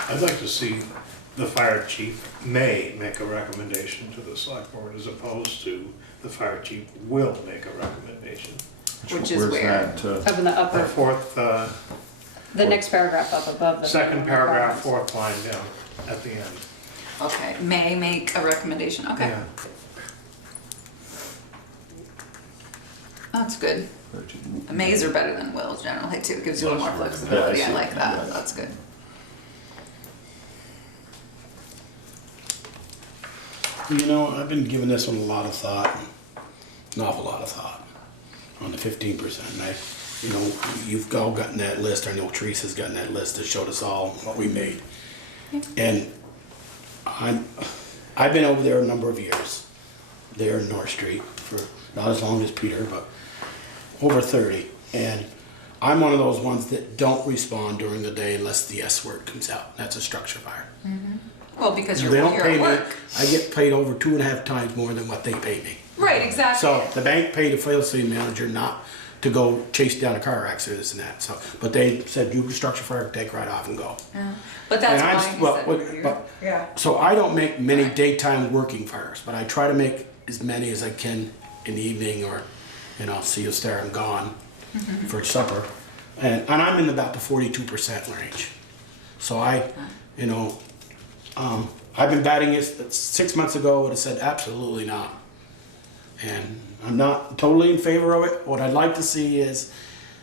I'd like to see the fire chief may make a recommendation to the select board as opposed to the fire chief will make a recommendation. Which is Where's where? that, Up in the The upper, fourth, the next paragraph up above the. second paragraph, 4th line down at the end. Okay, may make a recommendation, okay. Yeah. That's good. Mays are better than wills generally too. It gives you a little more flexibility. Yeah, I I see. like that. That's good. You know, I've been giving this one a lot of thought, an awful lot of thought, on the 15%. You know, you've all gotten that list. I know Teresa's gotten that list that showed us all what we made. And I've been over there a number of years, there in North Street, for not as long as Peter, but over 30. And I'm one of those ones that don't respond during the day unless the S word comes out. That's a structure fire. Well, because They you're don't pay at me. work. I get paid over 2.5 times more than what they pay me. Right, exactly. So the bank paid a field city manager not to go chase down a car accident, this and that. So, but they said, you structure fire, take right off and go. Yeah. But that's And I'm- why he well, said well, over here. but- Yeah. So I don't make many daytime working fires, but I try to make as many as I can in the evening, or, you know, see you there, I'm gone for supper. And I'm in about the 42% range. So you know, I've been batting it 6 months ago, would have said absolutely not. And I'm not totally in favor of it. What I'd like to see is,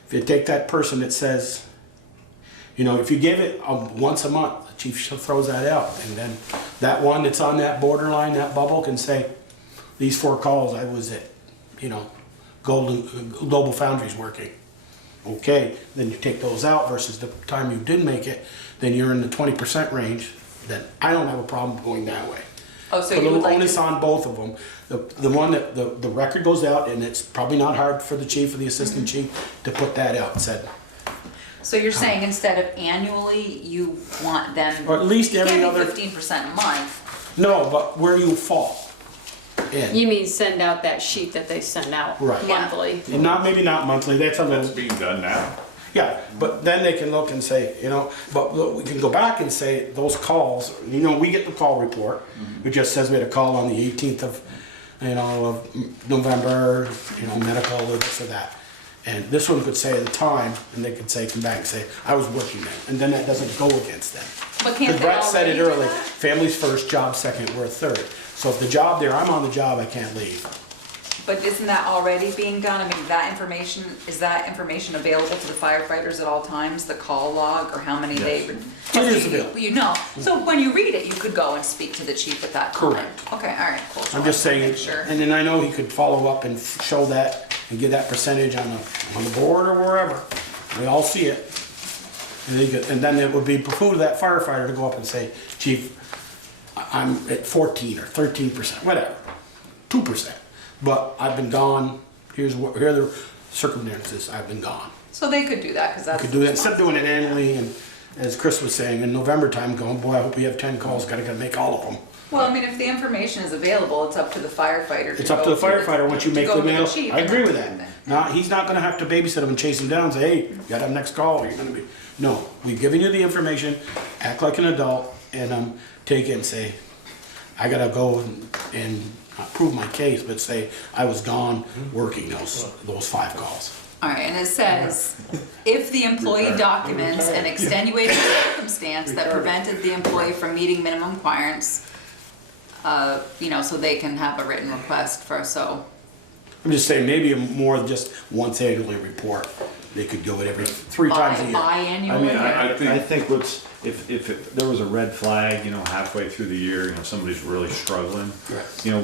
if you take that person that says, you know, if you give it once a month, the chief throws that out. And then that one that's on that borderline, that bubble, can say, these 4 calls, I was at, you know, Global Foundries working. Okay, then you take those out versus the time you did make it, then you're in the 20% range. Then I don't have a problem going that way. Oh, so Put a you would little like onus to, on both of them. The one that the record goes out, and it's probably not hard for the chief or the assistant chief to put that out. Said, so you're saying instead of annually, you want them, or at least you every can't other. be 15% a month. No, but where you fall in. You mean send out that sheet that they send out Right. Yeah. monthly? And maybe not monthly. That's a little. That's being done now. Yeah, but then they can look and say, you know, but look, we can go back and say those calls, you know, we get the call report. It just says we had a call on the 18th of, you know, of November, you know, medical, or this or that. And this one could say at the time, and they could say, come back and say, I was working then. And then that doesn't go against them. But can't Because they Brett said it already do early, that? families first, job second, we're third. So if the job there, I'm on the job, I can't leave. But isn't that already being done? I mean, that information, is that information available to the firefighters at all times? The call log, or how many they? It is available. You know, so when you read it, you could go and speak to the chief at that time. Correct. Okay, all right, cool. So I'm just I wanted to saying, make sure. and then I know he could follow up and show that and give that percentage on the board or wherever. We all see it. And then it would be behoove that firefighter to go up and say, Chief, I'm at 14 or 13%, whatever, 2%. But I've been gone, here are the circumstances, I've been gone. So they could do that, because You that's. could do that, instead of doing it annually, and as Chris was saying, in November time, going, boy, I hope we have 10 calls, gotta make all of them. Well, I mean, if the information is available, it's up to the firefighter. It's up to the firefighter once you to make go the to mail. chief I and agree with then- that. Now, he's not gonna have to babysit him and chase him down and say, hey, you gotta have next call, you're gonna be. No, we've given you the information, act like an adult, and take it and say, I gotta go and not prove my case, but say, I was gone working those 5 calls. All right, and it says, if the employee documents an extenuating circumstance that prevented the employee from meeting minimum requirements, you know, so they can have a written request for, so. I'm just saying, maybe more than just once annually report. They could go it every 3 times a year. Biannually? I mean, I I think what's, if there was a red flag, you know, halfway through the year, you know, somebody's really struggling, Correct. you know,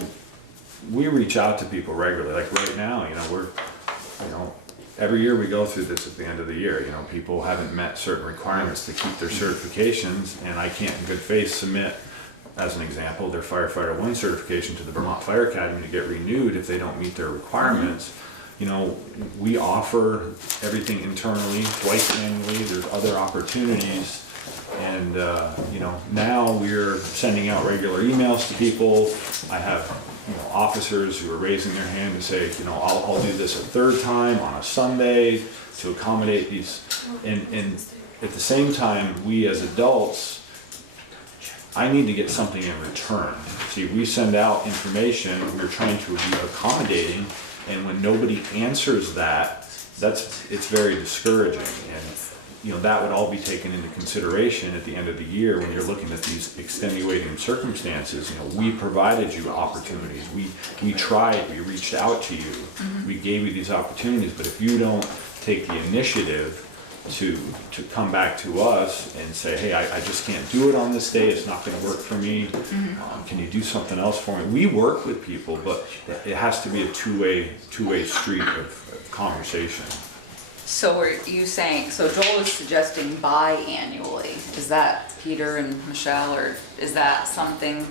we reach out to people regularly, like right now, you know, every year we go through this at the end of the year, you know, people haven't met certain requirements to keep their certifications, and I can't in good faith submit, as an example, their firefighter 1 certification to the Vermont Fire Academy to get renewed if they don't meet their requirements. You know, we offer everything internally, twice annually, there's other opportunities. And, you know, now we're sending out regular emails to people. I have, you know, officers who are raising their hand to say, you know, I'll do this a 3rd time on a Sunday to accommodate these. And at the same time, we as adults, I need to get something in return. See, we send out information, we're trying to be accommodating, and when nobody answers that, it's very discouraging. And that would all be taken into consideration at the end of the year when you're looking at these extenuating circumstances. We provided you opportunities. We tried, we reached out to you. We gave you these opportunities, but if you don't take the initiative to come back to us and say, hey, I just can't do it on this day, it's not gonna work for me, can you do something else for me? We work with people, but it has to be a two-way street of conversation. So are you saying, so Joel is suggesting biannually, is that Peter and Michelle, or is that something?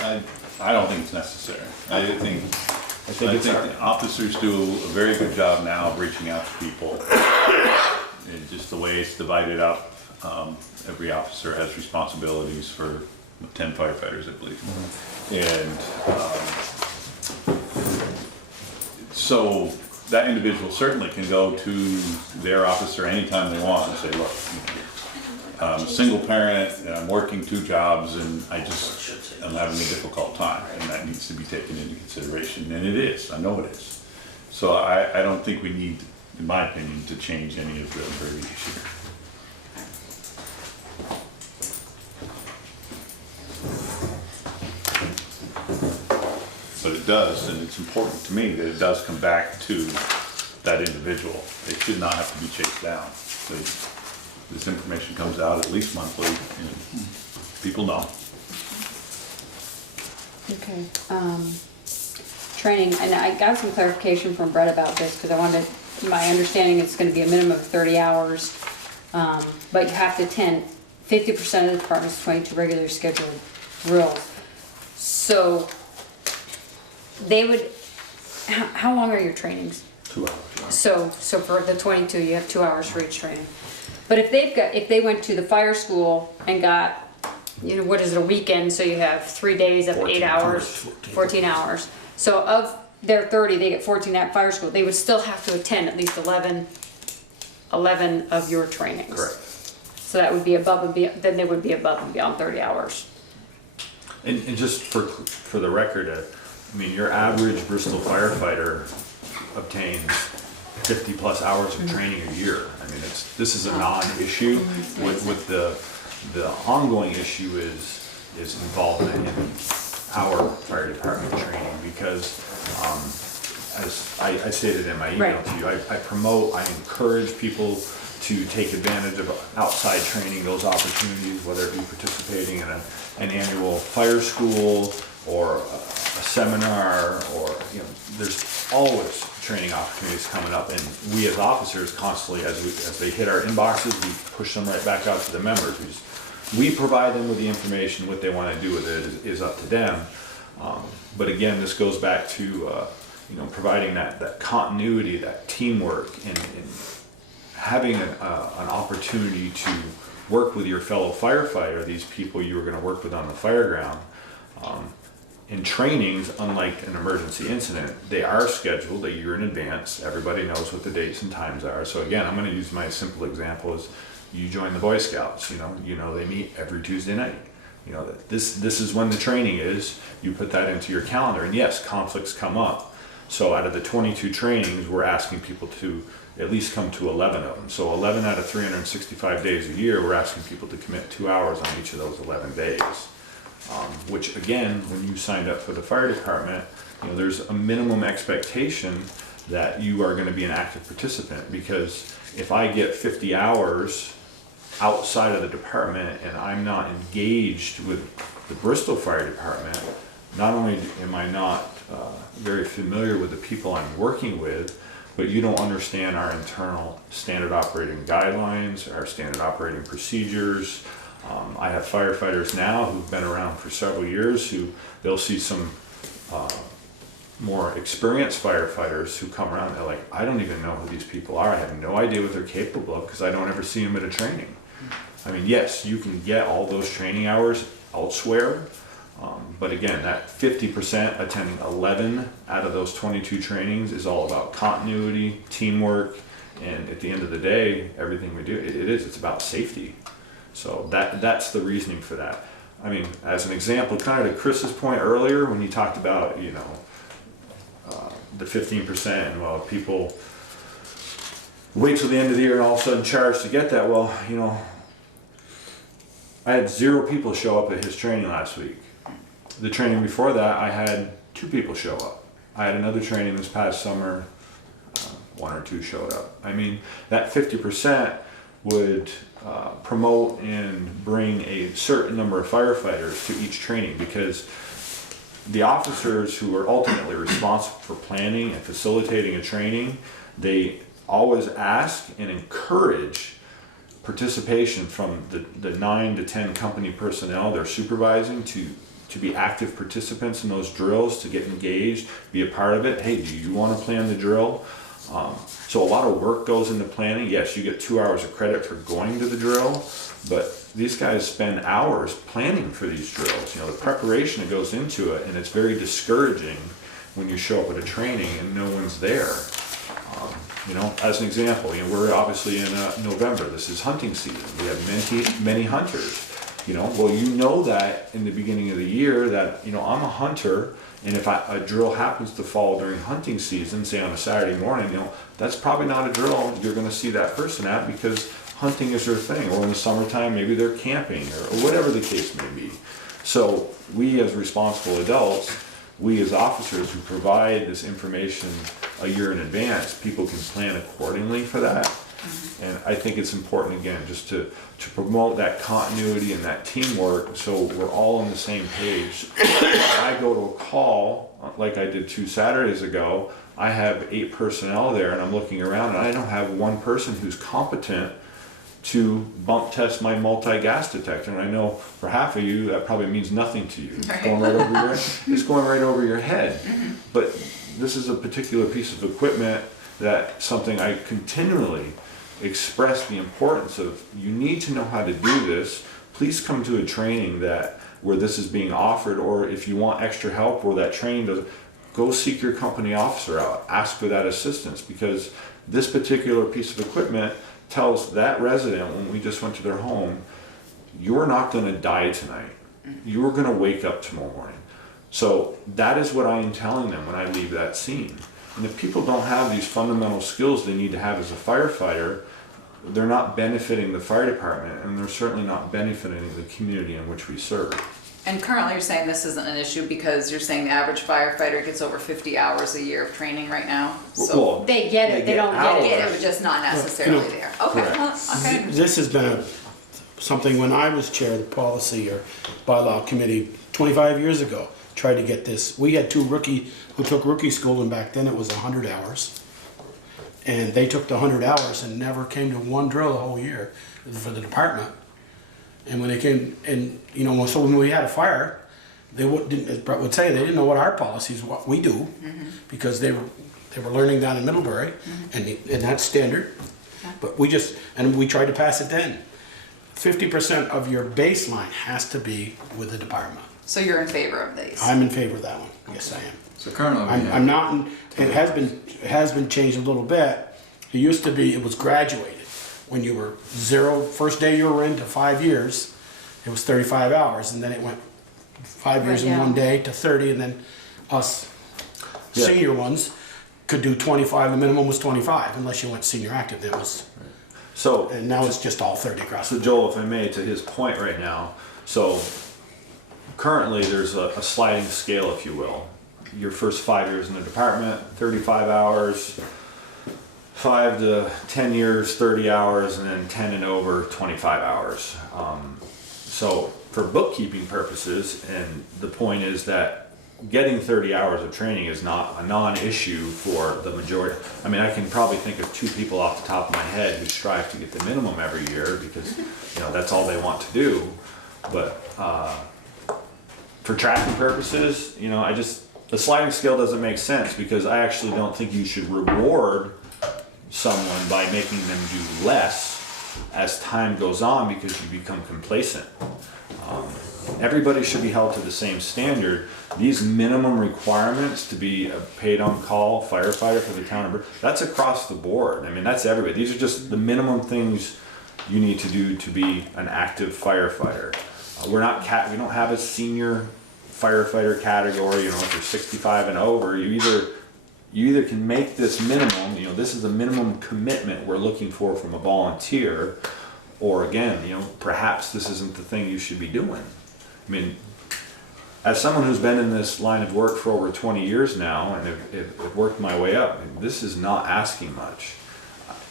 I don't think it's necessary. I think the officers do a very good job now of reaching out to people. And just the way it's divided up, every officer has responsibilities for 10 firefighters, I believe. And so that individual certainly can go to their officer anytime they want and say, look, I'm a single parent and I'm working 2 jobs and I'm having a difficult time, and that needs to be taken into consideration, and it is, I know it is. So I don't think we need, in my opinion, to change any of the verbiage here. But it does, and it's important to me that it does come back to that individual. They should not have to be chased down. This information comes out at least monthly, and people know. Okay, training, and I got some clarification from Brett about this, because my understanding is gonna be a minimum of 30 hours, but you have to attend 50% of the department's 22 regularly scheduled drills. So, they would, how long are your trainings? 2 hours. So for the 22, you have 2 hours for each training. But if they went to the fire school and got, what is it, a weekend, so you have 3 days of 8 hours, 14 hours. So of their 30, they get 14 at fire school, they would still have to attend at least 11 of your trainings. Correct. So that would be above and beyond, then they would be above and beyond 30 hours. And just for the record, your average Bristol firefighter obtains 50 plus hours of training a year. This is a non-issue. With the ongoing issue is involvement in our fire department training, because as I stated in my email to you, I encourage people to take advantage of outside training, those opportunities, whether it be participating in an annual fire school or a seminar, or there's always training opportunities coming up, and we as officers constantly, as they hit our inboxes, we push them right back out to the members. We provide them with the information. What they want to do with it is up to them. But again, this goes back to providing that continuity, that teamwork, and having an opportunity to work with your fellow firefighter, these people you were going to work with on the fire ground. In trainings, unlike an emergency incident, they are scheduled a year in advance. Everybody knows what the dates and times are. So again, I'm going to use my simple example as you join the Boy Scouts. They meet every Tuesday night. This is when the training is. You put that into your calendar, and yes, conflicts come up. So out of the 22 trainings, we're asking people to at least come to 11 of them. So 11 out of 365 days a year, we're asking people to commit 2 hours on each of those 11 days. Which again, when you signed up for the fire department, there's a minimum expectation that you are going to be an active participant, because if I get 50 hours outside of the department and I'm not engaged with the Bristol Fire Department, not only am I not very familiar with the people I'm working with, but you don't understand our internal standard operating guidelines, our standard operating procedures. I have firefighters now who've been around for several years who they'll see some more experienced firefighters who come around, they're like, I don't even know who these people are. I have no idea what they're capable of, because I don't ever see them at a training. Yes, you can get all those training hours elsewhere, but again, that 50% attending 11 out of those 22 trainings is all about continuity, teamwork, and at the end of the day, everything we do, it's about safety. So that's the reasoning for that. As an example, kind of to Chris's point earlier, when he talked about, the 15%, and people wait till the end of the year and all of a sudden charge to get that. Well, you know, I had 0 people show up at his training last week. The training before that, I had 2 people show up. I had another training this past summer, 1 or 2 showed up. I mean, that 50% would promote and bring a certain number of firefighters to each training, because the officers who are ultimately responsible for planning and facilitating a training, they always ask and encourage participation from the 9 to 10 company personnel they're supervising to be active participants in those drills, to get engaged, be a part of it. Hey, do you want to plan the drill? So a lot of work goes into planning. Yes, you get 2 hours of credit for going to the drill, but these guys spend hours planning for these drills. You know, the preparation that goes into it, and it's very discouraging when you show up at a training and no one's there. You know, as an example, you know, we're obviously in November. This is hunting season. We have many hunters. You know, well, you know that in the beginning of the year that, you know, I'm a hunter, and if a drill happens to fall during hunting season, say on a Saturday morning, you know, that's probably not a drill you're going to see that person at, because hunting is their thing. Or in the summertime, maybe they're camping, or whatever the case may be. So we as responsible adults, we as officers who provide this information a year in advance, people can plan accordingly for that. And I think it's important, again, just to promote that continuity and that teamwork, so we're all on the same page. When I go to a call, like I did 2 Saturdays ago, I have 8 personnel there, and I'm looking around, and I don't have one person who's competent to bump test my multi-gas detector. And I know for half of you, that probably means nothing to you. It's going right over your, it's going right over your head. But this is a particular piece of equipment that something I continually express the importance of. You need to know how to do this. Please come to a training where this is being offered, or if you want extra help or that training does, go seek your company officer out, ask for that assistance, because this particular piece of equipment tells that resident, when we just went to their home, you're not going to die tonight. You're going to wake up tomorrow morning. So that is what I am telling them when I leave that scene. And if people don't have these fundamental skills they need to have as a firefighter, they're not benefiting the fire department, and they're certainly not benefiting the community in which we serve. And currently you're saying this isn't an issue because you're saying the average firefighter gets over 50 hours a year of training right now? So Well, They get it, they don't get they it. get it, but just not necessarily there. Okay, okay. This has been something when I was chair of the policy or bylaw committee 25 years ago, tried to get this. We had 2 who took rookie school, and back then it was 100 hours. And they took the 100 hours and never came to one drill the whole year for the department. And when they came, and you know, so when we had a fire, they as Brett would say, they didn't know what our policies, what we do, because they were learning down in Middlebury, and that's standard. But we tried to pass it then. 50% of your baseline has to be with the department. So you're in favor of these? I'm in favor of that one. Yes, I am. So currently, I'm not. It has been changed a little bit. It used to be it was graduated. When you were 0, first day you were in to 5 years, it was 35 hours, and then it went 5 years in one day to 30, and then us senior ones could do 25. The minimum was 25, unless you went senior active. It was. So, and now it's just all 30 across. So Joel, if I may, to his point right now, so currently there's a sliding scale, if you will. Your first 5 years in the department, 35 hours, 5 to 10 years, 30 hours, and then 10 and over, 25 hours. So for bookkeeping purposes, and the point is that getting 30 hours of training is not a non-issue for the majority. I mean, I can probably think of 2 people off the top of my head who strive to get the minimum every year because, you know, that's all they want to do. But for tracking purposes, you know, the sliding scale doesn't make sense, because I actually don't think you should reward someone by making them do less as time goes on because you become complacent. Everybody should be held to the same standard. These minimum requirements to be a paid on call firefighter for the town of Bristol, that's across the board. I mean, that's everybody. These are just the minimum things you need to do to be an active firefighter. We don't have a senior firefighter category. You know, if you're 65 and over, you you either can make this minimum, this is the minimum commitment we're looking for from a volunteer, or again, perhaps this isn't the thing you should be doing. I mean, as someone who's been in this line of work for over 20 years now, and have worked my way up, this is not asking much.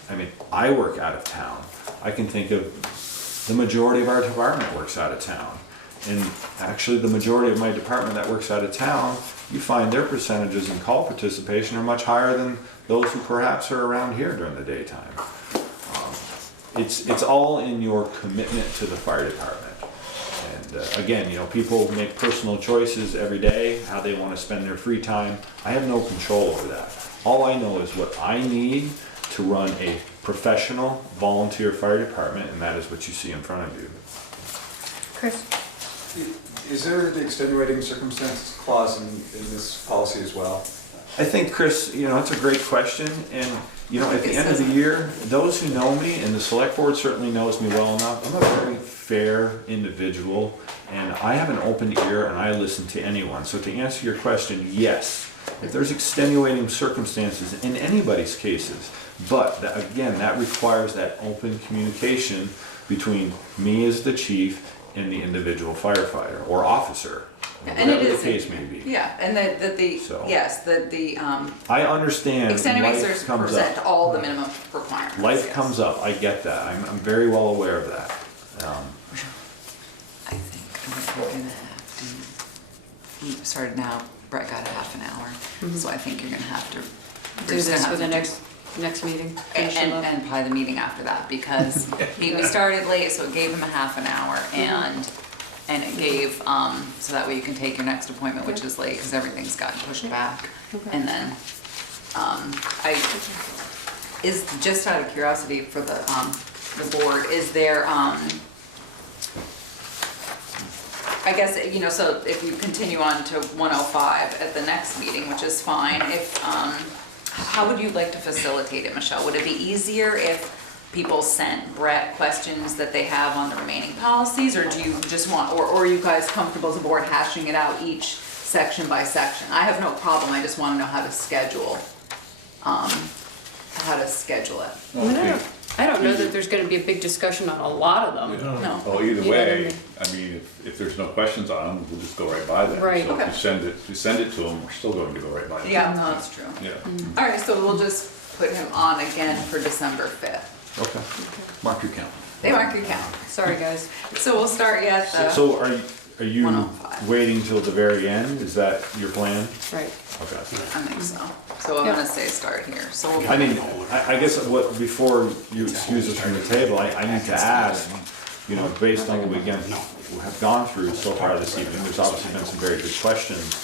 I mean, I work out of town. I can think of the majority of our department works out of town. And actually the majority of my department that works out of town, you find their percentages in call participation are much higher than those who perhaps are around here during the daytime. It's all in your commitment to the fire department. And again, people make personal choices every day, how they want to spend their free time. I have no control over that. All I know is what I need to run a professional volunteer fire department, and that is what you see in front of you. Chris? Is there the extenuating circumstances clause in this policy as well? I think, Chris, it's a great question, and at the end of the year, those who know me, and the select board certainly knows me well enough, I'm a very fair individual, and I have an open ear and I listen to anyone. So to answer your question, yes, if there's extenuating circumstances in anybody's cases, but that requires that open communication between me as the chief and the individual firefighter or officer, And whatever it is, the case may be. yeah, and I understand extenuating life comes circumstances up. all the minimum requirements. Life yes. comes up, I get that, I'm very well aware of that. I think we're gonna have to, we started now, Brett got a half an hour, so I think you're gonna have to. Do this for the next meeting? Finish them up? And probably the meeting after that, because we started late, so it gave him a half an hour, and it gave, so that way you can take your next appointment, which is late, because everything's gotten pushed back. And then, just out of curiosity for the board, is there, I guess, so if you continue on to 105 at the next meeting, which is fine, if, how would you like to facilitate it, Michelle? Would it be easier if people sent Brett questions that they have on the remaining policies, or do you just want, or are you guys comfortable as a board hashing it out each section by section? I have no problem, I just want to know how to schedule, it. I don't know that there's gonna be a big discussion on a lot of them. No. Well, either You know way, what I mean, if there's no questions on them, we'll just go right by them. Right. So Okay. if you send it to them, we're still going to go right by them. Yeah, no, that's true. Yeah. All right, so we'll just put him on again for December 5th. Okay. Mark your calendar. They mark your count. Sorry, guys. So we'll start you at the, So are you 105. waiting till the very end? Is that your plan? Right. Okay. I think so. So I'm Yeah. gonna say start here, so we'll. I mean, I guess before you excuse us from the table, I need to ask, based on what we again have gone through so far this evening, there's obviously been some very good questions,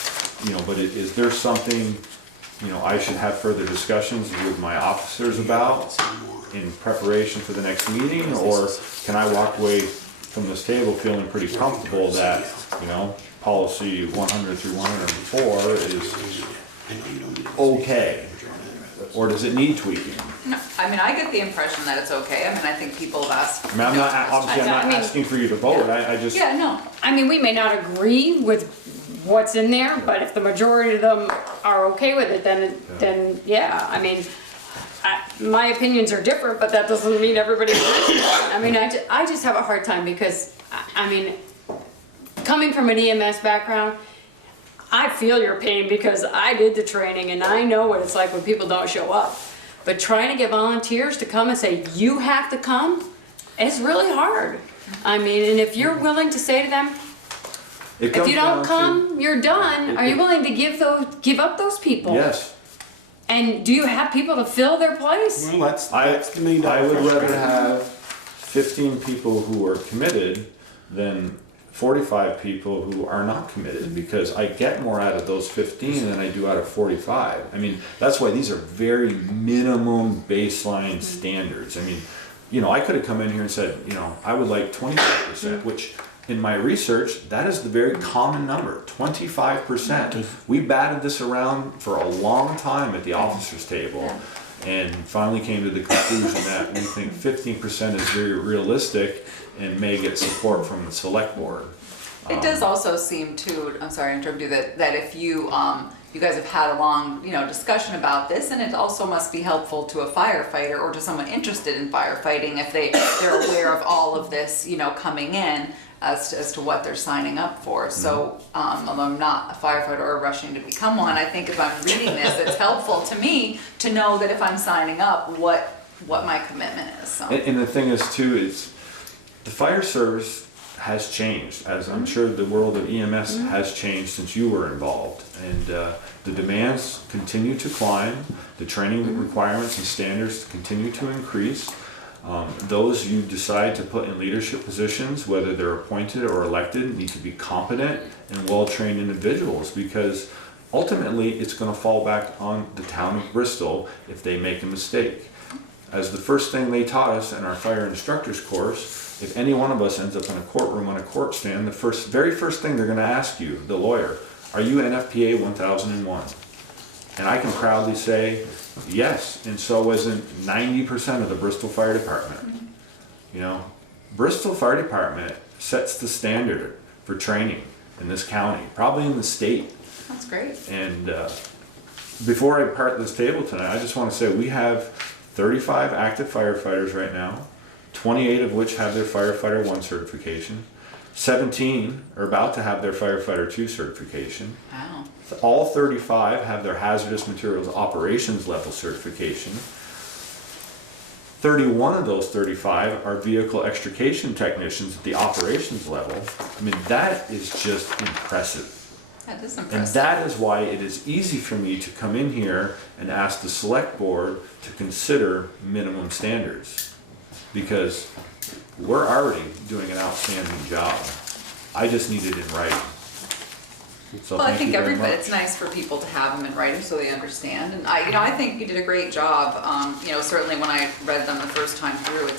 but is there something, I should have further discussions with my officers about in preparation for the next meeting, or can I walk away from this table feeling pretty comfortable that, policy 100 through 104 is okay? Or does it need tweaking? No, I mean, I get the impression that it's okay. I mean, I think people have asked. I mean, I'm not, obviously, I'm not asking for you to vote, I just. Yeah, no, I mean, we may not agree with what's in there, but if the majority of them are okay with it, then yeah, I mean, my opinions are different, but that doesn't mean everybody agrees. I mean, I just have a hard time because, I mean, coming from an EMS background, I feel your pain because I did the training and I know what it's like when people don't show up. But trying to get volunteers to come and say, you have to come, it's really hard. I mean, and if you're willing to say to them, if you don't come, you're done, are you willing to give up those people? Yes. And do you have people to fill their place? Well, that's the $1 million I would question. rather have 15 people who are committed than 45 people who are not committed, because I get more out of those 15 than I do out of 45. I mean, that's why these are very minimum baseline standards. I mean, I could have come in here and said, I would like 25%, which in my research, that is the very common number, 25%. We batted this around for a long time at the officers' table, and finally came to the conclusion that we think 15% is very realistic and may get support from the select board. it does also seem to, I'm sorry to interrupt you, that if you you guys have had a long, discussion about this, and it also must be helpful to a firefighter or to someone interested in firefighting if they're aware of all of this, coming in as to what they're signing up for. So, although I'm not a firefighter or rushing to become one, I think if I'm reading this, it's helpful to me to know that if I'm signing up, what my commitment is, so. And the thing is too, is the fire service has changed, as I'm sure the world of EMS has changed since you were involved. And the demands continue to climb, the training requirements and standards continue to increase. Those you decide to put in leadership positions, whether they're appointed or elected, need to be competent and well-trained individuals, because ultimately it's going to fall back on the town of Bristol if they make a mistake. As the first thing they taught us in our fire instructors course, if any one of us ends up in a courtroom on a court stand, the very first thing they're going to ask you, the lawyer, are you NFPA 1001? And I can proudly say yes, and so isn't 90% of the Bristol Fire Department. Bristol Fire Department sets the standard for training in this county, probably in the state. That's great. And before I part this table tonight, I just want to say we have 35 active firefighters right now, 28 of which have their Firefighter 1 certification. 17 are about to have their Firefighter 2 certification. Wow. All 35 have their hazardous materials operations level certification. 31 of those 35 are vehicle extrication technicians at the operations level. I mean, that is just impressive. That is impressive. And that is why it is easy for me to come in here and ask the select board to consider minimum standards, because we're already doing an outstanding job. I just need it in writing. So Well, I think everybody, it's nice for people to have them in writing so they understand. And I think you did a great job. Certainly when I read them the first time through,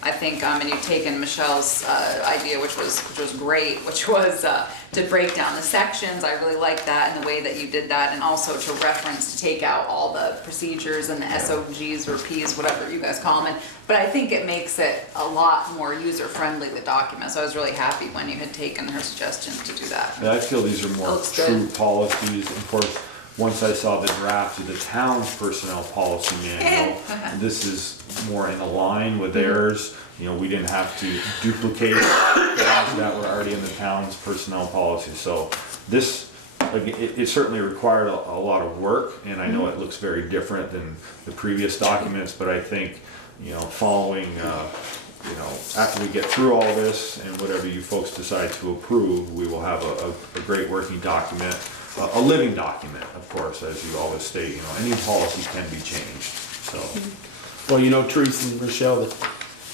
I think, and you've taken Michelle's idea, which was great, which was to break down the sections. I really like that and the way that you did that, and also to reference, to take out all the procedures and the SOGs or Ps, whatever you guys call them. But I think it makes it a lot more user-friendly, the document. So I was really happy when you had taken her suggestions to do that. I feel these are more Looks true good. policies. Of course, once I saw the draft of the town's personnel policy manual, this is more in line with theirs. We didn't have to duplicate things that were already in the town's personnel policy. So this, it certainly required a lot of work, and I know it looks very different than the previous documents, but I think, following, after we get through all this and whatever you folks decide to approve, we will have a great working document, a living document, of course, as you always state. Any policy can be changed. So, Well, Teresa and Rochelle, that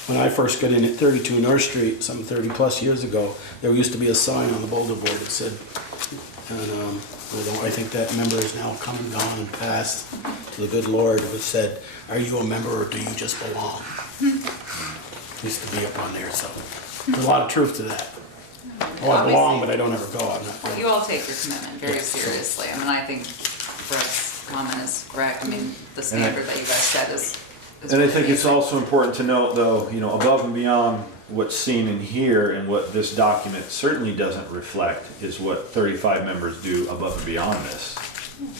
when I first got in at 32 North Street, some 30 plus years ago, there used to be a sign on the boulder board that said, and I think that member is now come and gone and passed to the good Lord, which said, are you a member or do you just belong? Used to be up on there, so there's a lot of truth to that. Oh, I belong, but I don't ever go. I'm not. You all take your commitment very seriously. I think Brett's comment is correct. The standard that you guys set is and I think really it's also important to note, though, above and beyond what's seen in here and what this document certainly doesn't reflect is what 35 members do above and beyond this.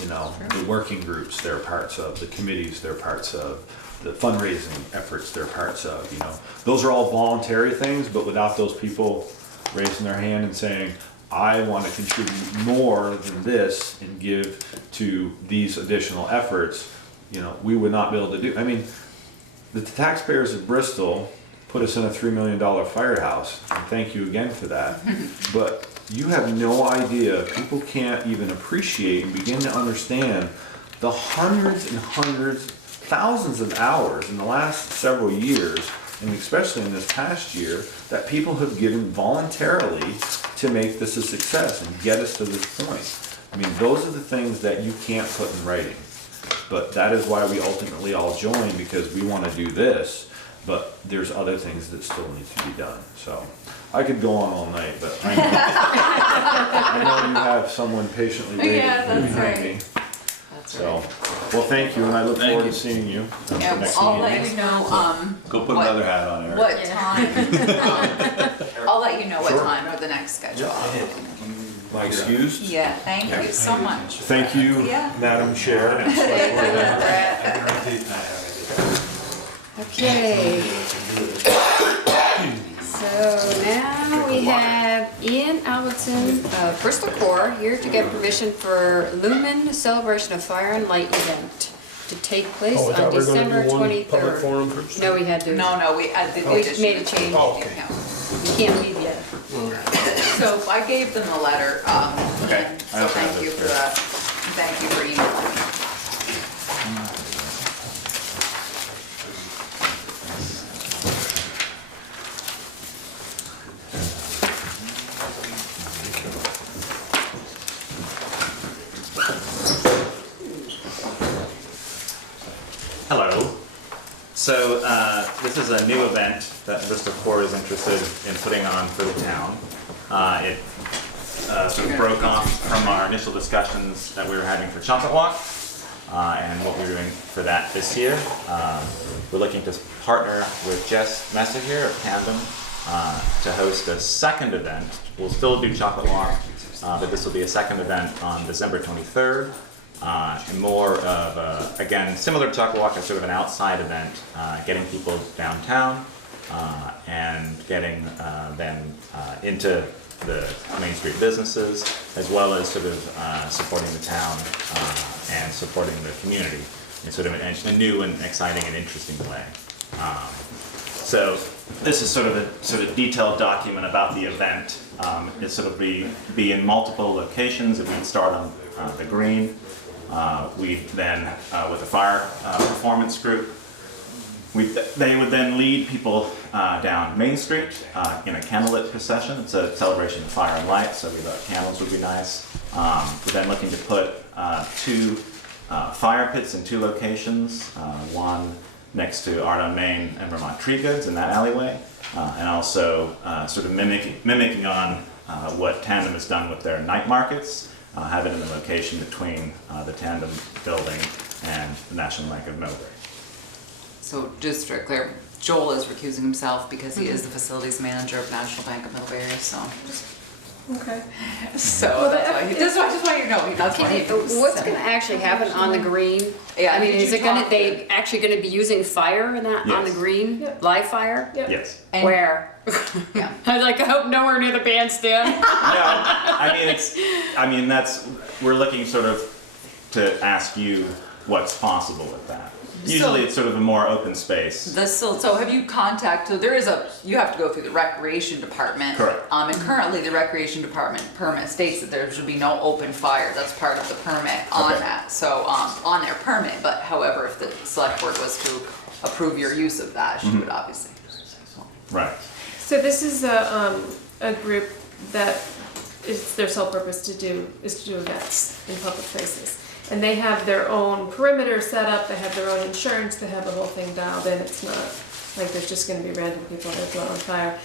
The working groups they're parts of, the committees they're parts of, the fundraising efforts they're parts of. Those are all voluntary things, but without those people raising their hand and saying, I want to contribute more than this and give to these additional efforts, we would not be able to do. The taxpayers of Bristol put us in a $3 million firehouse, and thank you again for that. But you have no idea, people can't even appreciate and begin to understand the hundreds and hundreds, thousands of hours in the last several years, and especially in this past year, that people have given voluntarily to make this a success and get us to this point. Those are the things that you can't put in writing. But that is why we ultimately all join, because we want to do this, but there's other things that still need to be done. So I could go on all night, but I know you have someone patiently waiting behind me. So, well, thank you, and I look forward to seeing you at the next I'll meeting. let you know, Go put another hat on, Eric. what time, I'll let you know what time or the next schedule. my excused. Yeah, thank you so much. Thank you, Yeah. Madam Chair. and Select Board member. Okay. So now we have Ian Albertson of Bristol Core here to get permission for Lumen Celebration of Fire and Light event to take place Oh, I on thought we were gonna December do one public 23rd. forum first. No, we had to, No, we added the we addition. made a change. Oh, okay. Yeah. We can't leave yet. So I gave them the letter, Okay, and I so also have thank you those for here. that. Thank you for emailing me. Hello. So this is a new event that Bristol Core is interested in putting on for the town. It sort of broke off from our initial discussions that we were having for Chocolate Walk and what we were doing for that this year. We're looking to partner with Jess Messer here of Tandem to host a second event. We'll still do Chocolate Walk, but this will be a second event on December 23rd. And more of, again, similar to Chocolate Walk, as sort of an outside event, getting people downtown and getting them into the Main Street businesses, as well as sort of supporting the town and supporting the community in sort of a new and exciting and interesting way. So this is sort of a detailed document about the event. It sort of be in multiple locations. It would start on the green. We then, with a fire performance group, they would then lead people down Main Street in a candlelit procession. It's a celebration of fire and light, so we thought candles would be nice. We're then looking to put two fire pits in two locations, one next to Art on Main and Vermont Tree Goods in that alleyway, and also sort of mimicking on what Tandem has done with their night markets. Have it in the location between the Tandem building and the National Bank of Millbury. So just to be clear, Joel is recusing himself because he is the facilities manager of National Bank of Middlebury, so. Okay. So that's why, just want you to know, that's why he. What's gonna actually happen on the green? Yeah, I mean, did is you it gonna, talk they actually gonna be using fire in that, on the Yes. green? Yep. Live fire? Yep. Yes. And- Where? Yeah. I was like, I hope nowhere near the bandstand. No, we're looking sort of to ask you what's possible with that. Usually it's sort of a more open space. So have you contacted, so you have to go through the recreation department. Correct. And currently the recreation department permit states that there should be no open fire, that's part of the permit on Okay. that, so, on their permit, but however, if the select board was to approve your use of that, she would obviously. Right. So this is a group that is their sole purpose is to do events in public places. And they have their own perimeter set up, they have their own insurance, they have the whole thing dialed in. It's not like there's just gonna be random people that blow on fire.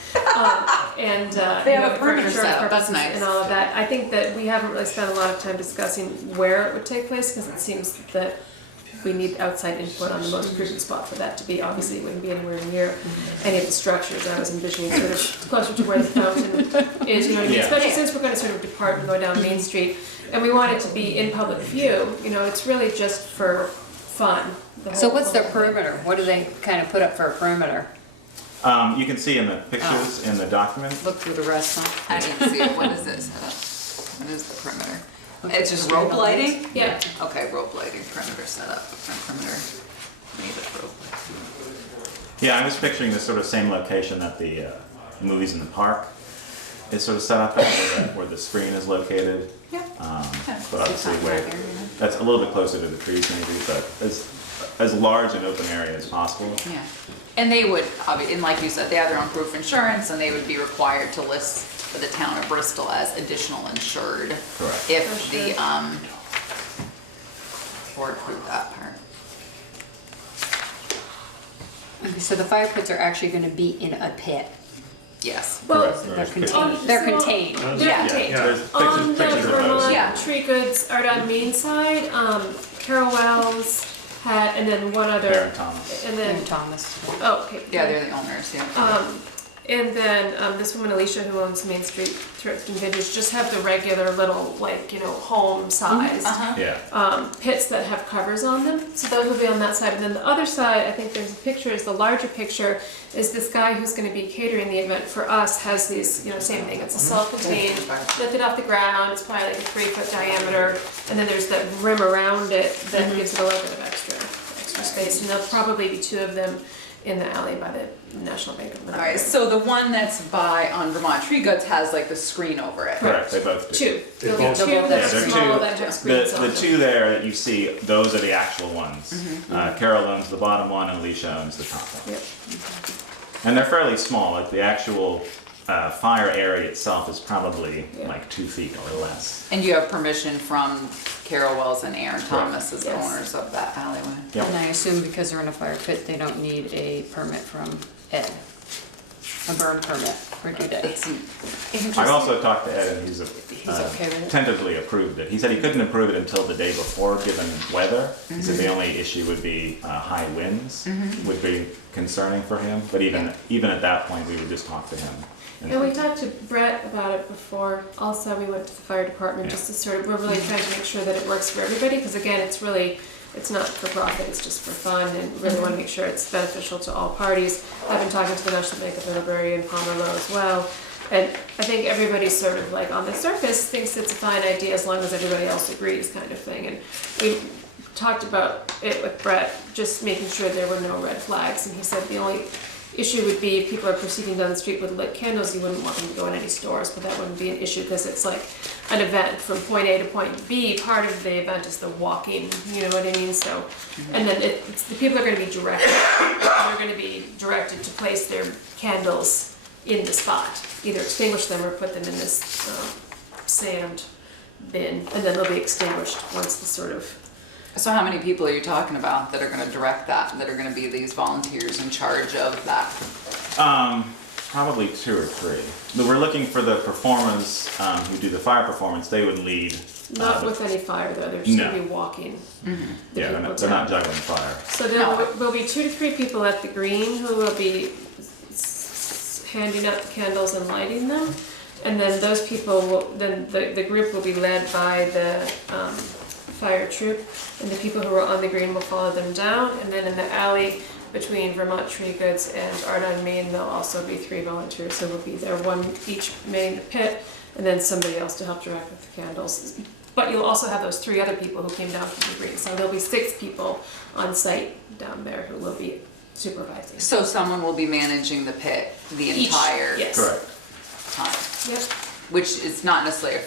They have a for perimeter insurance set up, that's purposes nice. and all of that. I think that we haven't really spent a lot of time discussing where it would take place, because it seems that we need outside input on the most prudent spot for that to be. Obviously, it wouldn't be anywhere near any of the structures. I was envisioning sort of closer to where the fountain is, you know what I mean? Yeah. Especially since we're gonna sort of depart and go down Main Street, and we want it to be in public view, you know, it's really just for fun. So what's their thing. perimeter? What do they kind of put up for a perimeter? You can see in the pictures in the document. Look through the rest, huh? I didn't see it, what is this? What is the perimeter? It's just rope lighting? Yeah. Okay, rope lighting, perimeter setup, perimeter, made it rope lighting. Yeah, I was picturing this sort of same location that the movies in the park is sort of set up at, where the screen is located. Yeah. But obviously that's a little bit closer to the trees maybe, but as large an open area as possible. Yeah, and they would, and like you said, they have their own proof insurance, and they would be required to list for the town of Bristol as additional insured. Correct. If the, board approved that part. Okay, so the fire pits are actually gonna be in a pit. Yes. Well, They're contained. They're contained. they're contained. There's On the pictures of those. Vermont Yeah. Tree Goods Art on Main side, Carol Wells had, and then one other. Baron Thomas. And then, And Thomas. oh, okay. Yeah, they're the owners, yeah. And then this woman Alicia, who owns Main Street Thrift and Vintage, just have the regular little, like, you know, home size Yeah. pits that have covers on them. So those will be on that side. And then the other side, I think there's a picture, is the larger picture, is this guy who's going to be catering the event for us has these, you know, same thing. It's a self-contained, lifted off the ground. It's probably like a 3-foot diameter. And then there's that rim around it that gives it a little bit of extra space. And there'll probably be 2 of them in the alley by the National Bank of America. Alright, so the one that's on Vermont Tree Goods has like the screen over it. Correct, they both do. 2. There'll be 2 that Yeah, are they're small two- that have screens on The them. 2 there that you see, those are the actual ones. Carol owns the bottom one and Alicia owns the top one. Yep. And they're fairly small, like the actual fire area itself is probably like 2 feet or less. And you have permission from Carol Wells and Aaron Thomas as the Yes. owners of that alleyway. Yep. And I assume because they're in a fire pit, they don't need a permit from Ed, a burn permit, or do they? It's interesting. I've also talked to Ed and he's okay with it? tentatively approved it. He said he couldn't approve it until the day before, given weather. He said the only issue would be high winds would be concerning for him. But even at that point, we would just talk to him. And we talked to Brett about it before. Also, we went to the fire department just to sort of, we're really trying to make sure that it works for everybody, because again, it's not for profit, it's just for fun, and really want to make sure it's beneficial to all parties. I've been talking to the National Bank of Middlebury and Palmer Lowe as well. And I think everybody sort of like on the surface thinks it's a fine idea as long as everybody else agrees, kind of thing. And we talked about it with Brett, just making sure there were no red flags, and he said the only issue would be if people are proceeding down the street with lit candles, you wouldn't want them to go in any stores, but that wouldn't be an issue because it's like an event from point A to point B. Part of the event is the walking, you know what I mean? So, and then it's the people are going to be directed. They're going to be directed to place their candles in the spot, either extinguish them or put them in this sand bin, and then they'll be extinguished once the sort of. So how many people are you talking about that are gonna direct that, that are gonna be these volunteers in charge of that? Probably 2 or 3. But we're looking for the performers who do the fire performance. They would lead. Not with any fire though, they're just No. gonna be walking. Yeah, they're not juggling fire. So there will be 2 to 3 people at the green who will be handing out the candles and lighting them. And then those people will, then the group will be led by the fire troop, and the people who are on the green will follow them down. And then in the alley between Vermont Tree Goods and Art on Main, there'll also be 3 volunteers who will be there, 1 each manning the pit, and then somebody else to help direct with the candles. But you'll also have those 3 other people who came down from the green, so there'll be 6 people on site down there who will be supervising. So someone will be managing the pit the entire Yes. Correct. time, Yep. which is not necessarily a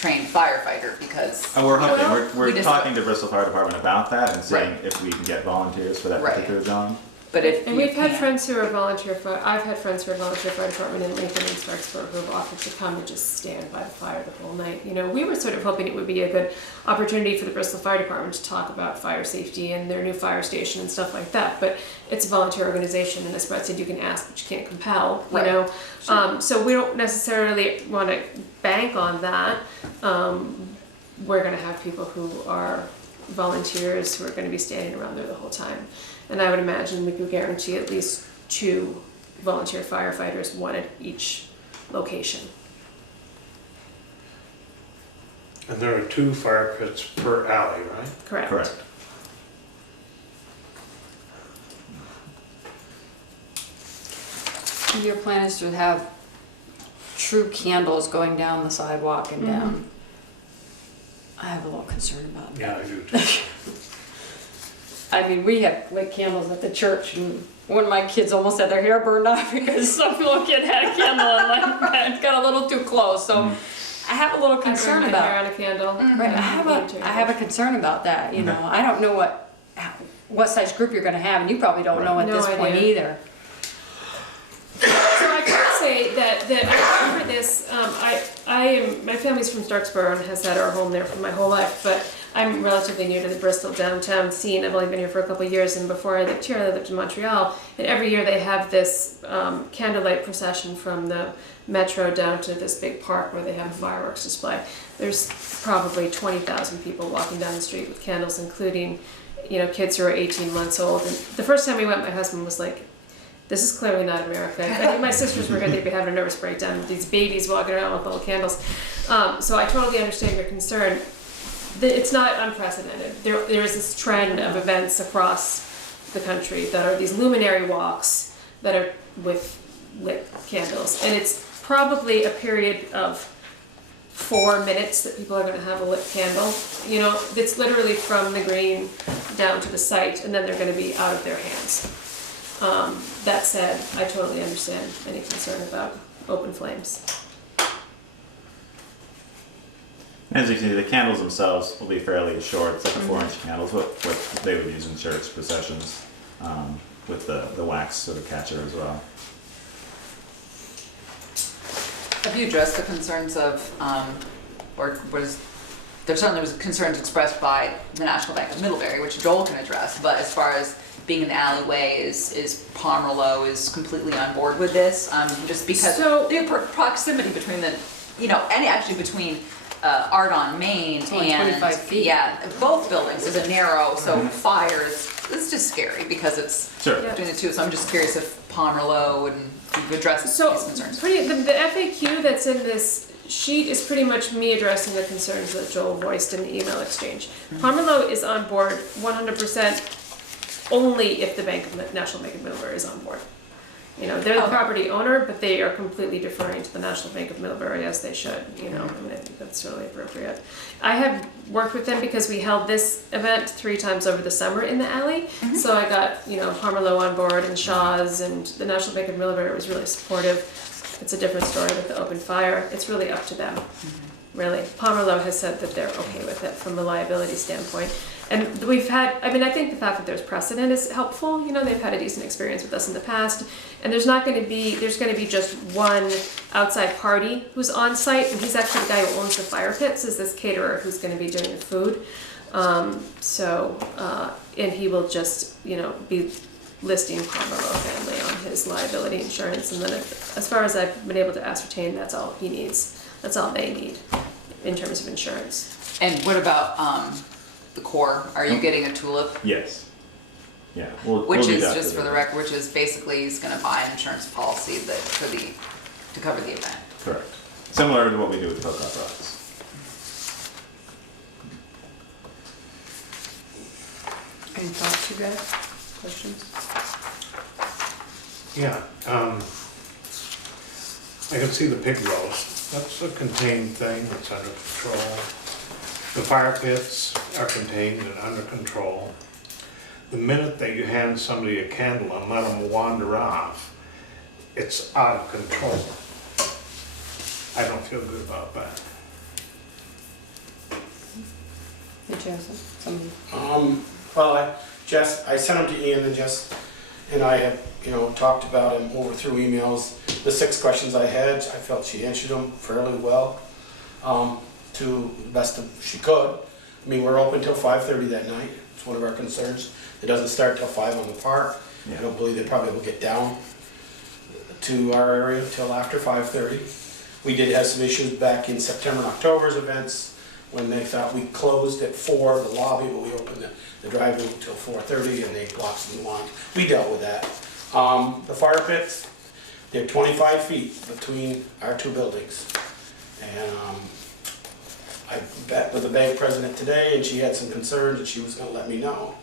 trained firefighter because. And we're hoping, Well, we're we just- talking to Bristol Fire Department about that and seeing Right. if we can get volunteers for that Right. particular zone. But if And you we've had can't- friends who are volunteer fire, I've had friends who are volunteer fire department in Lincoln and Starksburg who have offered to come and just stand by the fire the whole night. You know, we were sort of hoping it would be a good opportunity for the Bristol Fire Department to talk about fire safety and their new fire station and stuff like that, but it's a volunteer organization, and as Brett said, you can ask, but you can't compel, you Right. know? So we don't necessarily want to bank on that. We're gonna have people who are volunteers who are gonna be standing around there the whole time. And I would imagine we could guarantee at least 2 volunteer firefighters, 1 at each location. And there are 2 fire pits per alley, right? Correct. Correct. Your plan is to have true candles going down the sidewalk and down. I have a little concern about that. Yeah, I do too. I mean, we have lit candles at the church, and one of my kids almost had their hair burned off because some little kid had a candle and it got a little too close. So I have a little concern I burned my hair about. on a candle. Right, I have a concern about that. You know, I don't know what size group you're going to have, and you probably don't know at No this point idea. either. So I can say that I remember this. My family's from Starksboro and has had our home there for my whole life, but I'm relatively new to the Bristol downtown scene. I've only been here for a couple of years, and before I lived here, I lived in Montreal. And every year they have this candlelight procession from the metro down to this big park where they have a fireworks display. There's probably 20,000 people walking down the street with candles, including, you know, kids who are 18 months old. And the first time we went, my husband was like, This is clearly not America. If any of my sisters were here, they'd be having a nervous breakdown with these babies walking around with little candles. So I totally understand your concern. It's not unprecedented. There is this trend of events across the country that are these luminary walks that are with lit candles. And it's probably a period of 4 minutes that people are going to have a lit candle. You know, it's literally from the green down to the site, and then they're going to be out of their hands. That said, I totally understand any concern about open flames. As you can see, the candles themselves will be fairly short. It's like a 4-inch candles, what they would use in church processions, with the wax sort of catcher as well. Have you addressed the concerns of, or there certainly was concerns expressed by the National Bank of Middlebury, which Joel can address, but as far as being in the alleyway, is Pomerleau is completely on board with this? Just because the proximity between the, you know, and actually between Art on Main only and 25 feet. Yeah, both buildings is a narrow, so fires, it's just scary because it's between the two. So I'm just curious if Pomerleau would address these concerns. The FAQ that's in this sheet is pretty much me addressing the concerns that Joel voiced in the email exchange. Pomerleau is on board 100% only if the National Bank of Middlebury is on board. You know, they're the property owner, but they are completely deferring to the National Bank of Middlebury, as they should, you know, and I think that's really appropriate. I have worked with them because we held this event 3 times over the summer in the alley, so I got, you know, Pomerleau on board and Shaw's, and the National Bank of Middlebury was really supportive. It's a different story with the open fire. It's really up to them, really. Pomerleau has said that they're okay with it from a liability standpoint. And we've had, I mean, I think the fact that there's precedent is helpful. You know, they've had a decent experience with us in the past. And there's going to be just one outside party who's on site. And he's actually the guy who owns the fire pits, is this caterer who's going to be doing the food. And he will just, you know, be listing Pomerleau family on his liability insurance. And then as far as I've been able to ascertain, that's all he needs. That's all they need in terms of insurance. And what about the core? Are you getting a tulip? Yes. Yeah. Which is, just for the record, which is basically he's going to buy an insurance policy to cover the event. Correct. Similar to what we do with Cocoa Rocks. Any thoughts, you guys? Questions? Yeah, I can see the pig roast. That's a contained thing, it's under control. The fire pits are contained and under control. The minute that you hand somebody a candle and let them wander off, it's out of control. I don't feel good about that. Hey, Joseph, somebody? Well, I sent them to Ian, and Jess and I have, you know, talked about him over through emails. The 6 questions I had, I felt she answered them fairly well, to the best of she could. I mean, we're open till 5:30 that night. It's one of our concerns. It doesn't start till 5 on the park. I don't believe they probably will get down to our area till after 5:30. We did have some issues back in September and October's events when they thought we closed at 4, the lobby, but we opened the drive-in until 4:30 and they blocked some lines. We dealt with that. The fire pits, they're 25 feet between our 2 buildings. And I met with the bank president today and she had some concerns and she was gonna let me know.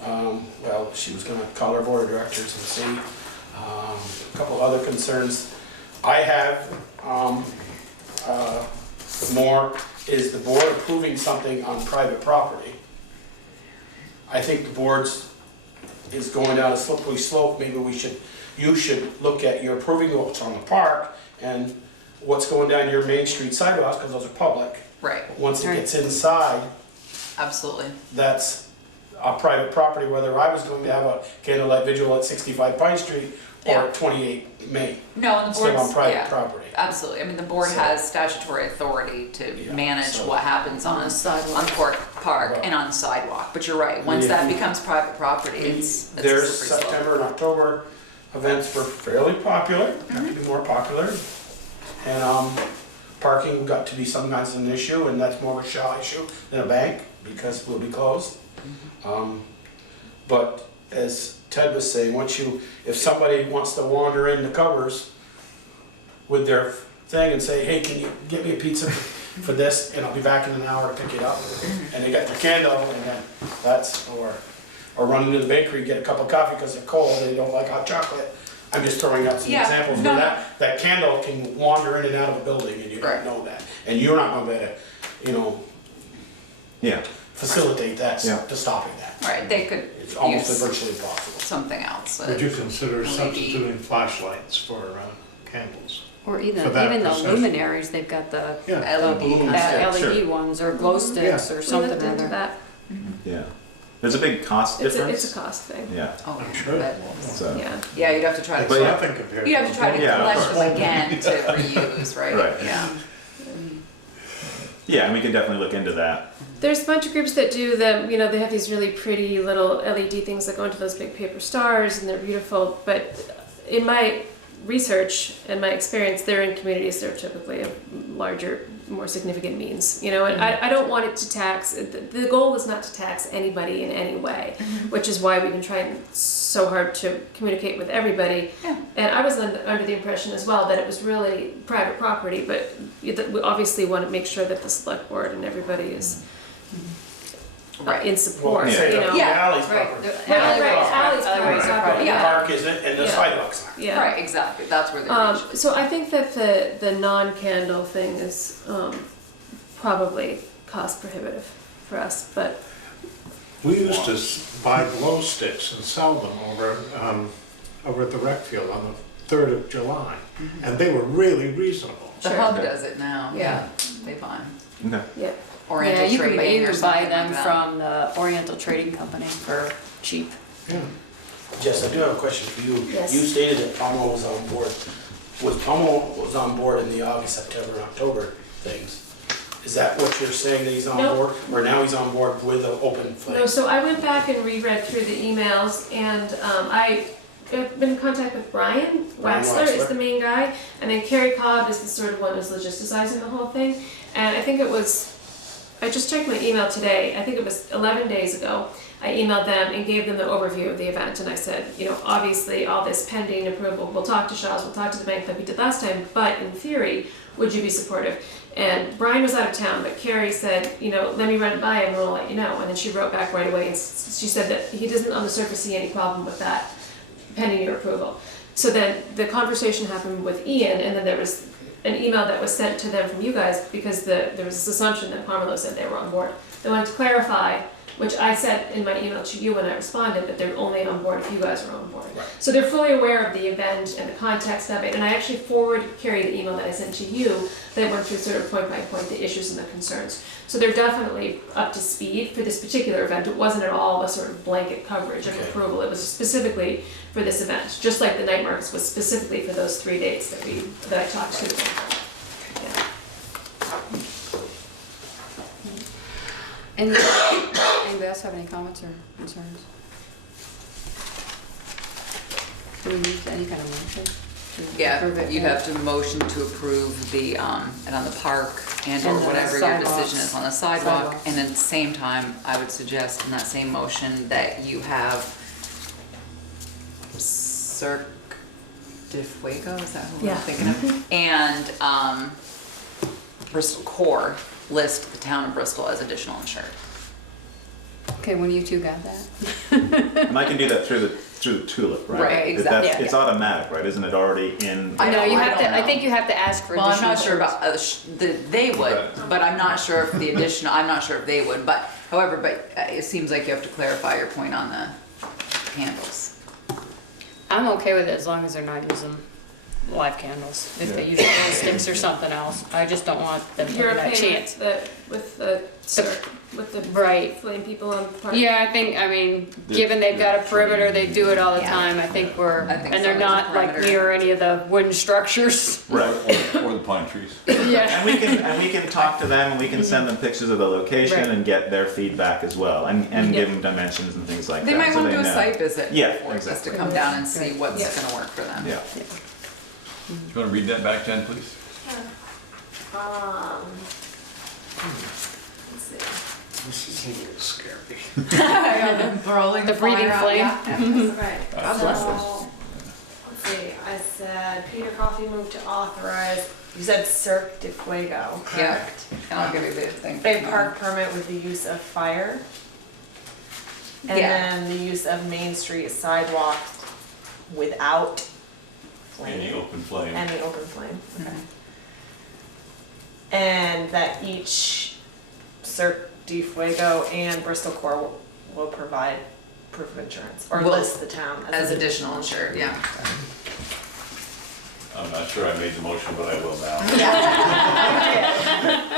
Well, she was gonna call our board of directors and see. A couple other concerns I have, more is the board approving something on private property. I think the board's is going down a slippery slope. Maybe you should look at your approving what's on the park and what's going down your Main Street sidewalks, because those are public. Right. Once it gets inside, Absolutely. that's a private property, whether I was going to have a candlelight vigil at 65 Pine Street or 28 Main. No, and the Still board's, on private property. Absolutely. I mean, the board has statutory authority to manage what happens on park and on the sidewalk. But you're right, once that becomes private property, it's a Their slippery slope. September and October events were fairly popular, have to be more popular. And parking got to be sometimes an issue, and that's more of a Shaw issue than a bank, because we'll be closed. But as Ted was saying, if somebody wants to wander in the covers with their thing and say, hey, can you get me a pizza for this, and I'll be back in an hour to pick it up, and they got their candle, and then that's, or run into the bakery, get a cup of coffee because they're cold, they don't like hot chocolate. I'm just throwing out some Yeah, examples no. where that candle can wander in and out of a building, and you don't Right. know that. And you're not gonna be able to, Yeah. facilitate that, Yeah. to stopping that. Right, they could It's almost use virtually impossible. something else. Would you consider LED. substituting flashlights for candles? Or even For that the procession. luminaries, they've got the Yeah. LED Sure. ones or glow sticks or We something looked or into other. that. Yeah. There's a big cost difference. It's a cost thing. Yeah. Oh, I'm sure. but- So. Yeah. Yeah, you'd have to try to. But yeah. Nothing compared You'd have to try to Yeah, of collect course. them again to reuse, right? Right. Yeah. Yeah, and we can definitely look into that. There's a bunch of groups that do them, you know, they have these really pretty little LED things that go into those big paper stars and they're beautiful, but in my research and my experience, they're in communities that are typically of larger, more significant means, you know, and I don't want it to tax, the goal is not to tax anybody in any way, which is why we've been trying so hard to communicate with everybody. Yeah. And I was under the impression as well that it was really private property, but we obviously want to make sure that the select board and everybody is Right. in support, Well, you say know. the Yeah, alley's Right, property. the alley Right, property. alley's Alley private property, The yeah. park isn't, and the Yeah. sidewalks aren't. Yeah. Right, exactly, that's where they're reaching. So I think that the non-candle thing is probably cost prohibitive for us, but We used to buy glow sticks and sell them over at the rec field on the 3rd of July, and they were really reasonable. The Sure. hub does it now, Yeah. yeah, they buy 'em. Okay. yeah. Oriental Yeah, you can Trading or buy something them like that. from the Oriental Trading Company for cheap. Yeah. Jess, I do have a question for you. Yes. You stated that Pommel was on board. Pommel was on board in the August, September, October things. Is that what you're saying, that he's on Nope. board? Or now he's on board with the open flame? No, so I went back and reread through the emails and I've been in contact with Brian Brian Waxler is Waxler. the main guy, and then Carrie Cobb is the sort of one who's logisticizing the whole thing. And I think it was, I just checked my email today, I think it was 11 days ago. I emailed them and gave them the overview of the event, and I said, you know, obviously all this pending approval, we'll talk to Shaw's, we'll talk to the bank like we did last time, but in theory, would you be supportive? And Brian was out of town, but Carrie said, you know, let me run it by him and we'll let you know. And then she wrote back right away and she said that he doesn't on the surface see any problem with that, pending your approval. So then the conversation happened with Ian, and then there was an email that was sent to them from you guys because there was this assumption that Pomerleau said they were on board. They wanted to clarify, which I said in my email to you when I responded, that they're only on board if you guys are on board. Right. So they're fully aware of the event and the context of it, and I actually forwarded Carrie the email that I sent to you that went through sort of point by point the issues and the concerns. So they're definitely up to speed for this particular event. It wasn't at all a sort of blanket coverage of Okay. approval. It was specifically for this event, just like the night markets was specifically for those 3 dates that I talked to them about. Yeah. Anybody else have any comments or concerns? Do we need any kind of motion? to Yeah, approve it? you'd have to motion to approve the, and on the park and or And the whatever your sidewalks. decision is on the sidewalk. Sidewalks. And at the same time, I would suggest in that same motion that you have Cirque de Fuego, is that who we're Yeah. thinking of? And, Bristol Core list the town of Bristol as additional insured. Okay, when you two got that? And I can do that through the tulip, right? Right, If exactly. that's- It's automatic, right? Isn't it already in? I No, don't- you I have don't to, I know. think you have to ask for Well, I'm additional. not sure quotes. about, they would, but I'm not sure if the additional, I'm not sure if they would, but however, but it seems like you have to clarify your point on the candles. I'm okay with it as long as they're not using live candles. If they use glow sticks or something else, I just don't want them taking You're that okay chance. with the Cirque, with the Right. flame people on the park? Yeah, I mean, given they've got a perimeter, they do it all the time, I think I think and so, they're there's a not like perimeter. near any of the wooden structures. Right. Or the pine trees. Yeah. And we can talk to them and we can send them pictures of the location Right. and get their feedback as well and give them dimensions and things like They that. might so want to do a know. site visit. Yeah, before, just to exactly. come down and see what's Yeah. gonna work for them. Yeah. Do you want to read that back, Jen, please? Let's see. This is a little scary. Rolling The breathing fire out, flame. yeah. Right. God bless them. So, let's see, I said Peter Coffey moved to authorize, you said Cirque de Fuego, Yeah, correct? and I'll give you the thing. A park permit with the use of fire. And Yeah. then the use of Main Street sidewalks without Any flame. open flame. Any open flame, okay. Mhm. And that each Cirque de Fuego and Bristol Core will provide proof of insurance, or Will- list the town As additional insured, yeah. I'm not sure I made the motion, but I will now.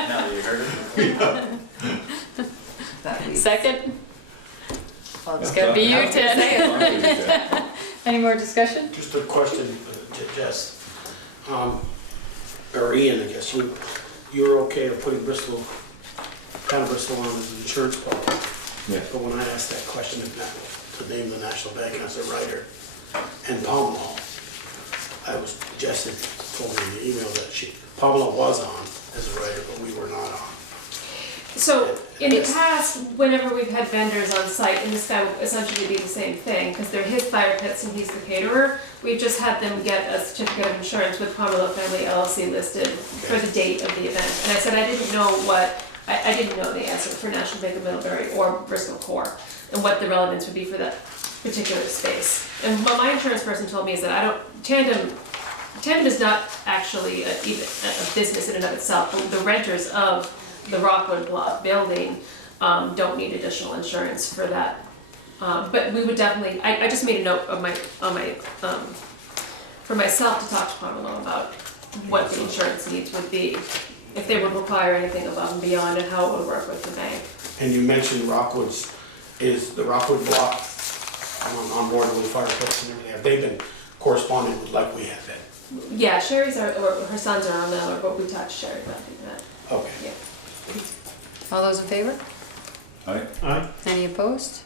Now that you heard it. That we- Second? Well, It's gotta be you, Ted. Any more discussion? Just a question to Jess. Or Ian, I guess, you're okay with putting Bristol, town of Bristol on as an insurance policy? Yeah. But when I asked that question to name the National Bank as a writer and Pomeroy, Jess had told me in the email that Pomeroy was on as a writer, but we were not on. So, in the past, whenever we've had vendors on site, and this guy will essentially be the same thing, because they're his fire pits and he's the caterer, we've just had them get a certificate of insurance with Pomelo Family LLC listed for the date of the event. And I said I didn't know I didn't know the answer for National Bank of Middlebury or Bristol Core, and what the relevance would be for that particular space. And what my insurance person told me is that Tandem is not actually even a business in and of itself. The renters of the Rockwood Bluff building don't need additional insurance for that. But we would definitely, I just made a note of for myself to talk to Pomelo about what the insurance needs would be, if they would require anything above and beyond, and how it would work with the bank. And you mentioned is the Rockwood block on board with fire pits and everything? Have they been corresponding with like we have been? Yeah, Sherry's or her sons are on that, but we talked to Sherry about that. Okay. Yeah. All those in favor? Aye. Any opposed?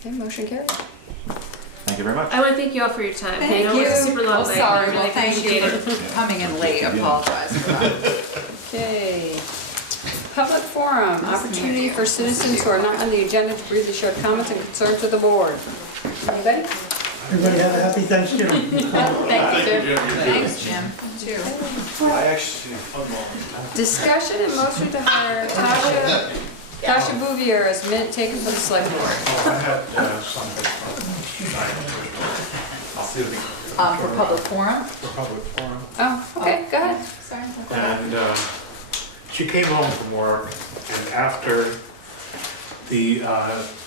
Okay, motion carried. Thank you very much. I want to thank you all for your time. Thank I know it was a super long Oh, night. sorry, I really well, thank appreciate you it. for coming in late, I apologize for that. Okay. Public forum, opportunity for citizens who are not on the agenda to briefly share comments and concerns with the board. Anybody? Everybody have a happy Thanksgiving. Thank you, sir. Thanks, Jim, too. I actually, Discussion and motion to hire Tasha Bouvier as minute taker for the select board. I had something For public forum? for public forum. Oh, okay, go ahead. Sorry. And she came home from work, and after the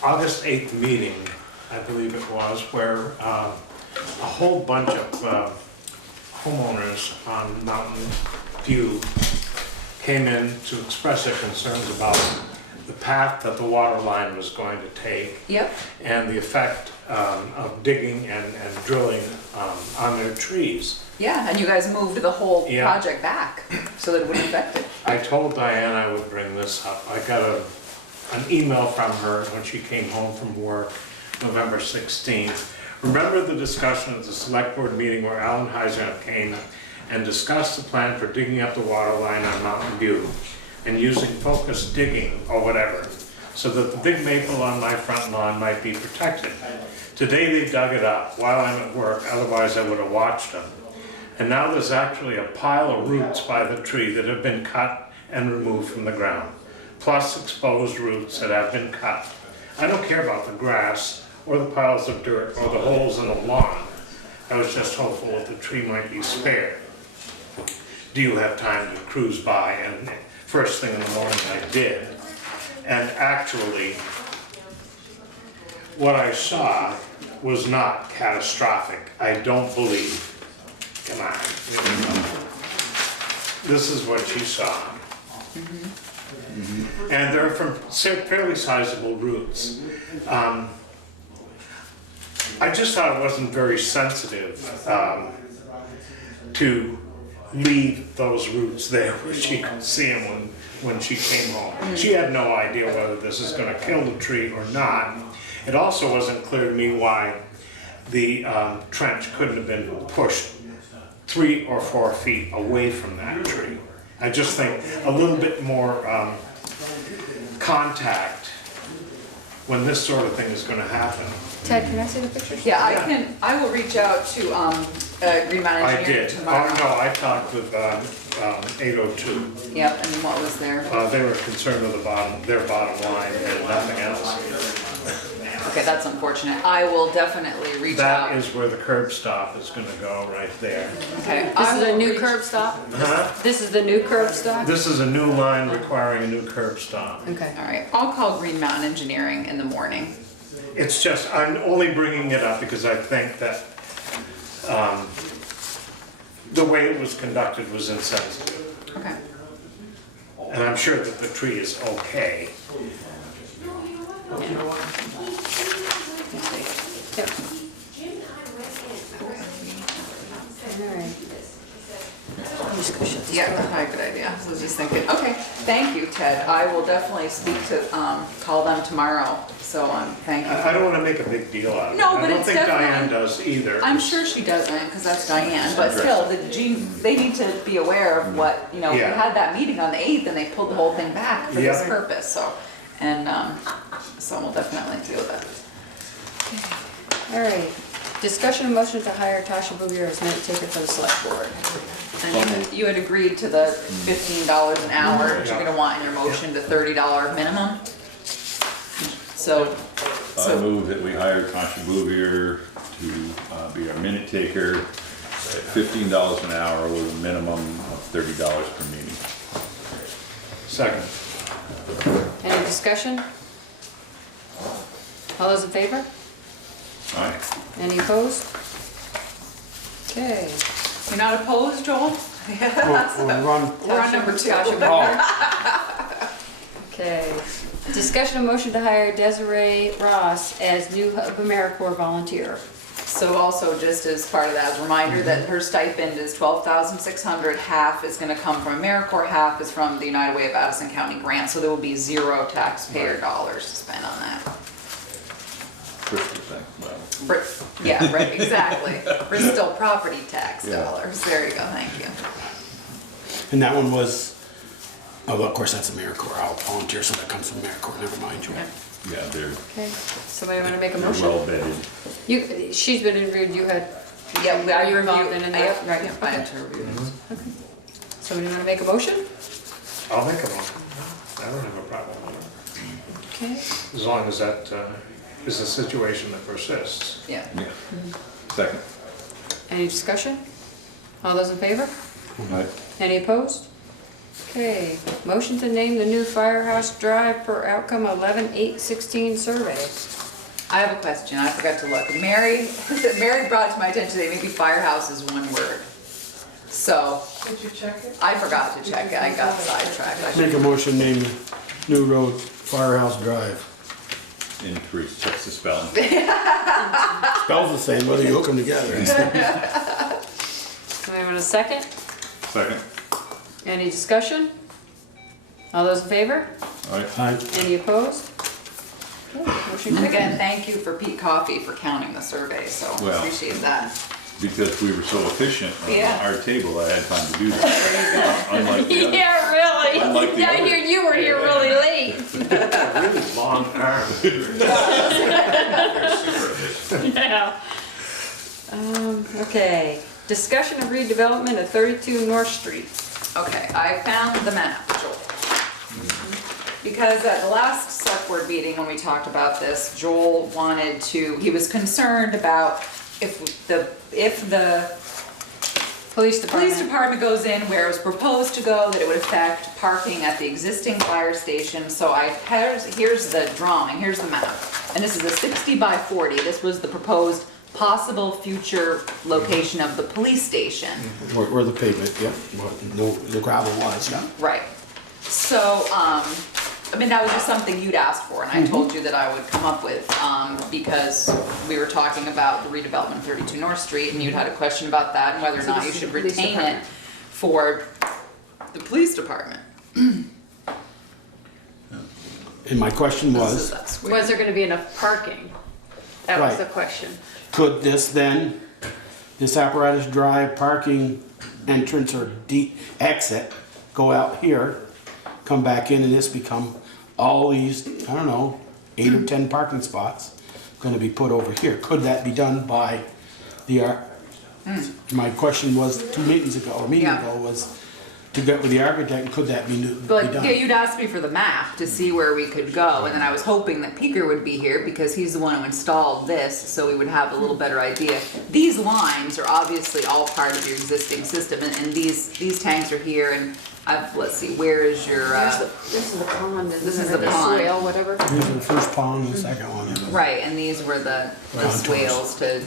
August 8th meeting, I believe it was, where a whole bunch of homeowners on Mountain View came in to express their concerns about the path that the water line was going to take Yep. and the effect of digging and drilling on their trees. Yeah, and you guys moved the whole Yeah. project back so that it wouldn't affect it. I told Diane I would bring this up. I got an email from her when she came home from work, November 16th. Remember the discussion at the select board meeting where Alan Heiser came and discussed the plan for digging up the water line on Mountain View and using focused digging or whatever, so that the big maple on my front lawn might be protected. Today they dug it up while I'm at work, otherwise I would have watched them. And now there's actually a pile of roots by the tree that have been cut and removed from the ground, plus exposed roots that have been cut. I don't care about the grass or the piles of dirt or the holes in the lawn. I was just hopeful that the tree might be spared. Do you have time to cruise by? And first thing in the morning I did. And actually, what I saw was not catastrophic, I don't believe. Come on. This is what she saw. And they're from fairly sizable roots. I just thought it wasn't very sensitive to leave those roots there where she could see them when she came home. She had no idea whether this is going to kill the tree or not. It also wasn't clear to me why the trench couldn't have been pushed 3 or 4 feet away from that tree. I just think a little bit more contact when this sort of thing is gonna happen. Ted, can I see the pictures? Yeah, I will reach out to, Green Mountain I Engineering did. tomorrow. Oh, no, I talked with 802. Yep, and what was there? They were concerned with their bottom line and nothing else. Okay, that's unfortunate. I will definitely reach out. That is where the curb stop is gonna go, right there. Okay. This I is a will new reach- curb stop? Huh? This is the new curb stop? This is a new line requiring a new curb stop. Okay. All right, I'll call Green Mountain Engineering in the morning. It's just, I'm only bringing it up because I think that the way it was conducted was insensitive. Okay. And I'm sure that the tree is okay. Yep. All right. I'm just gonna shut this Yeah, door. okay, good idea. I was just thinking, okay, thank you, Ted. I will definitely speak to, call them tomorrow, so, thank you. I don't want to make a big deal out of it. No, but I don't it's think definitely- Diane does either. I'm sure she doesn't, because that's Diane, but still, they need to be aware of what, we Yeah. had that meeting on the 8th and they pulled the whole thing back for this Yep. purpose, so, and, so we'll definitely deal with that. All right. Discussion and motion to hire Tasha Bouvier as note taker for the select board. And you had agreed to the $15 an hour, but you're gonna want in your motion to $30 minimum. So, I move that we hire Tasha Bouvier to be our minute taker at $15 an hour with a minimum of $30 per meeting. Second. Any discussion? All those in favor? All right. Any opposed? Okay. you're not opposed, Joel? We're on, We're on number 2. Tasha Bouvier. Okay. Discussion and motion to hire Desiree Ross as new Hub AmeriCorps volunteer. So also, just as part of that, as a reminder that her stipend is $12,600, half is gonna come from AmeriCorps, half is from the United Way of Addison County grant, so there will be 0 taxpayer dollars spent on that. Bristol thing, well, Yeah, right, exactly. Bristol property tax dollars, there you go, thank you. and that one was, oh, well, of course, that's AmeriCorps. I'll volunteer, so that comes from AmeriCorps. Never mind, Joel. yeah, they're Okay. Somebody want to make a motion? well vetted. She's been interviewed, you had, Yeah, I You're involved reviewed, in that? Right, I had to review this. somebody want to make a motion? I'll make a motion. I don't have a problem with Okay. it. As long as that is a situation that persists. Yeah. Yeah. Second. Any discussion? All those in favor? All right. Any opposed? Okay, motion to name the new Firehouse Drive per outcome 11/8/16 survey. I have a question, I forgot to look. Mary brought it to my attention that maybe firehouse is one word. So, Did you check it? I forgot to check it, I got sidetracked. I should- Make a motion, name the new road Firehouse Drive. And Teresa checks the spelling. Spells the same, whether you hook them together. Somebody want a second? Second. Any discussion? All those in favor? All right. Aye. Any opposed? Okay, motion And again, carried. thank you for Pete Coffey for counting the survey, so Well. appreciate that. Because we were so efficient on Yeah. our table, I had time to do that. Unlike the other. Yeah, really. Unlike the Yeah, other. you were here really late. Really long arm. Yeah. Okay, discussion of redevelopment of 32 North Street. Okay, I found the map, Joel. Because at the last select board meeting, when we talked about this, Joel wanted to, he was concerned about if the Police police department. department goes in where it was proposed to go, that it would affect parking at the existing fire station. So here's the drawing, here's the map. And this is a 60 by 40. This was the proposed possible future location of the police station. Where the pavement, yeah, the gravel was, yeah. Right. So, I mean, that was just something you'd asked for, and I told you that I would come up with, because we were talking about the redevelopment of 32 North Street, and you'd had a question about that, and whether or not you should retain it for the police department. And my question was, Was there gonna be enough parking? That was Right. the question. could this apparatus drive parking entrance or exit, go out here, come back in, and this become all these, I don't know, 8 or 10 parking spots gonna be put over here. Could that be done by the, my question was 2 meetings ago, or a meeting Yeah. ago, was to get with the architect, could that be But done? yeah, you'd asked me for the map to see where we could go, and then I was hoping that Peter would be here because he's the one who installed this, so we would have a little better idea. These lines are obviously all part of your existing system, and these tanks are here, and let's see, where is your, This is the pond, This is the pond. swale, whatever. Here's the first pond, and the second one. right, and these were the Contours. swales to,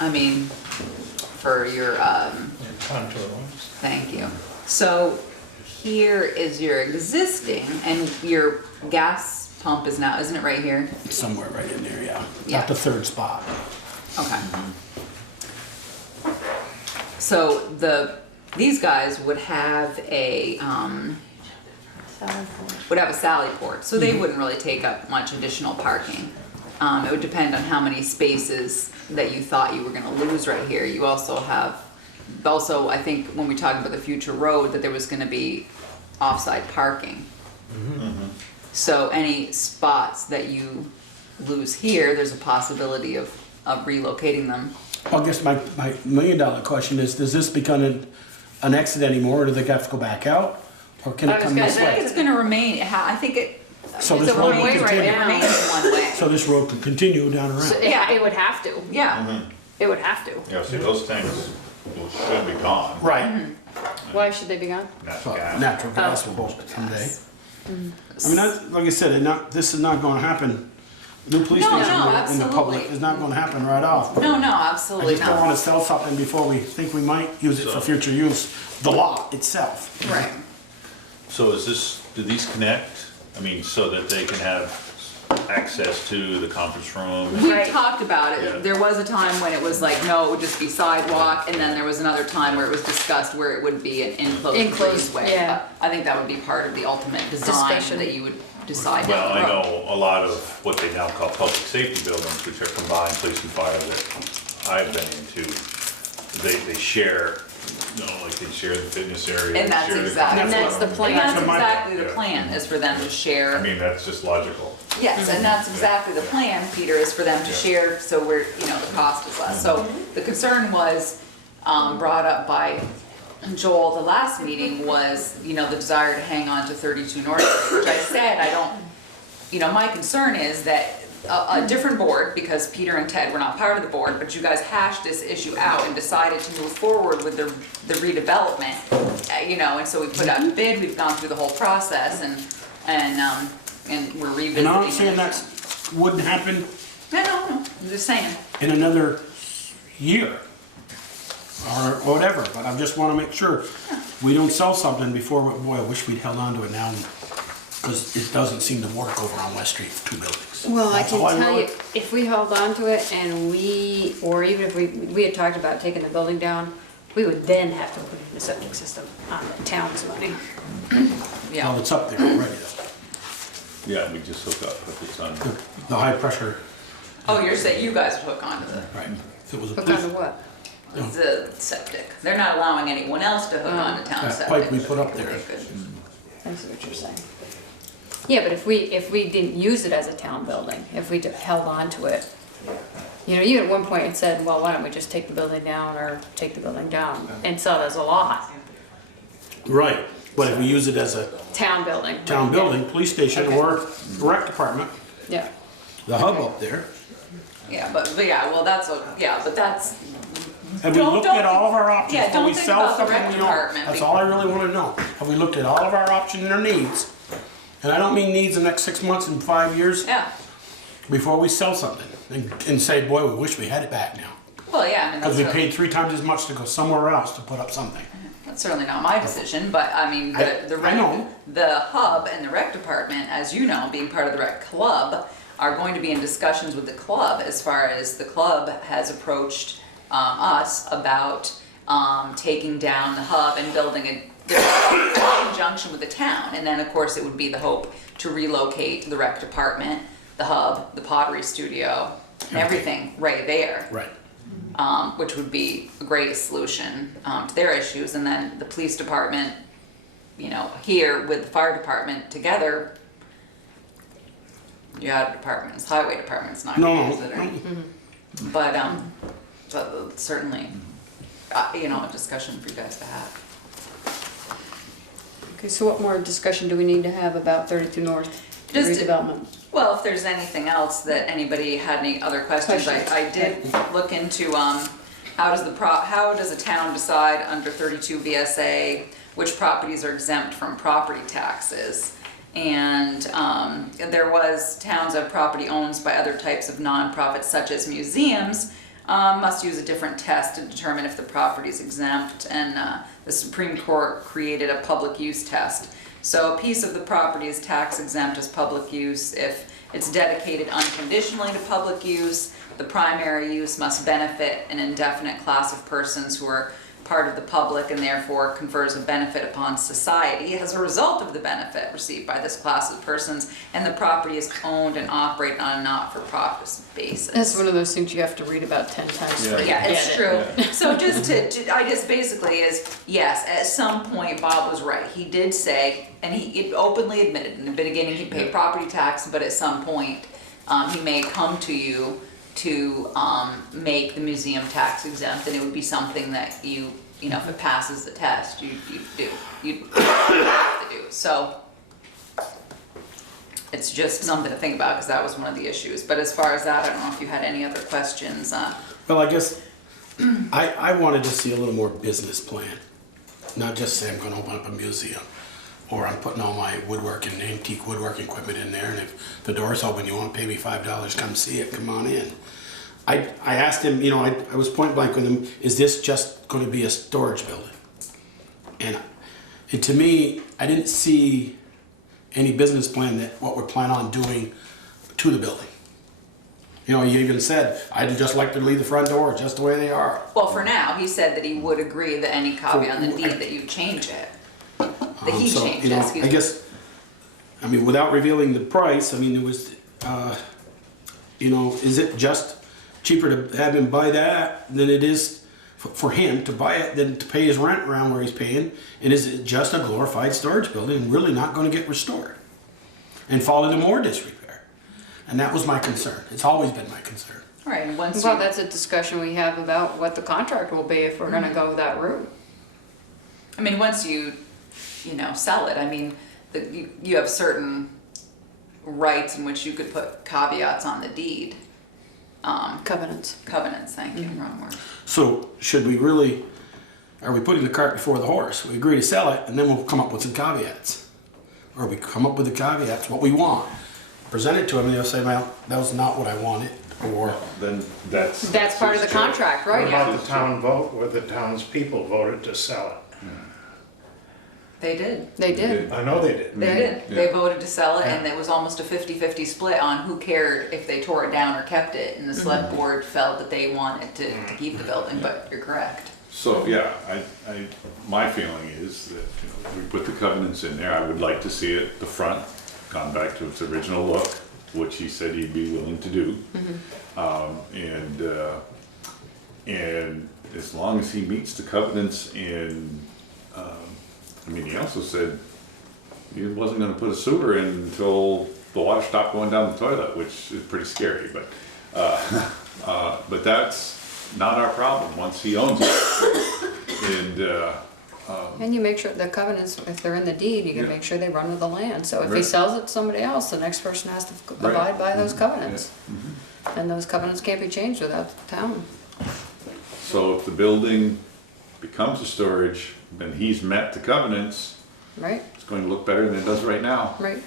I mean, for your, Contour lines. thank you. So here is your existing, and your gas pump is now, isn't it right here? Somewhere right in there, yeah. Yeah. At the third spot. Okay. So these guys would have a, sally port, so they wouldn't really take up much additional parking. It would depend on how many spaces that you thought you were gonna lose right here. You also have, I think when we talked about the future road, that there was gonna be off-site parking. So any spots that you lose here, there's a possibility of relocating them. I guess my $1 million question is, does this become an exit anymore, or do they have to go back out? Or can it come I this think way? it's gonna remain, I think So it's this a road one-way will right continue. now. It remains one way. So this road could continue down around? Yeah, it would have to. Yeah, It would have to. Yeah, see, those tanks should be gone. Right. Why should they be gone? Natural gas. Natural gas will go someday. I mean, like I said, this is not gonna happen. New police No, station no, in the public absolutely. is not gonna happen right off. no, I absolutely just don't not. wanna sell something before we think we might use it for future use, the lot itself. Right. So do these connect? I mean, so that they can have access to the conference room? We Right. talked about it. Yeah. There was a time when it was like, no, it would just be sidewalk, and then there was another time where it was discussed where it would be an enclosed Enclosed, breezeway. yeah. I think that would be part of the ultimate design Discussion. that you would decide Well, down I the road. know a lot of what they now call public safety buildings, which are combined police and fire that I've been into. They share, like they share the fitness area. And they that's share the exactly- And that's the conference plan. And that's That's my- exactly the Yeah. plan, is for them to share. room. I mean, that's just logical. Yes, and that's exactly the plan, Peter, is for them to Yeah. share, so we're, the cost is less. So the concern was, brought up by Joel the last meeting was, the desire to hang on to 32 North Street, which I said, I don't, my concern is that a different board, because Peter and Ted were not part of the board, but you guys hashed this issue out and decided to move forward with the redevelopment, and so we put out a bid, we've gone through the whole process, and we're revisiting. And I'm not saying it. that wouldn't happen No, I'm just saying. in another year or whatever, but I just wanna make sure we don't sell something before, boy, I wish we'd held on to it now, because it doesn't seem to work over on West Street, 2 buildings. Well, I That's can all tell know. you, if we held on to it and or even if we had talked about taking the building down, we would then have to put in a septic system on the town's money. Yeah. Well, it's up there already though. Yeah, we just hook up if it's on. The high pressure, Oh, you're saying you guys would hook onto right, if it was a Hook police, onto what? the septic. They're not allowing anyone else to hook onto town that septic. pipe we put up there. They could. I see what you're saying. Yeah, but if we didn't use it as a town building, if we held on to it, you at one point had said, well, why don't we just take the building down or take the building down and sell it as a lot, Right, but if we use it as a town building. town building, police station, Okay. or rec department, Yeah, the hub up there. Yeah, but yeah, well, but that's, Have we Don't- looked don't at all of our options yeah, before don't we think sell about the something rec we don't? department That's all I really wanna know. Have we looked at all of our options and our needs? And I don't mean needs in the next 6 months and 5 years, yeah. before we sell something and say, boy, we wish we had it back now. Well, yeah, I mean, Because that's we paid 3 times as much to go somewhere else to put up something. That's certainly not my decision, but I mean, I know. the hub and the rec department, as you know, being part of the rec club, are going to be in discussions with the club as far as the club has approached us about taking down the hub and building a in conjunction with the town. And then, of course, it would be the hope to relocate the rec department, the hub, the pottery studio, and everything right there. Right. Which would be a great solution to their issues. And then the police department, here with the fire department together, You had departments, highway department's not No, gonna use it, no. or, but certainly, you know, a discussion for you guys to have. Okay, so what more discussion do we need to have about 32 North Just- redevelopment? Well, if there's anything else that anybody had any other questions, I did look into, how does a town decide under 32 VSA which properties are exempt from property taxes? And there was towns of property owned by other types of nonprofits such as museums must use a different test to determine if the property is exempt, and the Supreme Court created a public use test. So a piece of the property is tax exempt as public use if it's dedicated unconditionally to public use. The primary use must benefit an indefinite class of persons who are part of the public and therefore confers a benefit upon society as a result of the benefit received by this class of persons, and the property is owned and operated on a not-for-profit basis. That's one of those things you have to read about 10 times. Yeah. Yeah, it's Get true. it. So just I just basically is, yes, at some point Bob was right. He did say, and he openly admitted in the beginning he'd pay property tax, but at some point he may come to you to make the museum tax exempt, and it would be something that you know, if it passes the test, you have to do. So it's just something to think about, because that was one of the issues. But as far as that, I don't know if you had any other questions. Well, I guess I wanted to see a little more business plan, not just say I'm gonna open up a museum, or I'm putting all my woodworking, antique woodworking equipment in there, and if the door's open, you wanna pay me $5, come see it, come on in. I asked him, you know, I was point blank with him, is this just gonna be a storage building? And to me, I didn't see any business plan that what we're planning on doing to the building. You know, he even said, I'd just like to leave the front door just the way they are. Well, for now, he said that he would agree that any copy on the deed that you change it. That he So, changed you it, know, excuse I me. guess, I mean, without revealing the price, I mean, it was, you know, is it just cheaper to have him buy that than it is for him to buy it than to pay his rent around where he's paying? And is it just a glorified storage building and really not going to get restored and fall into more disrepair? And that was my concern. It's always been my concern. All right, and once Well, you, that's a discussion we have about what the contract will be if we're gonna go that route. I mean, once you know, sell it, I mean, you have certain rights in which you could put caveats on the deed. Covenants. Covenants, thank you, wrong word. So should we really, are we putting the cart before the horse? We agree to sell it and then we'll come up with some caveats. Or we come up with the caveats, what we want. Present it to them and they'll say, well, that was not what I wanted. Or Then that's. That's part of the contract, What right? about the town vote where the town's people voted to sell it? They did. They did. I know they did. They did. They Yeah. voted to sell it, and it was almost a 50-50 split on who cared if they tore it down or kept it. And the select board felt that they wanted to keep the building, but you're correct. So, yeah, my feeling is that, you know, we put the covenants in there. I would like to see it, the front, gone back to its original look, which he said he'd be willing to do. And as long as he meets the covenants and, I mean, he also said he wasn't gonna put a sewer in until the water stopped going down the toilet, which is pretty scary, but that's not our problem once he owns it. And you make sure the covenants, if they're in the deed, you can make sure they run with the land. So if he Right. sells it to somebody else, the next person has to Right. abide by those covenants. Mhm. And those covenants can't be changed without the town. So if the building becomes a storage, then he's met the covenants, Right, it's going to look better than it does right now. right.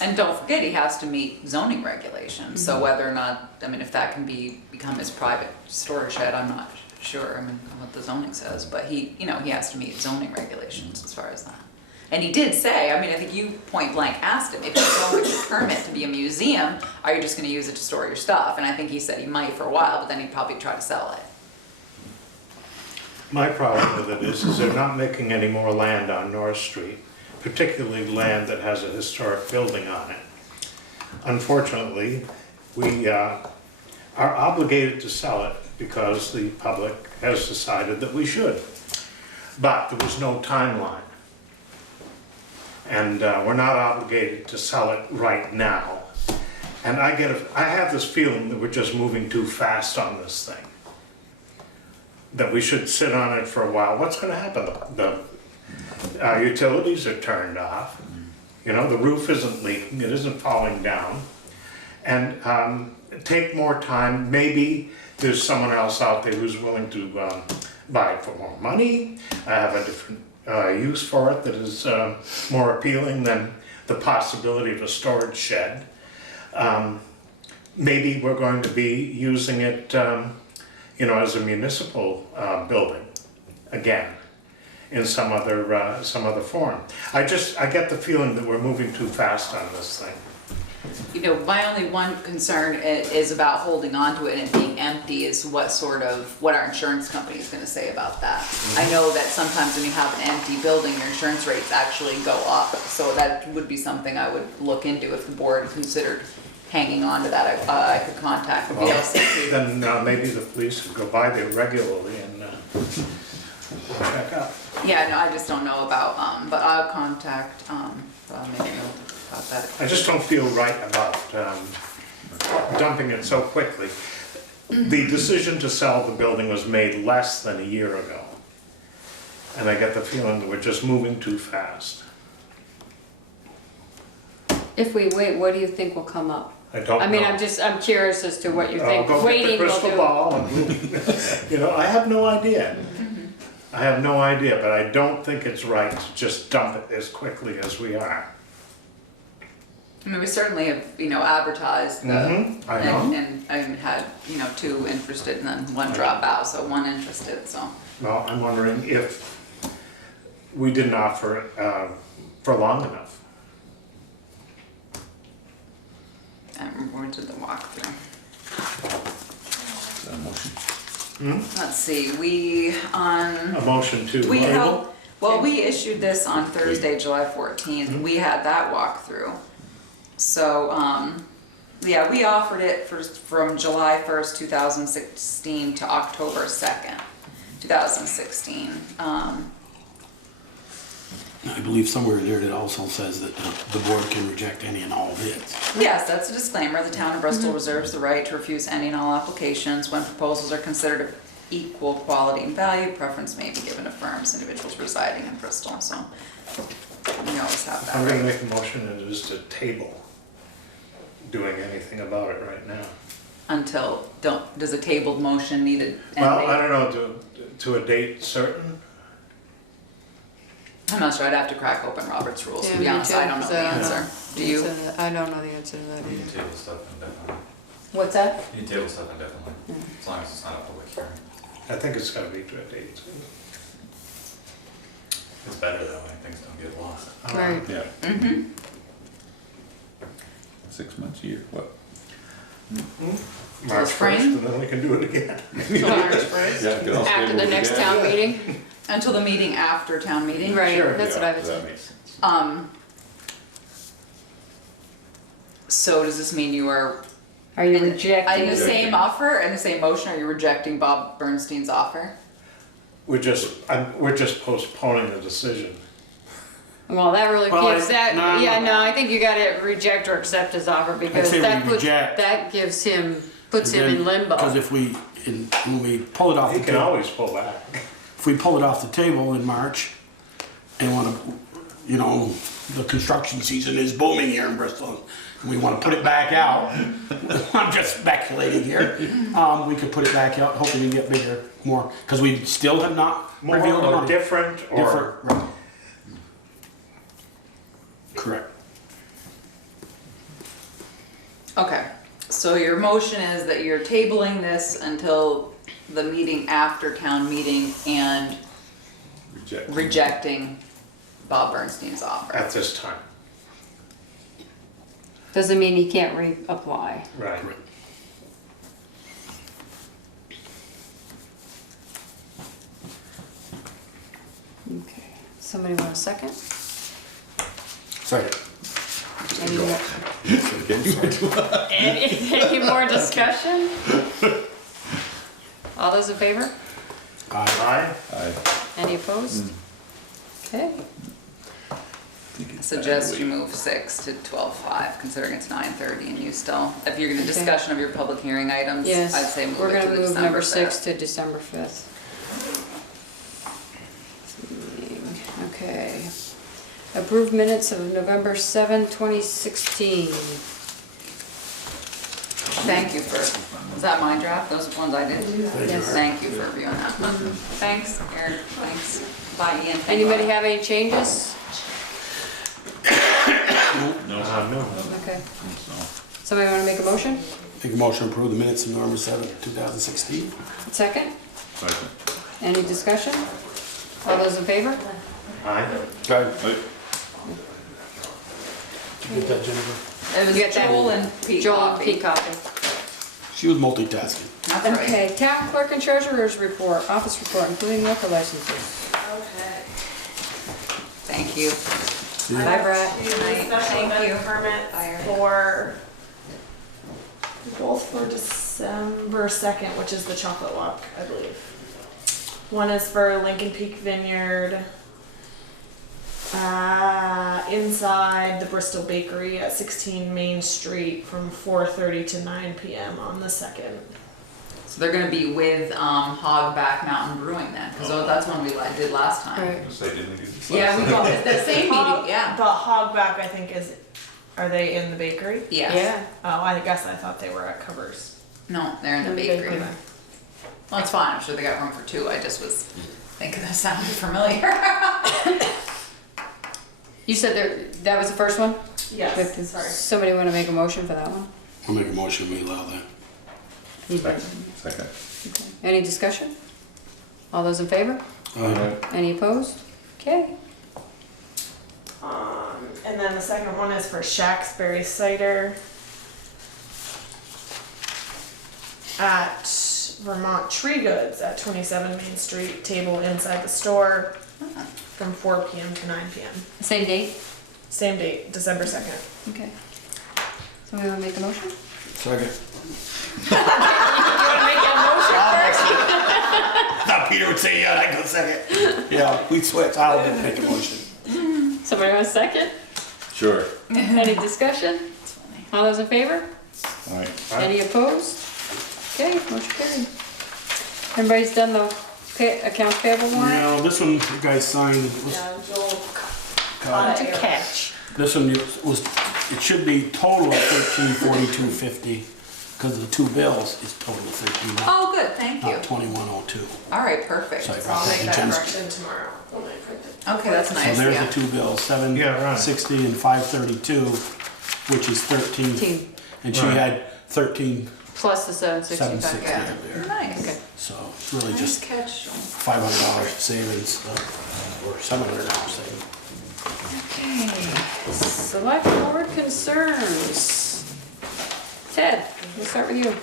And don't forget, he has to meet zoning regulations, so whether or not, I mean, if that can become his private storage shed, I'm not sure, I mean, what the zoning says, but he, you know, he has to meet zoning regulations as far as that. And he did say, I mean, I think you point blank asked him, if you go with your permit to be a museum, are you just gonna use it to store your stuff? And I think he said he might for a while, but then he'd probably try to sell it. My problem with it is they're not making any more land on North Street, particularly land that has a historic building on it. Unfortunately, we are obligated to sell it because the public has decided that we should. But there was no timeline. And we're not obligated to sell it right now. And I have this feeling that we're just moving too fast on this thing. That we should sit on it for a while. What's gonna happen? The utilities are turned off. You know, the roof isn't leaking, it isn't falling down. And take more time. Maybe there's someone else out there who's willing to buy it for more money. I have a different use for it that is more appealing than the possibility of a storage shed. Maybe we're going to be using it, you know, as a municipal building again in some other form. I get the feeling that we're moving too fast on this thing. You know, my only one concern is about holding on to it and it being empty is what our insurance company is gonna say about that. I know that sometimes when you have an empty building, your insurance rates actually go up. So that would be something I would look into if the board considered hanging on to that. I could contact the VLCT. Then maybe the police could go by there regularly and check up. Yeah, no, I just don't know about, but I'll contact, maybe about that. I just don't feel right about dumping it so quickly. The decision to sell the building was made less than a year ago. And I get the feeling that we're just moving too fast. If we wait, what do you think will come up? I don't know. I mean, I'm curious as to what you think I'll go get the waiting will crystal do. ball and, you know, I have no idea. I have no idea, but I don't think it's right to just dump it as quickly as we are. I mean, we certainly have, you know, advertised the, I know. and had, you know, 2 interested and then 1 drop out, so 1 interested, so. Well, I'm wondering if we didn't offer it for long enough. I remember when we did the walkthrough. Motion. Let's see, we A motion to. we held, well, we issued this on Thursday, July 14th. We had that walkthrough. So, yeah, we offered it from July 1st, 2016 to October 2nd, 2016. I believe somewhere in there it also says that the board can reject any and all bids. Yes, that's a disclaimer. The town of Bristol reserves the right to refuse any and all applications when proposals are considered of equal quality and value. Preference may be given to firms, individuals residing in Bristol, so we always have that I'm gonna right. make a motion and just a table doing anything about it right now. Until, does a tabled motion need a end Well, date? I don't know, to a date certain? I'm not sure. I'd have to crack open Robert's rules, to Yeah, be me honest. too, I don't know the answer. Do you? I don't know the answer to that You can either. table stuff indefinitely. What's that? You can table stuff indefinitely, as long as it's not a public hearing. I think it's gotta be to a date. It's better that way, things don't get lost. Right. Yeah. Mm-hmm. 6 months, a year, what? March spring? 1st, and then we can do it again. Yeah, good. I'll After schedule the it next again. town meeting? Until the meeting after town meeting? Right, Sure. that's what I would That say. makes sense. So does this mean you are Are you in the rejecting? same offer, in the same motion, are you rejecting Bob Bernstein's offer? We're just postponing the decision. Well, that really Well, gives that, no. yeah, no, I think you gotta reject or accept his offer because say we that puts, reject. that gives him, puts him in limbo. Because if when we pull it off He the can table, always pull back. if we pull it off the table in March and want to, you know, the construction season is booming here in Bristol, and we want to put it back out, I'm just speculating here, we could put it back out, hoping to get bigger, more, because we still have not More revealed the or money. different or. Different, right. Correct. Okay, so your motion is that you're tabling this until the meeting after town meeting and rejecting Bob Bernstein's offer. At this time, Doesn't mean he can't reapply. right. Okay, somebody want a second? Sorry. Any more, any more discussion? All those in favor? Aye. Any opposed? Okay. suggest you move 6 to 12:05, considering it's 9:30 and you still, if you're gonna discussion of your public hearing items, Yes, I'd say move we're it to gonna the move December number 6 5th. to December 5th. Okay. Approved minutes of November 7, 2016. Thank you for, was that my draft? Those are the ones I did? Yes. Thank you for reviewing that. Thanks, Eric, thanks. Bye, Ian. Anybody have any changes? No. Okay. Somebody wanna make a motion? Make a motion to approve the minutes of November 7th, 2016. Second? Second. Any discussion? All those in favor? Aye. Did you get that, Jennifer? It was You got that? Joel and Pete Joel and Coffey. Pete Coffey. She was multitasking. That's right. Okay, town clerk and treasurer's report, office report, including liquor licenses. Okay. Thank you. Bye, Brett. Special Thank you. event permits Bye. for, both for December 2nd, which is the chocolate walk, I believe. One is for Lincoln Peak Vineyard, inside the Bristol Bakery at 16 Main Street from 4:30 to 9 p.m. on the 2nd. So they're gonna be with Hogback Mountain Brewing then, because that's one we did last time. Right. So they didn't do this Yeah, last we time. got it, the same meeting, yeah. But Hogback, I think, are they in the bakery? Yes. Yeah. Oh, I guess I thought they were at Covers. No, they're in the bakery. Well, it's fine, I'm sure they got room for 2, I just was thinking that sounded familiar. You said that was the first one? Yes, If- sorry. Somebody wanna make a motion for that one? I'll make a motion, we allow that. Second. Any discussion? All those in favor? Any opposed? Okay. And then the second one is for Shacksbury Cider at Vermont Tree Goods at 27 Main Street, table inside the store from 4 p.m. to 9 p.m. Same date? Same date, December 2nd. Okay. Somebody wanna make a motion? Second. You wanna make a motion first? I thought Peter would say, yeah, I go second. Yeah, we switch, I'll make a motion. Somebody want a second? Sure. Any discussion? All those in favor? All right. Any opposed? Okay, motion carried. Everybody's done the accounts payable warrant? Now, this one, you guys signed, it was, Yeah, Joel God, caught it. Catch. this one was, it should be total of $1342.50, because the 2 bills is total of $13, Oh, good, thank you. not $2102. All right, perfect. Sorry So about I'll that. make that Jen's- correction. Tomorrow, when I print it. Okay, that's So nice, there's yeah. the 2 bills, Yeah, right. $760 and $532, which is 13, and she had 13, Plus the 765. 760 Yeah. up there. Nice. Okay. So it's really Nice just catch, Joel. $500 savings, or $700 savings. Select board concerns. Ted, we'll start with you.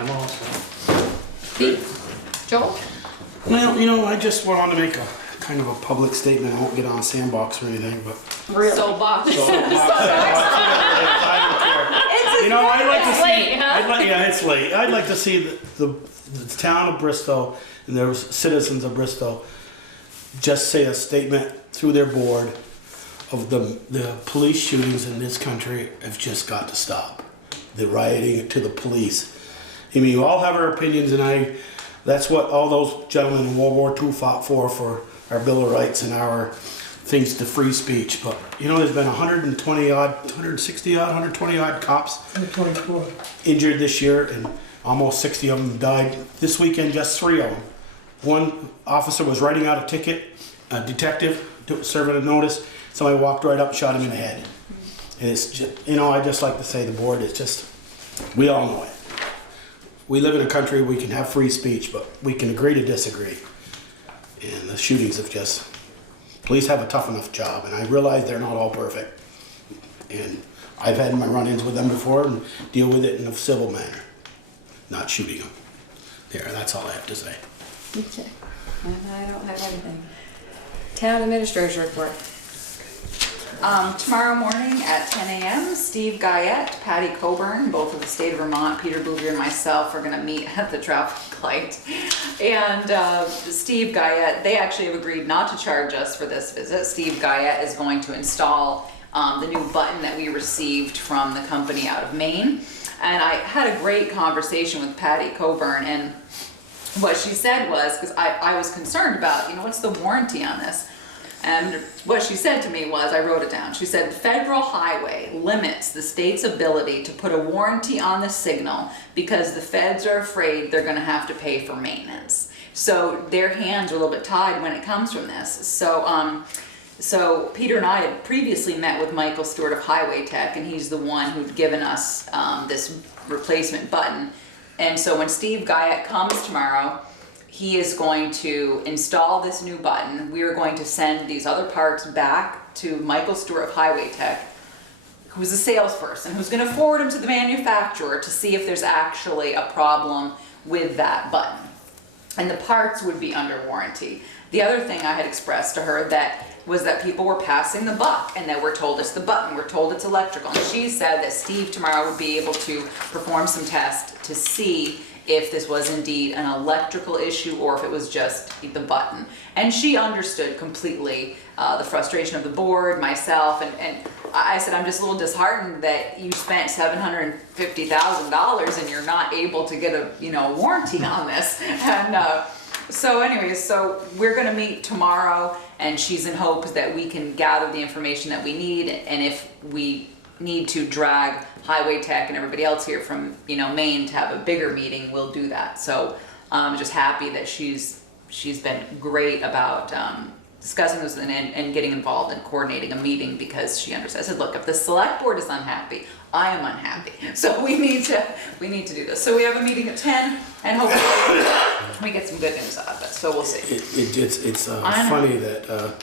I'm all set. Pete? Joel? Well, I just wanted to make a kind of a public statement. I won't get on a sandbox or anything, but Really? So box. I'd like to It's see. late, huh? It's late. I'd like to see the town of Bristol and the citizens of Bristol just say a statement through their board of the police shootings in this country have just got to stop. The rioting to the police. I mean, we all have our opinions, and that's what all those gentlemen in World War II fought for our Bill of Rights and our things to free speech. But, there's been 120 odd, 160 odd, 120 odd cops 24. injured this year, and almost 60 of them died. This weekend, just 3 of them. One officer was writing out a ticket, a detective serving a notice. Somebody walked right up and shot him in the head. And it's just, I just like to say the board, it's just, we all know it. We live in a country we can have free speech, but we can agree to disagree. And the shootings have just, police have a tough enough job, and I realize they're not all perfect. And I've had my run-ins with them before and deal with it in a civil manner, not shooting them. That's all I have to say. Okay. And I don't have anything. Town administrator's report. Tomorrow morning at 10 a.m., Steve Guyette, Patty Coburn, both of the state of Vermont, Peter Bouvier and myself are gonna meet at the traffic light And Steve Guyette, they actually have agreed not to charge us for this visit. Steve Guyette is going to install the new button that we received from the company out of Maine. And I had a great conversation with Patty Coburn, and what she said was, because I was concerned about, what's the warranty on this? And what she said to me was, I wrote it down, she said, federal highway limits the state's ability to put a warranty on the signal because the feds are afraid they're gonna have to pay for maintenance. So their hands are a little bit tied when it comes from this. So Peter and I had previously met with Michael Stewart of Highway Tech, and he's the one who'd given us this replacement button. And so when Steve Guyette comes tomorrow, he is going to install this new button. We are going to send these other parts back to Michael Stewart of Highway Tech, who's a salesperson, who's going to forward them to the manufacturer to see if there's actually a problem with that button. And the parts would be under warranty. The other thing I had expressed to her was that people were passing the buck, and that we're told it's the button, we're told it's electrical. And she said that Steve tomorrow would be able to perform some tests to see if this was indeed an electrical issue or if it was just the button. And she understood completely the frustration of the board, myself, and I said, I'm just a little disheartened that you spent $750,000 and you're not able to get a warranty on this. And so anyways, so we're gonna meet tomorrow, and she's in hopes that we can gather the information that we need, and if we need to drag Highway Tech and everybody else here from Maine to have a bigger meeting, we'll do that. So I'm just happy that she's been great about discussing this and getting involved and coordinating a meeting, because she understands. I said, look, if the select board is unhappy, I am unhappy. So we need to do this. So we have a meeting at 10, and hopefully we get some good news out of it. So we'll see. It's funny that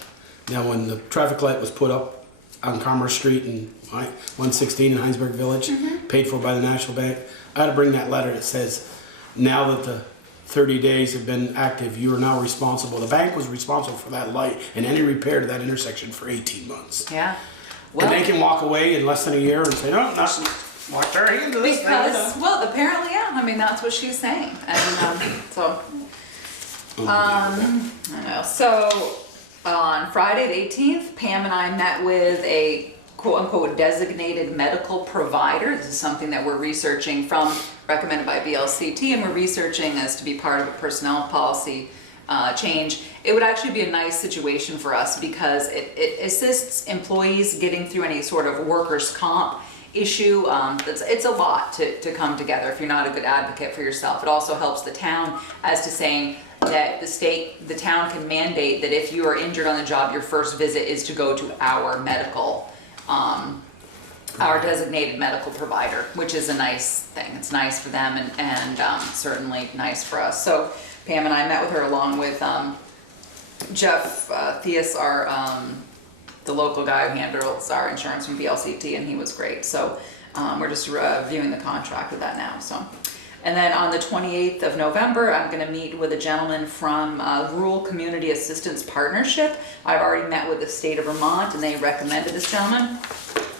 now when the traffic light was put up on Commerce Street and 116 in Heinsberg Village, paid for by the National Bank, I had to bring that letter that says, now that the 30 days have been active, you are now responsible. The bank was responsible for that light and any repair to that intersection for 18 months. Yeah. Well, and they can walk away in less than a year and say, no, nothing. Walk their hand into this because, well, apparently, yeah. I mean, that's what she's saying. And I know. So on Friday the 18th, Pam and I met with a quote-unquote designated medical provider. This is something that we're researching recommended by VLCT, and we're researching as to be part of a personnel policy change. It would actually be a nice situation for us because it assists employees getting through any sort of workers' comp issue. It's a lot to come together if you're not a good advocate for yourself. It also helps the town as to saying that the town can mandate that if you are injured on the job, your first visit is to go to our designated medical provider, which is a nice thing. It's nice for them and certainly nice for us. So Pam and I met with her along with Jeff Theus, the local guy who handles our insurance from VLCT, and he was great. So we're just reviewing the contract with that now. So, and then on the 28th of November, I'm going to meet with a gentleman from Rural Community Assistance Partnership. I've already met with the state of Vermont, and they recommended this gentleman,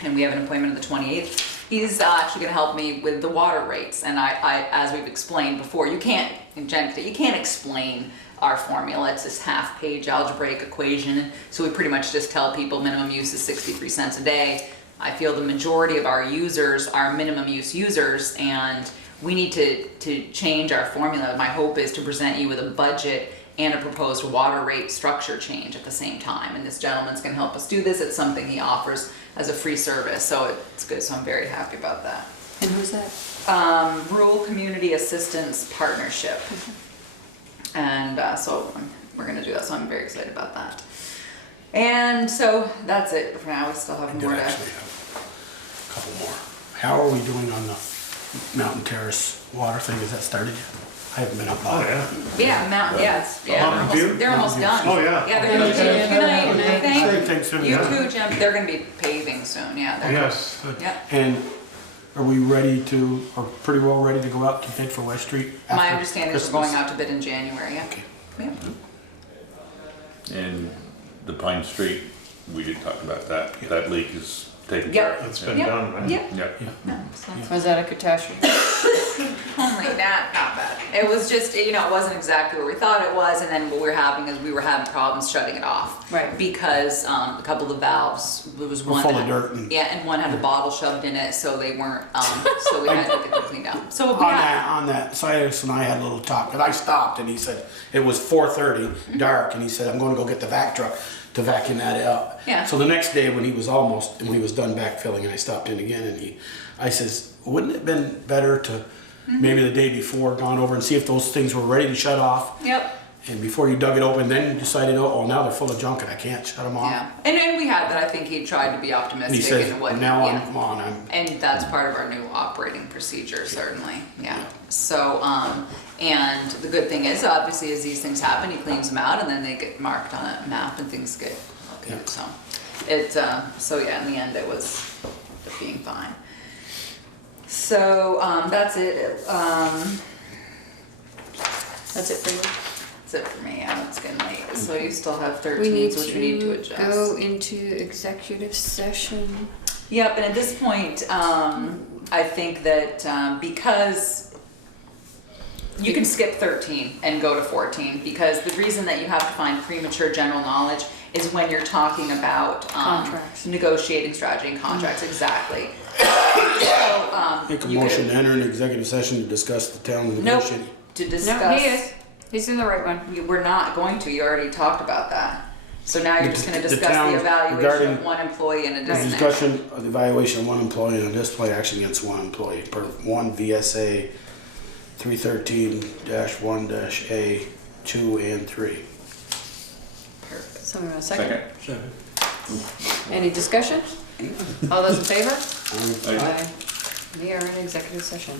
and we have an appointment on the 28th. He's actually going to help me with the water rates, and I as we've explained before, you can't explain our formula. It's this half-page algebraic equation, so we pretty much just tell people minimum use is 63 cents a day. I feel the majority of our users are minimum use users, and we need to change our formula. My hope is to present you with a budget and a proposed water rate structure change at the same time, and this gentleman's going to help us do this. It's something he offers as a free service, so it's good. So I'm very happy about that. And who's that? Rural Community Assistance Partnership. And so we're going to do that, so I'm very excited about that. And so that's it for now. We still have more to... Actually have a couple more. How are we doing on the Mountain Terrace water thing? Has that started yet? I haven't been up by it. Yeah, Mountain, they're almost done. Oh, yeah. Yeah, they're going to be, good night, Thanks, thank you too, Jim. They're going to be paving soon, yeah. Yes. Good. Yeah. And are we pretty well ready to go out to bid for West Street? My understanding is we're going out to bid in January, yeah. Okay. Yeah. And the Pine Street, we did talk about that. Yeah. That leak is taken Yep. care of. It's been Yep. done, right? Yep. Yep. No, so that's Was that a catastrophe? Only not bad. It was just, it wasn't exactly where we thought it was, and then what we were having is we were having problems shutting it off. Right. Because a couple of the valves, there was one. full of that- dirt and- Yeah, and one had a bottle shoved in it, so they weren't, so we had to get them cleaned out. So, On yeah. that, Cyrus and I had a little talk, and I stopped, and he said, it was 4:30, dark, and he said, I'm gonna go get the vac truck to vacuum that out. Yeah. So the next day, when he was done backfilling, and I stopped in again, and I says, wouldn't it have been better to, maybe the day before, gone over and see if those things were ready to shut off? Yep. And before you dug it open, then you decided, oh, now they're full of junk and I can't shut them off. Yeah, and we had that, I think he tried to be optimistic. And he says, and what, now yeah. I'm on, And that's part of our new operating procedure, certainly, yeah. So, and the good thing is, obviously, as these things happen, he cleans them out and then they get marked on a map and things get, Yeah. so. So yeah, in the end, it was being fine. So, that's it. That's it for you? That's it for me, yeah, it's getting late. So you still have We need 13, which we need to to adjust. go into executive session. Yep, and at this point, I think that because you can skip 13 and go to 14, because the reason that you have to find premature general knowledge is when you're talking about Contracts. negotiating strategy and contracts, exactly. So, Make a you motion could- to enter an executive session to discuss the town Nope, negotiating. to discuss. No, he is. He's in the right one. We're not going to, you already talked about that. So now you're just gonna The discuss town the evaluation regarding of one employee and a The discipline. discussion of the evaluation of one employee and a disciplinary action against one employee per 1 VSA 313-1-A 2 and 3. Perfect. Someone want a second? Any discussion? All those in favor? Aye. We are in executive session.